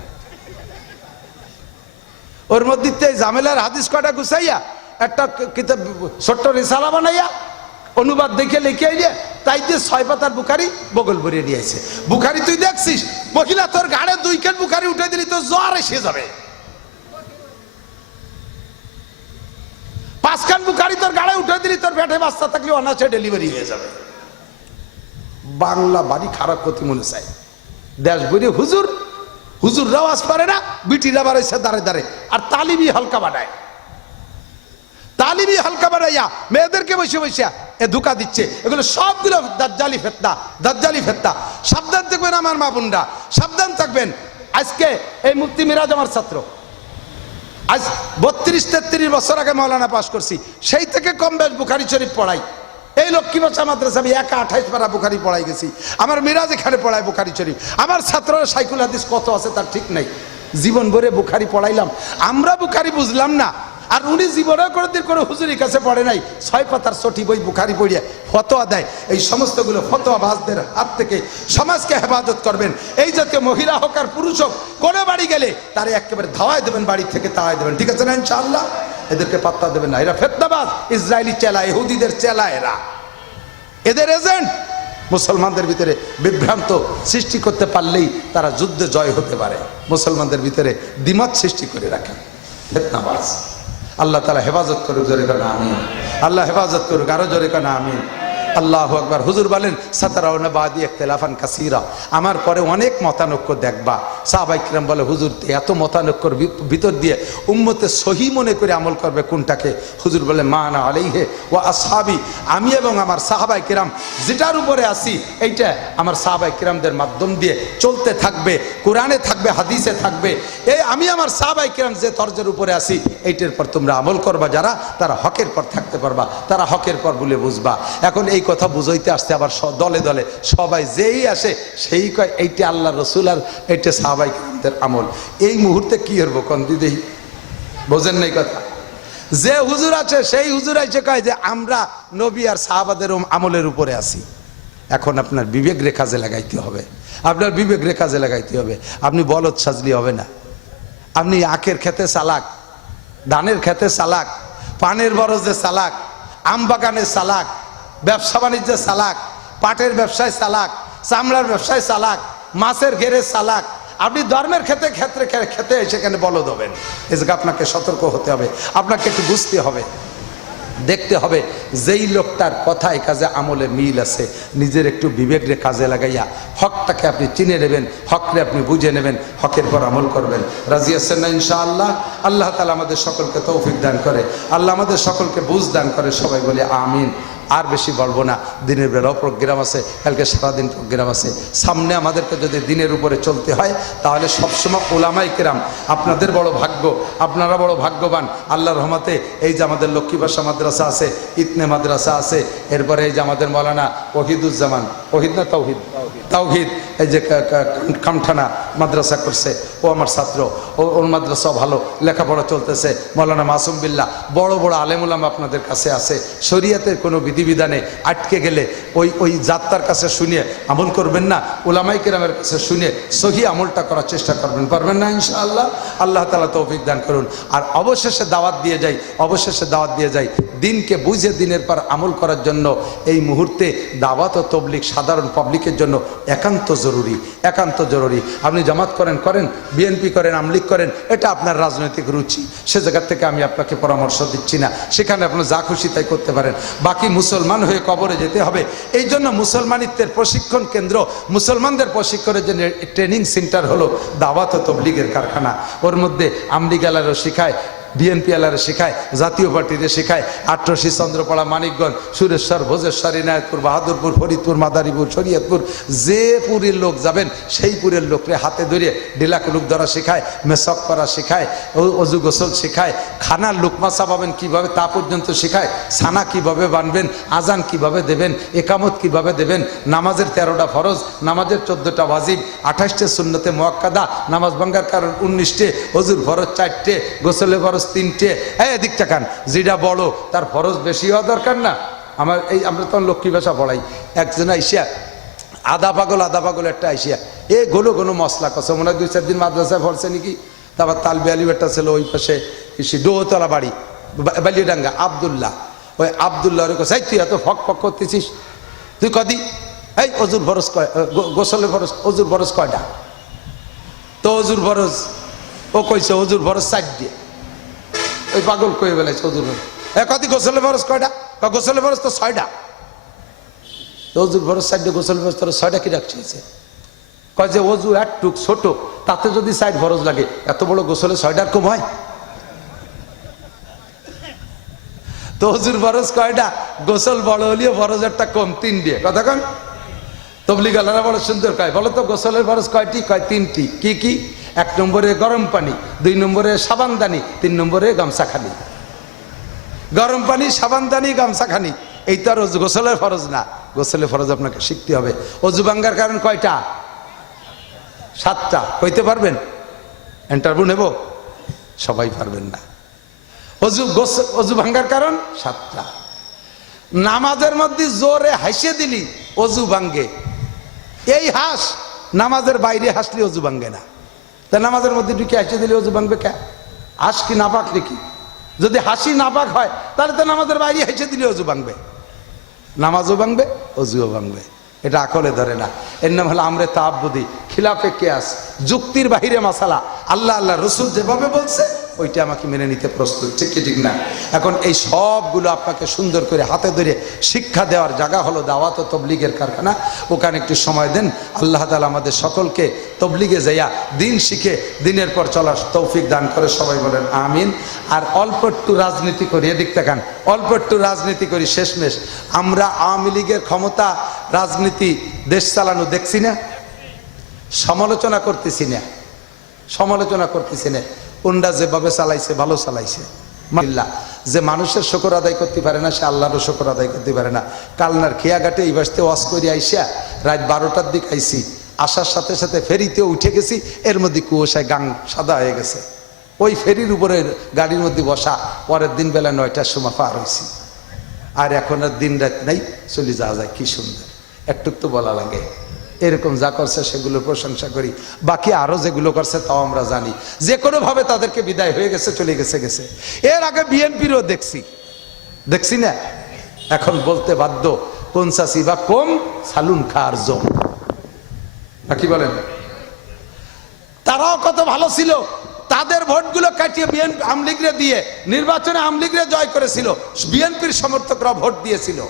ওর মধ্যে জামেলার হাদিস কয়টা গুছাইয়া একটা কিতাব ছোট্ট রিসালা বানাইয়া অনুবাদ দেখে লিখে আইলে তাই দিয়ে 6 পাতার বুখারী বগল ভরিয়ে নিয়েছে। বুখারী তুই দেখছিস মহিলা তোর ঘাড়ে 2 খান বুখারী উঠে দিলি তো জ্বর এসে যাবে। 5 খান বুখারী তোর গাড়ে উঠে দিলি তোর পেটে বাচ্চা থাকলে অনাসে ডেলিভারি হয়ে যাবে। বাংলা বাড়ি খারাপ করতে মনে চায়, দেশ বইরে হুজুর, হুজুররাও আজ পারে না, বিটিরা বাড়াইছে দাঁড়ে দাঁড়ে, আর তালিবি হালকা বানায়। তালিমি হালকা বানাইয়া মেয়েদেরকে বসে বসে এ ধোঁকা দিচ্ছে। এগুলো সবগুলো দাজ্জালি ফিতনা, দাজ্জালি ফিতনা। সাবধান থাকবেন আমার মা বোনরা, সাবধান থাকবেন। আজকে এই মুফতি মিরাজ আমার ছাত্র, আজ 32-33 বছর আগে মৌলানা পাশ করছি, সেই থেকে কম বেশ বুখারী শরীফ পড়াই। এই লক্ষ্মী বাচ্চা মাদ্রাসা আমি একা 28 পারা বুখারী পড়াই গেছি। আমার মিরাজ এখানে পড়ায় বুখারী শরীফ। আমার ছাত্ররা সাইকুল হাদিস কত আছে তার ঠিক নাই। জীবন ভরে বুখারী পড়াইলাম, আমরা বুখারী বুঝলাম না। আর উনি জীবনেও কোনোদিন কোনো হুজুরের কাছে পড়ে নাই। 6 পাতার ছটি বই বুখারী পড়িয়া ফতোয়া দেয়। এই সমস্তগুলো ফতোয়াবাজদের হাত থেকে সমাজকে হেফাজত করবেন। এই জাতীয় মহিলা হোক আর পুরুষ হোক, কোনো বাড়ি গেলে তারা একেবারে ধাওয়ায় দেবেন, বাড়ি থেকে তাওয়ায় দেবেন, ঠিক আছে না ইনশাআল্লাহ? এদেরকে পাত্তা দেবেন না। এরা ফিতনাবাজ, ইসরায়েলি চেলা, ইহুদিদের চেলা, এরা এদের এজেন্ট। মুসলমানদের ভিতরে বিভ্রান্ত সৃষ্টি করতে পারলেই তারা যুদ্ধে জয় হতে পারে। মুসলমানদের ভিতরে দ্বিমত সৃষ্টি করে রাখেন ফিতনাবাজ। আল্লাহ তাআলা হেফাজত করুক, জোরে কানা আমিন। আল্লাহ হেফাজত করুক, আরো জোরে কানা আমিন। আল্লাহু আকবার। হুজুর বলেন সাতারাউনা বাদি ইখতিলাফান কাসীরা, আমার পরে অনেক মতানৈক্য দেখবা। সাহাবায়ে কিরাম বলে হুজুর এত মতানৈক্যর ভিতর দিয়ে উম্মতে সহি মনে করে আমল করবে কোনটাকে? হুজুর বলে মানা আলাইহি ওয়া আসহাবি, আমি এবং আমার সাহাবায়ে কিরাম যেটার উপরে আছি এইটা আমার সাহাবায়ে কিরামদের মাধ্যম দিয়ে চলতে থাকবে, কোরআনে থাকবে, হাদিসে থাকবে। এই আমি আমার সাহাবায়ে কিরাম যে তর্জের উপরে আছি এইটার পর তোমরা আমল করবা, যারা তারা হকের পর থাকতে পারবা, তারা হকের পর বলে বুঝবা। এখন এই কথা বুঝাইতে আসছে আবার দলে দলে সবাই যেই আসে সেই কয় এইটা আল্লাহ রসুল আর এইটা সাহাবায়ে কিরামদের আমল। এই মুহূর্তে কি হবো কোন দিদি? বোঝেন নাই কথা? যে হুজুর আছে সেই হুজুর এসে কয় যে আমরা নবী আর সাহাবাদের আমলের উপরে আছি। এখন আপনার বিবেক রে কাজে লাগাইতে হবে, আপনার বিবেক রে কাজে লাগাইতে হবে। আপনি বলদ সাজলি হবে না। আপনি আখের খেতে চালাক, ধানের খেতে চালাক, পানের বরজে চালাক, আম বাগানে চালাক, ব্যবসা বাণিজ্যে চালাক, পাটের ব্যবসায় চালাক, চামড়ার ব্যবসায় চালাক, মাছের ঘেরে চালাক। আপনি ধর্মের খেতে সেখানে বলদ হবেন। এই জায়গায় আপনাকে সতর্ক হতে হবে, আপনাকে একটু বুঝতে হবে, দেখতে হবে যেই লোকটার কথায় কাজে আমলে মিল আছে। নিজের একটু বিবেক রে কাজে লাগাইয়া হকটাকে আপনি চিনে নেবেন, হকরে আপনি বুঝে নেবেন, হকের পর আমল করবেন। রাজি আছেন না ইনশাআল্লাহ? আল্লাহ তাআলা আমাদের সকলকে তৌফিক দান করে, আল্লাহ আমাদের সকলকে বুঝ দান করে। সবাই বলে আমিন। আর বেশি বলবো না, দিনের বেলাও প্রোগ্রাম আছে, কালকে সারাদিন প্রোগ্রাম আছে। সামনে আমাদেরকে যদি দিনের উপরে চলতে হয় তাহলে সবসময় ওলামায়ে কেরাম, আপনাদের বড় ভাগ্য, আপনারা বড় ভাগ্যবান। আল্লাহর রহমতে এই যে আমাদের লক্ষ্মী ভাষা মাদ্রাসা আছে, ইতনে মাদ্রাসা আছে, এরপরে এই যে আমাদের মৌলানা ওহিদুজ্জামান, ওহিদ না তাওহিদ, তাওহিদ, এই যে কামঠানা মাদ্রাসা করছে, ও আমার ছাত্র, ওর মাদ্রাসা ভালো, লেখাপড়া চলতেছে। মৌলানা মাসুম বিল্লাহ, বড় বড় আলেম উলামা আপনাদের কাছে আছে। শরীয়তের কোনো বিধিবিধানে আটকে গেলে ওই যাত্রার কাছে শুনিয়ে আমল করবেন না, উলামায়ে কেরামের কাছে শুনে সহি আমলটা করার চেষ্টা করবেন, পারবেন না ইনশাআল্লাহ? আল্লাহ তাআলা তৌফিক দান করুন। আর অবশেষে দাওয়াত দিয়ে যাই, অবশেষে দাওয়াত দিয়ে যাই, দিনকে বুঝে দিনের পর আমল করার জন্য এই মুহূর্তে দাওয়াত ও তবলিগ সাধারণ পাবলিকের জন্য একান্ত জরুরি, একান্ত জরুরি। আপনি জামাত করেন, বিএনপি করেন, আমলিগ করেন, এটা আপনার রাজনৈতিক রুচি, সে জায়গা থেকে আমি আপনাকে পরামর্শ দিচ্ছি না। সেখানে আপনি যা খুশি তাই করতে পারেন। বাকি মুসলমান হয়ে কবরে যেতে হবে। এই জন্য মুসলমানিত্বের প্রশিক্ষণ কেন্দ্র, মুসলমানদের প্রশিক্ষণের জন্য ট্রেনিং সেন্টার হলো দাওয়াত ও তবলিগের কারখানা। ওর মধ্যে আমলিগ আলারও শেখায়, বিএনপি আলারে শেখায়, জাতীয় পার্টিতে শেখায়, আট্রসি, চন্দ্রপাড়া, মানিকগঞ্জ, সুরেশ্বর, ভোজেশ্বর, ইনায়তপুর, বাহাদুরপুর, ফরিদপুর, মাদারীপুর, শরীয়তপুর, যে পুরীর লোক যাবেন সেই পুরের লোকরে হাতে ধরে ডিলাক লুক ধরা শেখায়, মেসক করা শেখায়, অজু গোসল শেখায়, খানার লুকমা চাপাবেন কীভাবে তা পর্যন্ত শেখায়, ছানা কীভাবে বানবেন, আজান কিভাবে দেবেন, একামত কিভাবে দেবেন, নামাজের 13টা ফরজ, নামাজের 14টা ওয়াজিব, 28টে সুন্নতে মুআক্কাদা, নামাজ ভাঙ্গার কারণ 19টে, অজুর ফরজ 4টে, গোসলের ফরজ 3টে। এদিক টাকান, যেটা বড় তার ফরজ বেশি হওয়া দরকার না? আমরা তখন লক্ষ্মী ভাষা পড়াই, একজন আইসিয়া আধা পাগল একটা আইসিয়া ঘন মশলা কষা, মনে হয় 2-4 দিন মাদ্রাসায় পড়ছে নাকি। তারপর তালবি আলী একটা ছিল ওই পাশে ডোহতলা বাড়ি, বালিডাঙ্গা, আবদুল্লাহ, ওই আবদুল্লাহ তুই এত ফক করতেছিস, তুই কদি এই অজুর ফরজ গোসলের ফরজ, অজুর ফরজ কয়টা? তো অজুর ফরজ ও কইছে অজুর ফরজ 4 দিয়ে, ওই পাগল কয়ে বেলাইছে অজুর ফরজ। কদি গোসলের ফরজ কয়টা? গোসলের ফরজ তো 6টা। অজুর ফরজ 4 দিয়ে, গোসলের ফরজ তোর 6টা কি রাখছে? কয় যে অজু একটুক ছোট, তাতে যদি 4 ফরজ লাগে, এত বড় গোসলে 6টার কম হয়? তো হুজুর ফরজ কয়টা? গোসল বড় হলেও ফরজ একটা কম, 3 দিয়ে। কথা কন, তবলিগ আলারা বড় সুন্দর কয়, বলো তো গোসলের ফরজ কয়টি? কয় 3টি। কি কি? 1 নম্বরে গরম পানি, 2 নম্বরে সাবানদানি, 3 নম্বরে গামছাখানি। গরম পানি, সাবানদানি, গামছাখানি, এই তো আর গোসলের ফরজ না। গোসলের ফরজ আপনাকে শিখতে হবে। অজু ভাঙ্গার কারণ কয়টা? 7টা। কইতে পারবেন? ইন্টারভিউ নেব? সবাই পারবেন না। অজু ভাঙ্গার কারণ 7টা। নামাজের মধ্যে জোরে হাসিয়ে দিলি অজু ভাঙ্গে। এই হাস নামাজের বাইরে হাসলে অজু ভাঙ্গে না। তা নামাজের মধ্যে ঢুকে হাসিয়ে দিলে অজু ভাঙ্গে কে? হাস কি নাপাক নাকি? যদি হাসি নাপাক হয় তাহলে তো নামাজের বাইরে হাসিয়ে দিলে অজু ভাঙবে, নামাজও ভাঙবে, অজুও ভাঙবে। এটা আকলে ধরে না। এর নাম হলো আমরে তাআব্বুদি, খিলাফে কিয়াস, যুক্তির বাহিরে মাসালা। আল্লাহ আল্লাহ রসুল যেভাবে বলছে ওইটা আমাকে মেনে নিতে প্রস্তুত, ঠিক কি ঠিক না? এখন এই সবগুলো আপনাকে সুন্দর করে হাতে ধরে শিক্ষা দেওয়ার জায়গা হলো দাওয়াত ও তবলিগের কারখানা। ওখানে একটু সময় দেন। আল্লাহ তাআলা আমাদের সকলকে তবলিগে যাইয়া দিন শিখে দিনের পর চলার তৌফিক দান করে, সবাই বলেন আমিন। আর অল্প একটু রাজনীতি করি, এদিক তাকান, অল্প একটু রাজনীতি করি। শেষমেশ আমরা আওয়ামী লীগের ক্ষমতা, রাজনীতি, দেশ চালানো দেখছি না, সমালোচনা করতেছি না, সমালোচনা করতেছি না। কোনটা যেভাবে চালাইছে ভালো চালাইছে। যে মানুষের শুকর আদায় করতে পারে না সে আল্লাহরও শুকর আদায় করতে পারে না। কালনার খেয়াঘাটে এই বাসতে ওয়াজ করে আইসা রাত 12টার দিকে আইসি, আসার সাথে সাথে ফেরিতে উঠে গেছি, এর মধ্যে কুয়াশায় গাং সাদা হয়ে গেছে। ওই ফেরির উপরে গাড়ির মধ্যে বসা, পরের দিন বেলা 9টার সময় পার হয়েছি। আর এখন আর দিন রাত নাই, চলে যাওয়া যায়। কি সুন্দর, একটু তো বলা লাগে। এরকম যা করছে সেগুলোর প্রশংসা করি, বাকি আরো যেগুলো করছে তাও আমরা জানি। যে কোনো ভাবে তাদেরকে বিদায় হয়ে গেছে, চলে গেছে। এর আগে বিএনপিরও দেখছি না। এখন বলতে বাধ্য, কোন চাষি বা কম সালুন খার জম, নাকি বলেন? তারাও কত ভালো ছিল, তাদের ভোটগুলো কাটিয়ে বিএনপি আওয়ামী লীগরে দিয়ে নির্বাচনে আওয়ামী লীগরে জয় করেছিল, বিএনপির সমর্থকরা ভোট দিয়েছিল।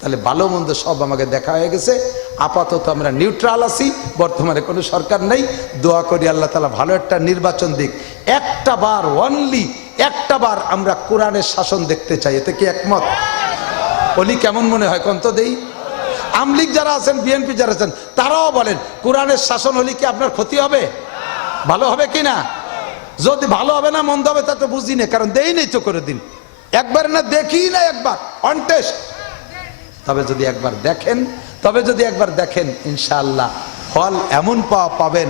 তাহলে ভালো মন্দ সব আমাকে দেখা হয়ে গেছে। আপাতত আমরা নিউট্রাল আছি, বর্তমানে কোনো সরকার নেই। দোয়া করি আল্লাহ তাআলা ভালো একটা নির্বাচন দিক। একটা বার, অনলি একটা বার আমরা কোরআনের শাসন দেখতে চাই। এতে কি একমত? বলি কেমন মনে হয় কন্ত দেই? আওয়ামী লীগ যারা আছেন, বিএনপি যারা আছেন, তারাও বলেন কোরআনের শাসন হলে কি আপনার ক্ষতি হবে? ভালো হবে কি না? যদি ভালো হবে না মন্দ হবে তা তো বুঝি না, কারণ দেই নেই তো করে দিন। একবার না দেখি না, একবার অন টেস্ট। তবে যদি একবার দেখেন ইনশাআল্লাহ ফল এমন পাবেন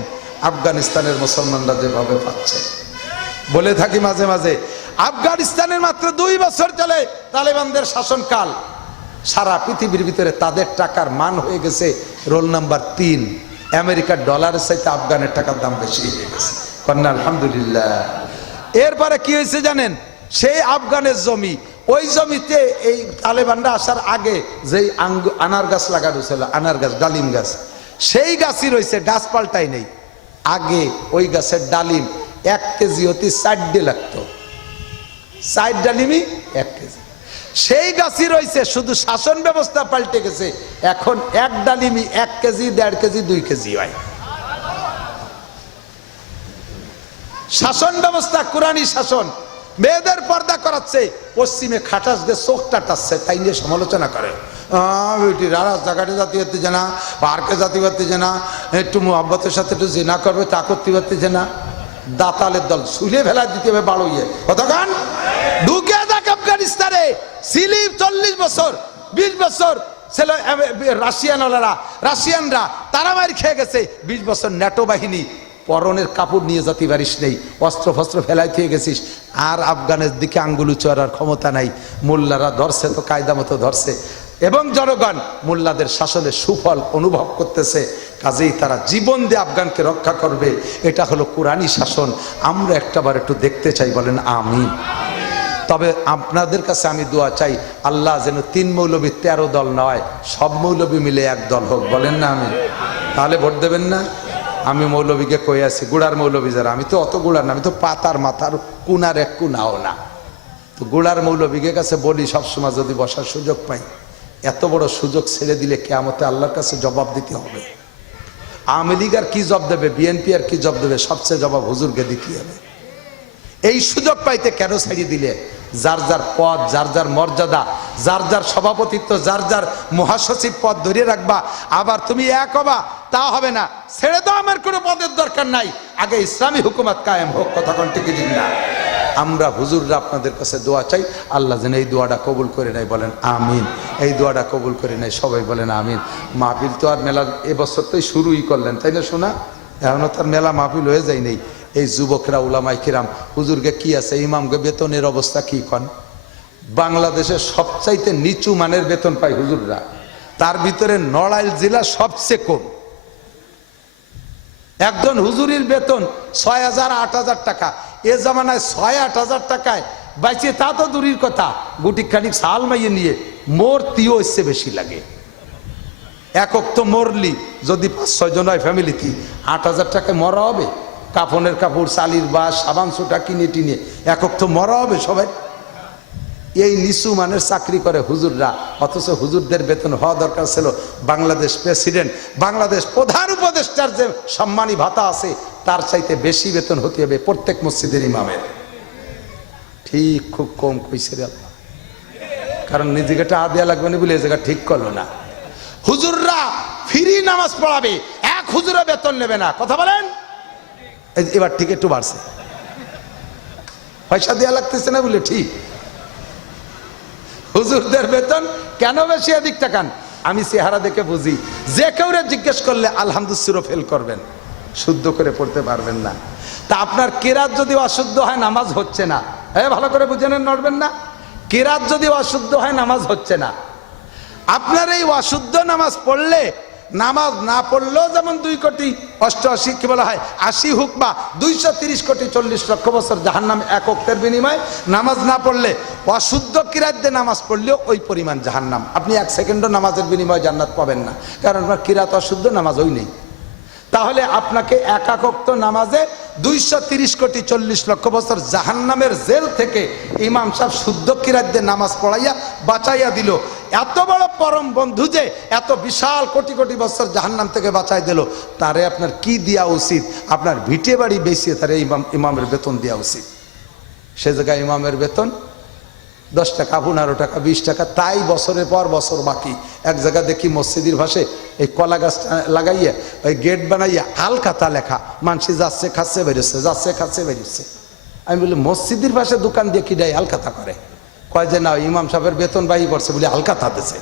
আফগানিস্তানের মুসলমানরা যেভাবে পাচ্ছে। বলে থাকি মাঝে মাঝে, আফগানিস্তানের মাত্র 2 বছর চলে তালেবানদের শাসনকাল। সারা পৃথিবীর ভিতরে তাদের টাকার মান হয়ে গেছে রোল নাম্বার 3। আমেরিকার ডলারের চাইতে আফগানের টাকার দাম বেশি হয়ে গেছে। কন্যা আলহামদুলিল্লাহ। এরপরে কি হয়েছে জানেন? সেই আফগানের জমি, ওই জমিতে এই তালেবানরা আসার আগে যেই আনার গাছ লাগানো ছিল, আনার গাছ, ডালিম গাছ, সেই গাছই রয়েছে, গাছ পাল্টাই নেই। আগে ওই গাছের ডালিম 1 কেজি অতি 4 লাগতো, 4 ডালিমই 1 কেজি। সেই গাছই রয়েছে, শুধু শাসন ব্যবস্থা পাল্টে গেছে। এখন 1 ডালিমই 1 কেজি, 1.5 কেজি, 2 কেজি হয়। শাসন ব্যবস্থা কোরআনী শাসন। মেয়েদের পর্দা করাচ্ছে, পশ্চিমে খাটাস দিয়ে চোখ টাটাচ্ছে, তাই নিয়ে সমালোচনা করে। রাস্তাঘাটে জাতি পারতেছে না, পার্কে জাতি পারতেছে না, একটু মোহাব্বতের সাথে একটু জেনা করবে তা করতে পারতেছে না। দাতালের দল ছুলে ফেলা দিতে হবে বাড়িয়ে। কতক্ষণ ঢুকে দেখ আফগানিস্তানে সিলিপ 40 বছর 20 বছর ছেলে রাশিয়ানরা তারা মার খেয়ে গেছে। 20 বছর ন্যাটো বাহিনী, পরনের কাপড় নিয়ে জাতি পারিস নেই, অস্ত্র ফস্ত্র ফেলাই থেকে গেছিস। আর আফগানের দিকে আঙ্গুল চড়ার ক্ষমতা নাই। মোল্লারা ধরছে তো কায়দা মতো ধরছে, এবং জনগণ মোল্লাদের শাসনের সুফল অনুভব করতেছে। কাজেই তারা জীবন দিয়ে আফগানকে রক্ষা করবে। এটা হলো কোরআনী শাসন। আমরা একটাবার একটু দেখতে চাই, বলেন আমিন। তবে আপনাদের কাছে আমি দোয়া চাই, আল্লাহ যেন 3 মৌলবী 13 দল নয়, সব মৌলবী মিলে এক দল হোক, বলেন না আমিন। তাহলে ভোট দেবেন না? আমি মৌলবীকে কই আছি, গুড়ার মৌলবী যারা, আমি তো অত গুড়ার না, আমি তো পাতার মাথার কুনার এক কুনাও না। তো গুড়ার মৌলবীকে কাছে বলি সবসময়, যদি বসার সুযোগ পাই, এত বড় সুযোগ ছেড়ে দিলে কিয়ামতে আল্লাহর কাছে জবাব দিতে হবে। আওয়ামী লীগ আর কি জবাব দেবে, বিএনপি আর কি জবাব দেবে? সবচেয়ে জবাব হুজুরকে দিতে হবে। এই সুযোগ পাইতে কেন ছেড়ে দিলে? যার যার পদ, যার যার মর্যাদা, যার যার সভাপতিত্ব, যার যার মহাসচিব পদ ধরে রাখবা। আবার তুমি এক হবা তা হবে না, ছেড়ে দাও, আমার কোনো পদের দরকার নাই, আগে ইসলামী হুকুমত কায়েম হোক। কথা কোন ঠিক না? আমরা হুজুররা আপনাদের কাছে দোয়া চাই, আল্লাহ যেন এই দোয়াটা কবুল করে নেয়, বলেন আমিন। এই দোয়াটা কবুল করে নেয়, সবাই বলেন আমিন। মাহফিল তো আর মেলা এবছর তো শুরুই করলেন, তাই না শোনা? এখনো তার মেলা মাহফিল হয়ে যায় নেই। এই যুবকরা উলামাই কিরাম হুজুরকে কি আছে, ইমামকে বেতনের অবস্থা কি কন? বাংলাদেশের সবচাইতে নিচু মানের বেতন পায় হুজুররা, তার ভিতরে নড়াইল জেলা সবচেয়ে কম। একজন হুজুরির বেতন 6,000 8,000 টাকা। এ জামানায় 6-8 টাকায় বাইচে তা তো দূরের কথা, গুটি খানিক সাল মাইয়ে নিয়ে মরতিও এসে বেশি লাগে। একক তো মরলি যদি 5-6 জন হয় ফ্যামিলিতে, 8,000 টাকায় মরা হবে? কাফনের কাপড়, চালির বাস, সাবান সুটা কিনে টিনে একক তো মরা হবে সবাই। এই নিচু মানের চাকরি করে হুজুররা, অথচ হুজুরদের বেতন হওয়া দরকার ছিল বাংলাদেশ প্রেসিডেন্ট, বাংলাদেশ প্রধান উপদেষ্টার যে সম্মানী ভাতা আছে তার চাইতে বেশি বেতন হতে হবে প্রত্যেক মসজিদের ইমামের। ঠিক খুব কম কইছে রে আল্লাহ, কারণ নিজেকে টাকা দেওয়া লাগবে না বলে এই জায়গা ঠিক করলো না। হুজুররা ফ্রি নামাজ পড়াবে, এক হুজুরে বেতন নেবে না। কথা বলেন? এবার ঠিক একটু বাড়ছে, পয়সা দেওয়া লাগতেছে না বলে ঠিক। হুজুরদের বেতন কেন বেশি এদিক টাকান? আমি চেহারা দেখে বুঝি, যে কেউ জিজ্ঞেস করলে আলহামদুলিল্লাহ ফেল করবেন, শুদ্ধ করে পড়তে পারবেন না। তা আপনার কেরাত যদি অশুদ্ধ হয় নামাজ হচ্ছে না, ভালো করে বুঝে নেন, নড়বেন না। কেরাত যদি অশুদ্ধ হয় নামাজ হচ্ছে না। আপনার এই অশুদ্ধ নামাজ পড়লে, নামাজ না পড়লেও যেমন 2,88,00,000 কি বলা হয় 80 হুকমা 230 কোটি 40 লক্ষ বছর জাহান্নাম এক ওয়াক্তের বিনিময়ে, নামাজ না পড়লে অশুদ্ধ কিরাত দিয়ে নামাজ পড়লেও ওই পরিমাণ জাহান্নাম। আপনি 1 সেকেন্ডও নামাজের বিনিময়ে জান্নাত পাবেন না, কারণ আপনার কিরাত অশুদ্ধ, নামাজ ওই নেই। তাহলে আপনাকে এক ওয়াক্ত নামাজে 230 কোটি 40 লক্ষ বছর জাহান্নামের জেল থেকে ইমাম সাহেব শুদ্ধ কিরাত দিয়ে নামাজ পড়াইয়া বাঁচাইয়া দিল। এত বড় পরম বন্ধু যে এত বিশাল কোটি কোটি বছর জাহান্নাম থেকে বাঁচাই দিল, তারে আপনার কি দেওয়া উচিত? আপনার ভিটে বাড়ি বেশি তারে ইমামের বেতন দেওয়া উচিত। সে জায়গায় ইমামের বেতন 10 টাকা, 15 টাকা, 20 টাকা, তাই বছরের পর বছর বাকি। এক জায়গা দেখি মসজিদের ভাষে এই কলা গাছ লাগাইয়া ওই গেট বানাইয়া আলকাতা লেখা, মানুষ যাচ্ছে খাচ্ছে বেরোচ্ছে, যাচ্ছে খাচ্ছে বেরোচ্ছে। আমি বলি মসজিদের ভাষে দোকান দিয়ে কি দেয় আলকাতা করে? কয় যে না, ইমাম সাহেবের বেতন বাহি পড়ছে বলে আলকাতা দিছে।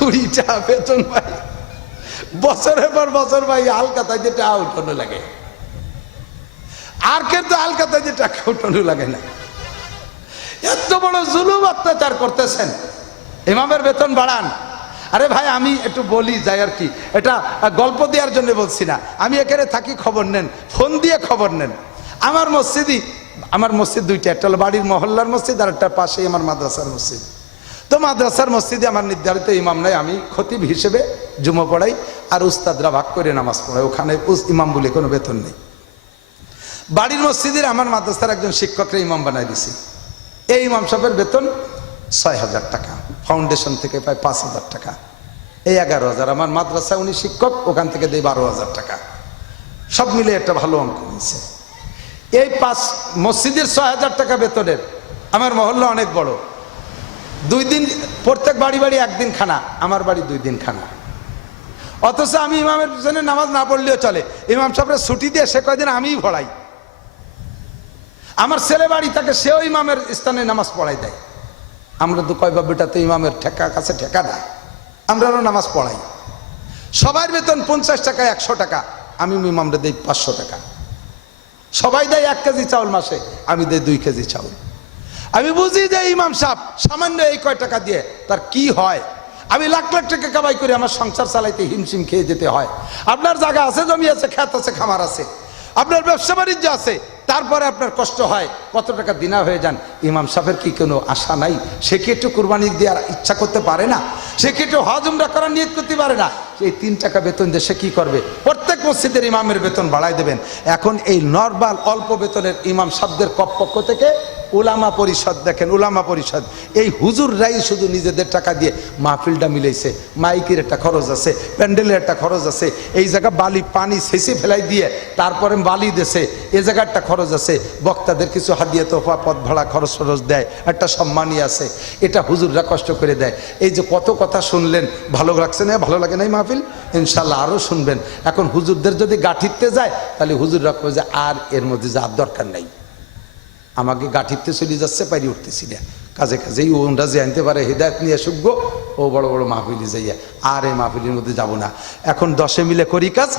20 টাকা বেতন ভাই, বছরের পর বছর ভাই আলকাতায় যে টাকা উঠানো লাগে। আর কিন্তু আলকাতায় যে টাকা উঠানো লাগে না। এত বড় জুলুম অত্যাচার করতেছেন, ইমামের বেতন বাড়ান। আরে ভাই আমি একটু বলি যাই আর কি, এটা গল্প দেওয়ার জন্য বলছি না, আমি এখানে থাকি, খবর নেন, ফোন দিয়ে খবর নেন। আমার মসজিদ 2টা, একটা হলো বাড়ির মহল্লার মসজিদ, আর একটা পাশেই আমার মাদ্রাসার মসজিদ। তো মাদ্রাসার মসজিদে আমার নির্ধারিত ইমাম নাই, আমি খতিব হিসেবে জুমা পড়াই, আর উস্তাদরা ভাগ করে নামাজ পড়াই, ওখানে ইমাম বলে কোনো বেতন নেই। বাড়ির মসজিদের আমার মাদ্রাসার একজন শিক্ষকরা ইমাম বানাই দিছি। এই ইমাম সাহেবের বেতন 6,000 টাকা, ফাউন্ডেশন থেকে পায় 5,000 টাকা, এই 11,000। আমার মাদ্রাসায় উনি শিক্ষক, ওখান থেকে দেয় 12,000 টাকা। সব মিলে একটা ভালো অঙ্ক হয়েছে। এই 5 মসজিদের 6,000 টাকা বেতনের, আমার মহল্লা অনেক বড়, 2 দিন প্রত্যেক বাড়ি বাড়ি 1 দিন খানা, আমার বাড়ি 2 দিন খানা। অথচ আমি ইমামের পিছনে নামাজ না পড়লেও চলে, ইমাম সাহেবরা ছুটি দিয়ে সে কয়দিন আমিই পড়াই। আমার ছেলে বাড়ি থাকে, সেও ইমামের স্থানে নামাজ পড়াই দেয়। আমরা তো কয় বেটা তো ইমামের ঠেকা কাছে ঠেকা না, আমরাও নামাজ পড়াই। সবার বেতন 50 টাকা, 100 টাকা, আমি ইমামরে দেই 500 টাকা। সবাই দেয় 1 কেজি চাউল মাসে, আমি দেই 2 কেজি চাউল। আমি বুঝি যে ইমাম সাহেব সামান্য এই কয় টাকা দিয়ে তার কি হয়। আমি লাখ লাখ টাকা কামাই করে আমার সংসার চালাইতে হিমশিম খেয়ে যেতে হয়। আপনার জায়গা আছে, জমি আছে, ক্ষেত আছে, খামার আছে, আপনার ব্যবসা বাণিজ্য আছে, তারপরে আপনার কষ্ট হয়, কত টাকা দিনা হয়ে যান। ইমাম সাহেবের কি কোনো আশা নাই? সে কি একটু কুরবানি দেওয়ার ইচ্ছা করতে পারে না? সে কি একটু হজ উমরা করার নিয়ত করতে পারে না? এই 3 টাকা বেতন দিয়ে সে কি করবে? প্রত্যেক মসজিদের ইমামের বেতন বাড়াই দেবেন। এখন এই নরমাল অল্প বেতনের ইমাম সাহেবদের পক্ষ থেকে উলামা পরিষদ দেখেন, উলামা পরিষদ এই হুজুররাই শুধু নিজেদের টাকা দিয়ে মাহফিলটা মিলাইছে। মাইকের একটা খরচ আছে, প্যান্ডেলের একটা খরচ আছে, এই জায়গা বালি পানি ছেঁচে ফেলাই দিয়ে তারপরে বালি দেশে এ জায়গার একটা খরচ আছে, বক্তাদের কিছু হাদিয়া তোফা পথ ভাড়া খরচ খরচ দেয়, একটা সম্মানই আছে, এটা হুজুররা কষ্ট করে দেয়। এই যে কত কথা শুনলেন, ভালো লাগছে না? ভালো লাগে নাই মাহফিল? ইনশাল্লাহ আরও শুনবেন। এখন হুজুরদের যদি গাঠিতে যায় তাহলে হুজুররা কয়ে যে আর এর মধ্যে যাওয়ার দরকার নাই, আমাকে গাঠিতে চলে যাচ্ছে, পারি উঠতেছি না, কাজে কাজেই ওনরা যে আনতে পারে হেদায়ত নিয়ে শুকব, ও বড় বড় মাহফিলি যাইয়া আর এই মাহফিলের মধ্যে যাব না। এখন 10 মিলে করি কাজ,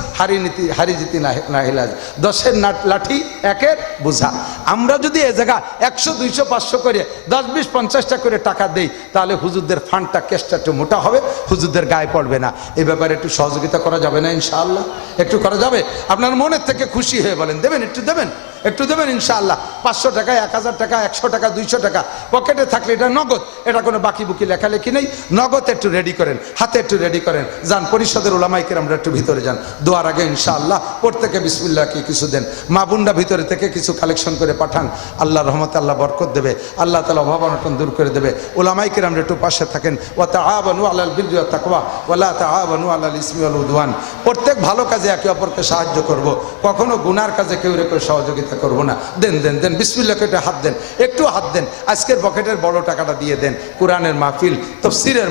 হারি জিতি না হেলাজ, 10-এর লাঠি 1-এর বোঝা। আমরা যদি এ জায়গা 100, 200, 500 করে 10, 20, 50টা করে টাকা দেই তাহলে হুজুরদের ফান্ডটা কেসটা একটু মোটা হবে, হুজুরদের গায়ে পড়বে না। এই ব্যাপারে একটু সহযোগিতা করা যাবে না ইনশাআল্লাহ? একটু করা যাবে? আপনার মনের থেকে খুশি হয়ে বলেন দেবেন, একটু দেবেন, একটু দেবেন ইনশাআল্লাহ। 500 টাকা, 1000 টাকা, 100 টাকা, 200 টাকা পকেটে থাকলে এটা নগদ, এটা কোনো বাকি বুকি লেখালেখি নেই, নগদ একটু রেডি করেন, হাতে একটু রেডি করেন। যান পরিষদের ওলামায়ে কেরামরা একটু ভিতরে যান, দোয়ার আগে ইনশাআল্লাহ প্রত্যেকে বিসমিল্লাহ কি কিছু দেন, মা বোনরা ভিতরে থেকে কিছু কালেকশন করে পাঠান। আল্লাহ রহমতে আল্লাহ বরকত দেবে, আল্লাহ তাআলা অভাব অনটন দূর করে দেবে। ওলামায়ে কেরামরা একটু পাশে থাকেন। ওয়া তাআওয়ানু আলাল বিররি ওয়াত তাকওয়া ওয়া লা তাআওয়ানু আলাল ইসমি ওয়াল উদওয়ান। প্রত্যেক ভালো কাজে একে অপরকে সাহায্য করব, কখনো গুনার কাজে কেউ রে করে সহযোগিতা করব না। দেন দেন দেন, বিসমিল্লাহ করে হাত দেন, একটু হাত দেন, আজকের পকেটের বড় টাকাটা দিয়ে দেন। কোরআনের মাহফিল, তাফসীরের